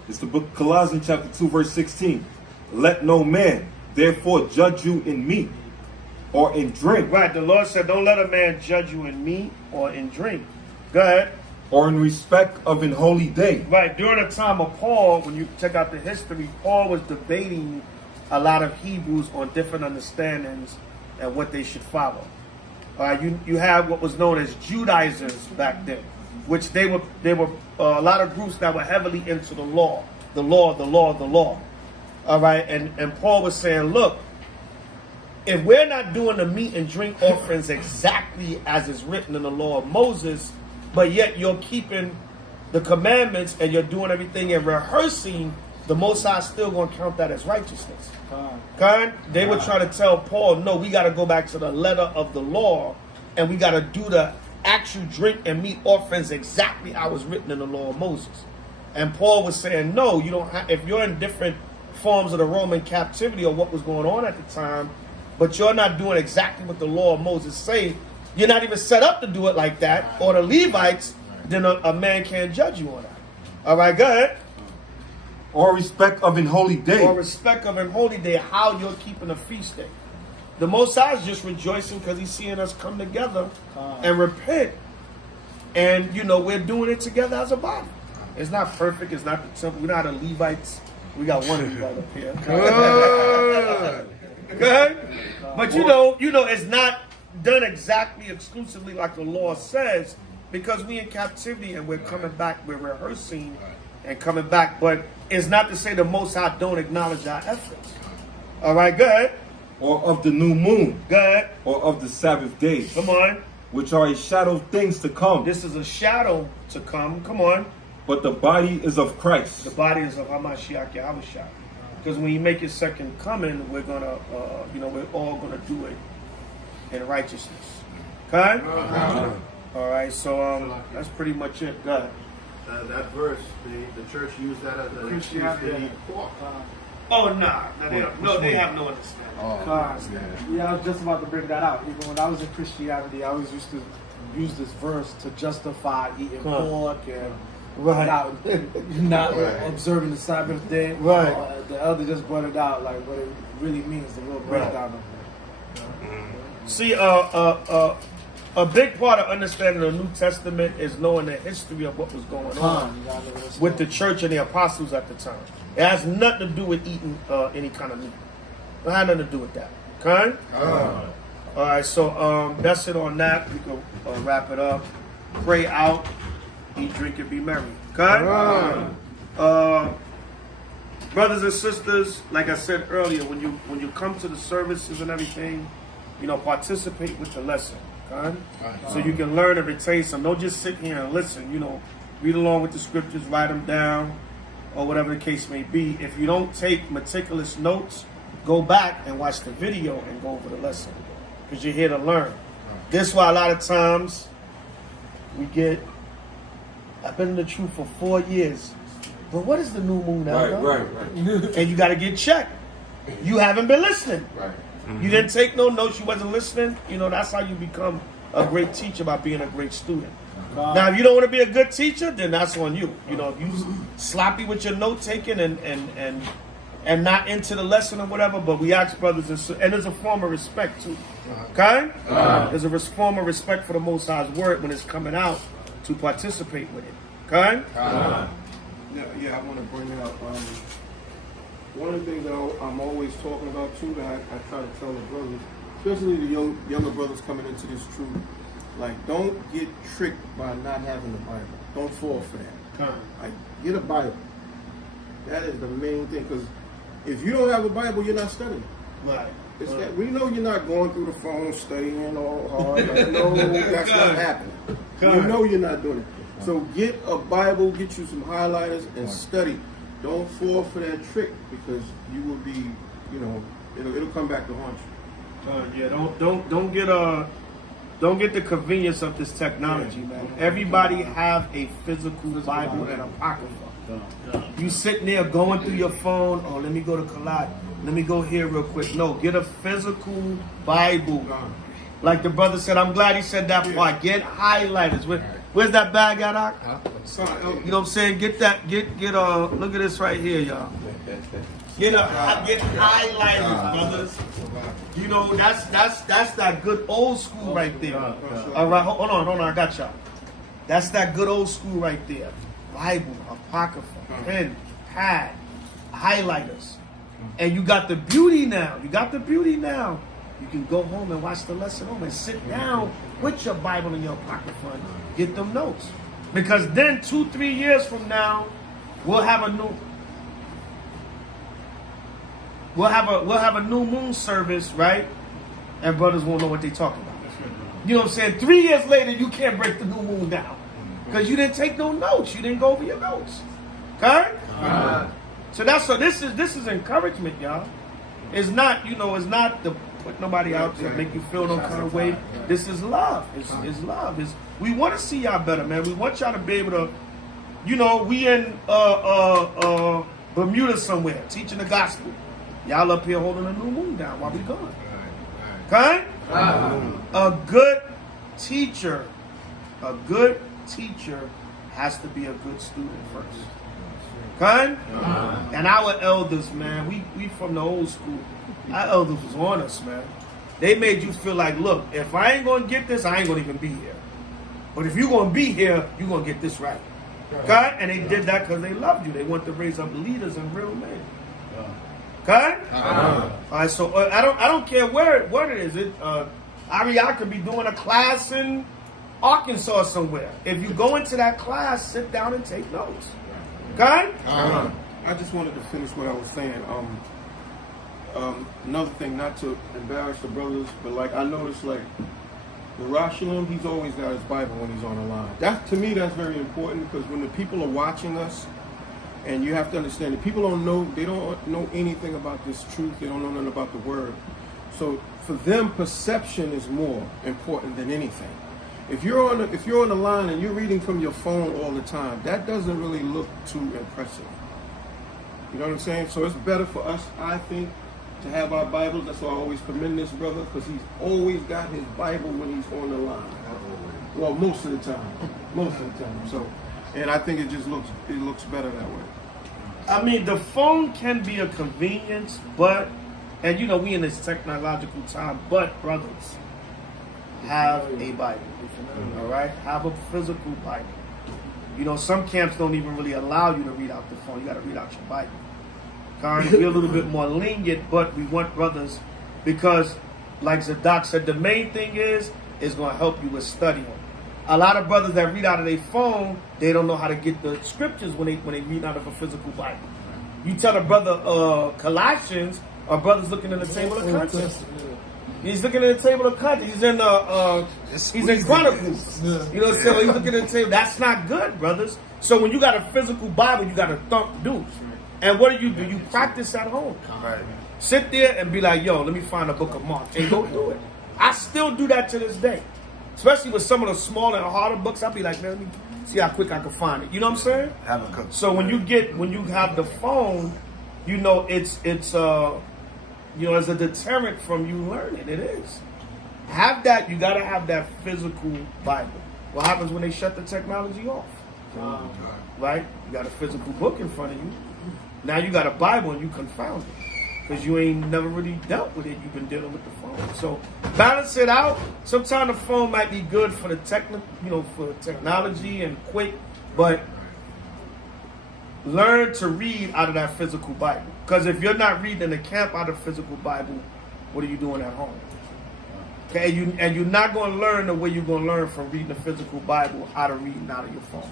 It's the book of Colossians chapter 2, verse 16. Let no man therefore judge you in meat or in drink. Right, the Lord said, don't let a man judge you in meat or in drink. Go ahead. Or in respect of an holy day. Right, during the time of Paul, when you check out the history, Paul was debating a lot of Hebrews on different understandings and what they should follow. You have what was known as Judaizers back then, which they were a lot of groups that were heavily into the law. All right, and Paul was saying, look, if we're not doing the meat and drink offerings exactly as is written in the law of Moses, but yet you're keeping the commandments and you're doing everything and rehearsing, the Most High is still going to count that as righteousness. They were trying to tell Paul, no, we got to go back to the letter of the law and we got to do the actual drink and meat offerings exactly how it was written in the law of Moses. And Paul was saying, no, you don't have, if you're in different forms of the Roman captivity or what was going on at the time, but you're not doing exactly what the law of Moses say, you're not even set up to do it like that, or the Levites, then a man can't judge you on that. All right, go ahead. Or respect of an holy day. Or respect of an holy day, how you're keeping a feast day. The Most High is just rejoicing because he's seeing us come together and repent. And, you know, we're doing it together as a body. It's not perfect. It's not the temple. We're not the Levites. We got one Levite up here. Good. But, you know, it's not done exactly exclusively like the law says, because we in captivity and we're coming back. We're rehearsing and coming back. But it's not to say the Most High don't acknowledge our efforts. All right, go ahead. Or of the new moon. Go ahead. Or of the Sabbath days. Come on. Which are a shadow of things to come. This is a shadow to come. Come on. But the body is of Christ. The body is of Hamashiach Yahushua. Because when you make his second coming, we're going to, we're all going to do it in righteousness. Okay? All right, so that's pretty much it. Go ahead. That verse, the church used that as an excuse to eat pork. Oh, nah. They have no understanding. Yeah, I was just about to bring that out. Even when I was in Christianity, I always used to use this verse to justify eating pork and not observing the Sabbath day. Right. The elder just brought it out, like what it really means, the real breakdown of it. See, a big part of understanding the New Testament is knowing the history of what was going on with the church and the apostles at the time. It has nothing to do with eating any kind of meat. It had nothing to do with that. Okay? All right, so that's it on that. We can wrap it up. Pray out. Eat, drink, and be merry. Okay? Brothers and sisters, like I said earlier, when you come to the services and everything, participate with the lesson. Okay? So you can learn and retain some. Don't just sit here and listen. Read along with the scriptures, write them down, or whatever the case may be. If you don't take meticulous notes, go back and watch the video and go over the lesson, because you're here to learn. This is why a lot of times I've been in the truth for 4 years, but what is the new moon now? Right. And you got to get checked. You haven't been listening. Right. You didn't take no notes. You wasn't listening. That's how you become a great teacher, by being a great student. Now, if you don't want to be a good teacher, then that's on you. If you sloppy with your note taking and not into the lesson or whatever, but we ask brothers and sisters, and there's a form of respect too. Okay? There's a form of respect for the Most High's word when it's coming out, to participate with it. Okay? Yeah, I want to bring out one of the things that I'm always talking about too, that I try to tell the brothers, especially the younger brothers coming into this truth. Like, don't get tricked by not having the Bible. Don't fall for that. Like, get a Bible. That is the main thing, because if you don't have a Bible, you're not studying. Right. That we know you're not going through the phone studying all hard. No, that's not happening. You know you're not doing it. So get a Bible, get you some highlighters, and study. Don't fall for that trick, because you will be, it'll come back to haunt you. Don't get the convenience of this technology, man. Everybody have a physical Bible and apocrypha. You sitting there going through your phone, let me go to Collide. Let me go here real quick. No, get a physical Bible. Like the brother said, I'm glad he said that part. Get highlighters. Where's that bag at? You know what I'm saying? Get that. Get look at this right here, y'all. Get highlighters, brothers. That's that good old school right there. All right, hold on, I got y'all. That's that good old school right there. Bible, apocrypha, pen, pad, highlighters. And you got the beauty now. You can go home and watch the lesson home and sit down with your Bible and your apocrypha and get them notes. Because then 2-3 years from now, we'll have a new moon service, right? And brothers won't know what they talking about. You know what I'm saying? 3 years later, you can't break the new moon down. Because you didn't take no notes. You didn't go over your notes. Okay? So this is encouragement, y'all. It's not, it's not to put nobody out to make you feel no kind of way. This is love. It's love. We want to see y'all better, man. We want y'all to be able to, we in Bermuda somewhere teaching the gospel. Y'all up here holding a new moon down while we gone. Okay? A good teacher has to be a good student first. Okay? And our elders, man, we from the old school. Our elders was on us, man. They made you feel like, look, if I ain't gonna get this, I ain't gonna even be here. But if you're gonna be here, you're gonna get this right. Okay? And they did that because they loved you. They want to raise up leaders and real men. Okay? All right, so I don't care where it is. Ariel could be doing a class in Arkansas somewhere. If you go into that class, sit down and take notes. Okay? I just wanted to finish what I was saying. Another thing, not to embarrass the brothers, but like I noticed, like the Rashalom, he's always got his Bible when he's on the line. That to me, that's very important because when the people are watching us, and you have to understand, the people don't know anything about this truth. They don't know nothing about the word. So for them, perception is more important than anything. If you're on the line and you're reading from your phone all the time, that doesn't really look too impressive. You know what I'm saying? So it's better for us, I think, to have our Bibles. That's why I always commend this brother, because he's always got his Bible when he's on the line. Well, most of the time. Most of the time. So, and I think it looks better that way. I mean, the phone can be a convenience, but, and we in this technological time, but brothers, have a Bible. All right? Have a physical Bible. Some camps don't even really allow you to read out the phone. You got to read out your Bible. We're a little bit more lenient, but we want brothers, because, like Zadok said, the main thing is going to help you with studying. A lot of brothers that read out of their phone, they don't know how to get the scriptures when they read out of a physical Bible. You tell a brother Colossians, a brother's looking in the table of contents. He's looking at the table of contents. He's in Chronicles. So he's looking at the table. That's not good, brothers. So when you got a physical Bible, you got to thump dudes. And what do? You practice at home. Right. Sit there and be like, yo, let me find a book of Mark. And go do it. I still do that to this day. Especially with some of the smaller and harder books, I'll be like, man, let me see how quick I can find it. You know what I'm saying? So when you have the phone, it's as a deterrent from you learning. It is. Have that. You got to have that physical Bible. What happens when they shut the technology off? Right? You got a physical book in front of you. Now you got a Bible and you confound it. Because you ain't never really dealt with it. You've been dealing with the phone. So balance it out. Sometimes the phone might be good for the for technology and quick, but learn to read out of that physical Bible. Because if you're not reading in the camp out of physical Bible, what are you doing at home? Okay, and you're not going to learn the way you're going to learn from reading the physical Bible out of reading out of your phone.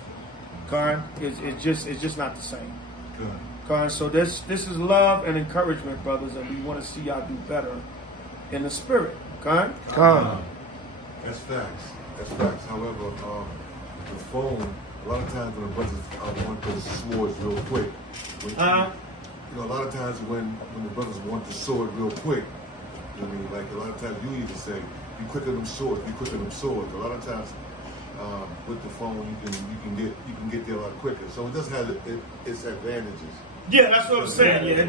Okay, it's just not the same. Good. Okay, so this is love and encouragement, brothers, and we want to see y'all do better in the spirit. Okay? That's facts. That's facts. However, the phone, a lot of times when the brothers want the swords real quick, a lot of times when the brothers want the sword real quick, like a lot of times you even say, be quick on them swords, be quick on them swords. A lot of times with the phone you can get there a lot quicker. So it does have its advantages. Yeah, that's what I'm saying. Yeah,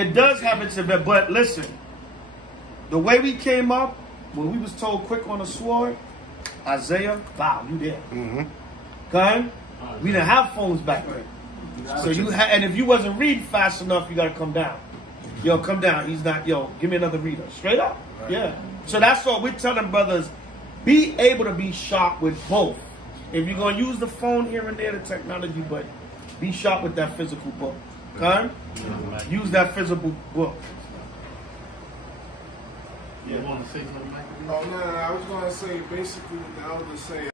it does have its advantages. But listen, the way we came up, when we was told quick on the sword, Isaiah, wow, you there. Mm-hmm. Okay? We didn't have phones back then. So and if you wasn't reading fast enough, you gotta come down. Yo, come down. He's not, give me another reader. Straight up. Right. Yeah. So that's what we're telling brothers, be able to be sharp with both. If you're gonna use the phone here and there, the technology, but be sharp with that physical book. Okay? Use that physical book. You want to say something, Mike? Oh, no, I was going to say basically what the elders say.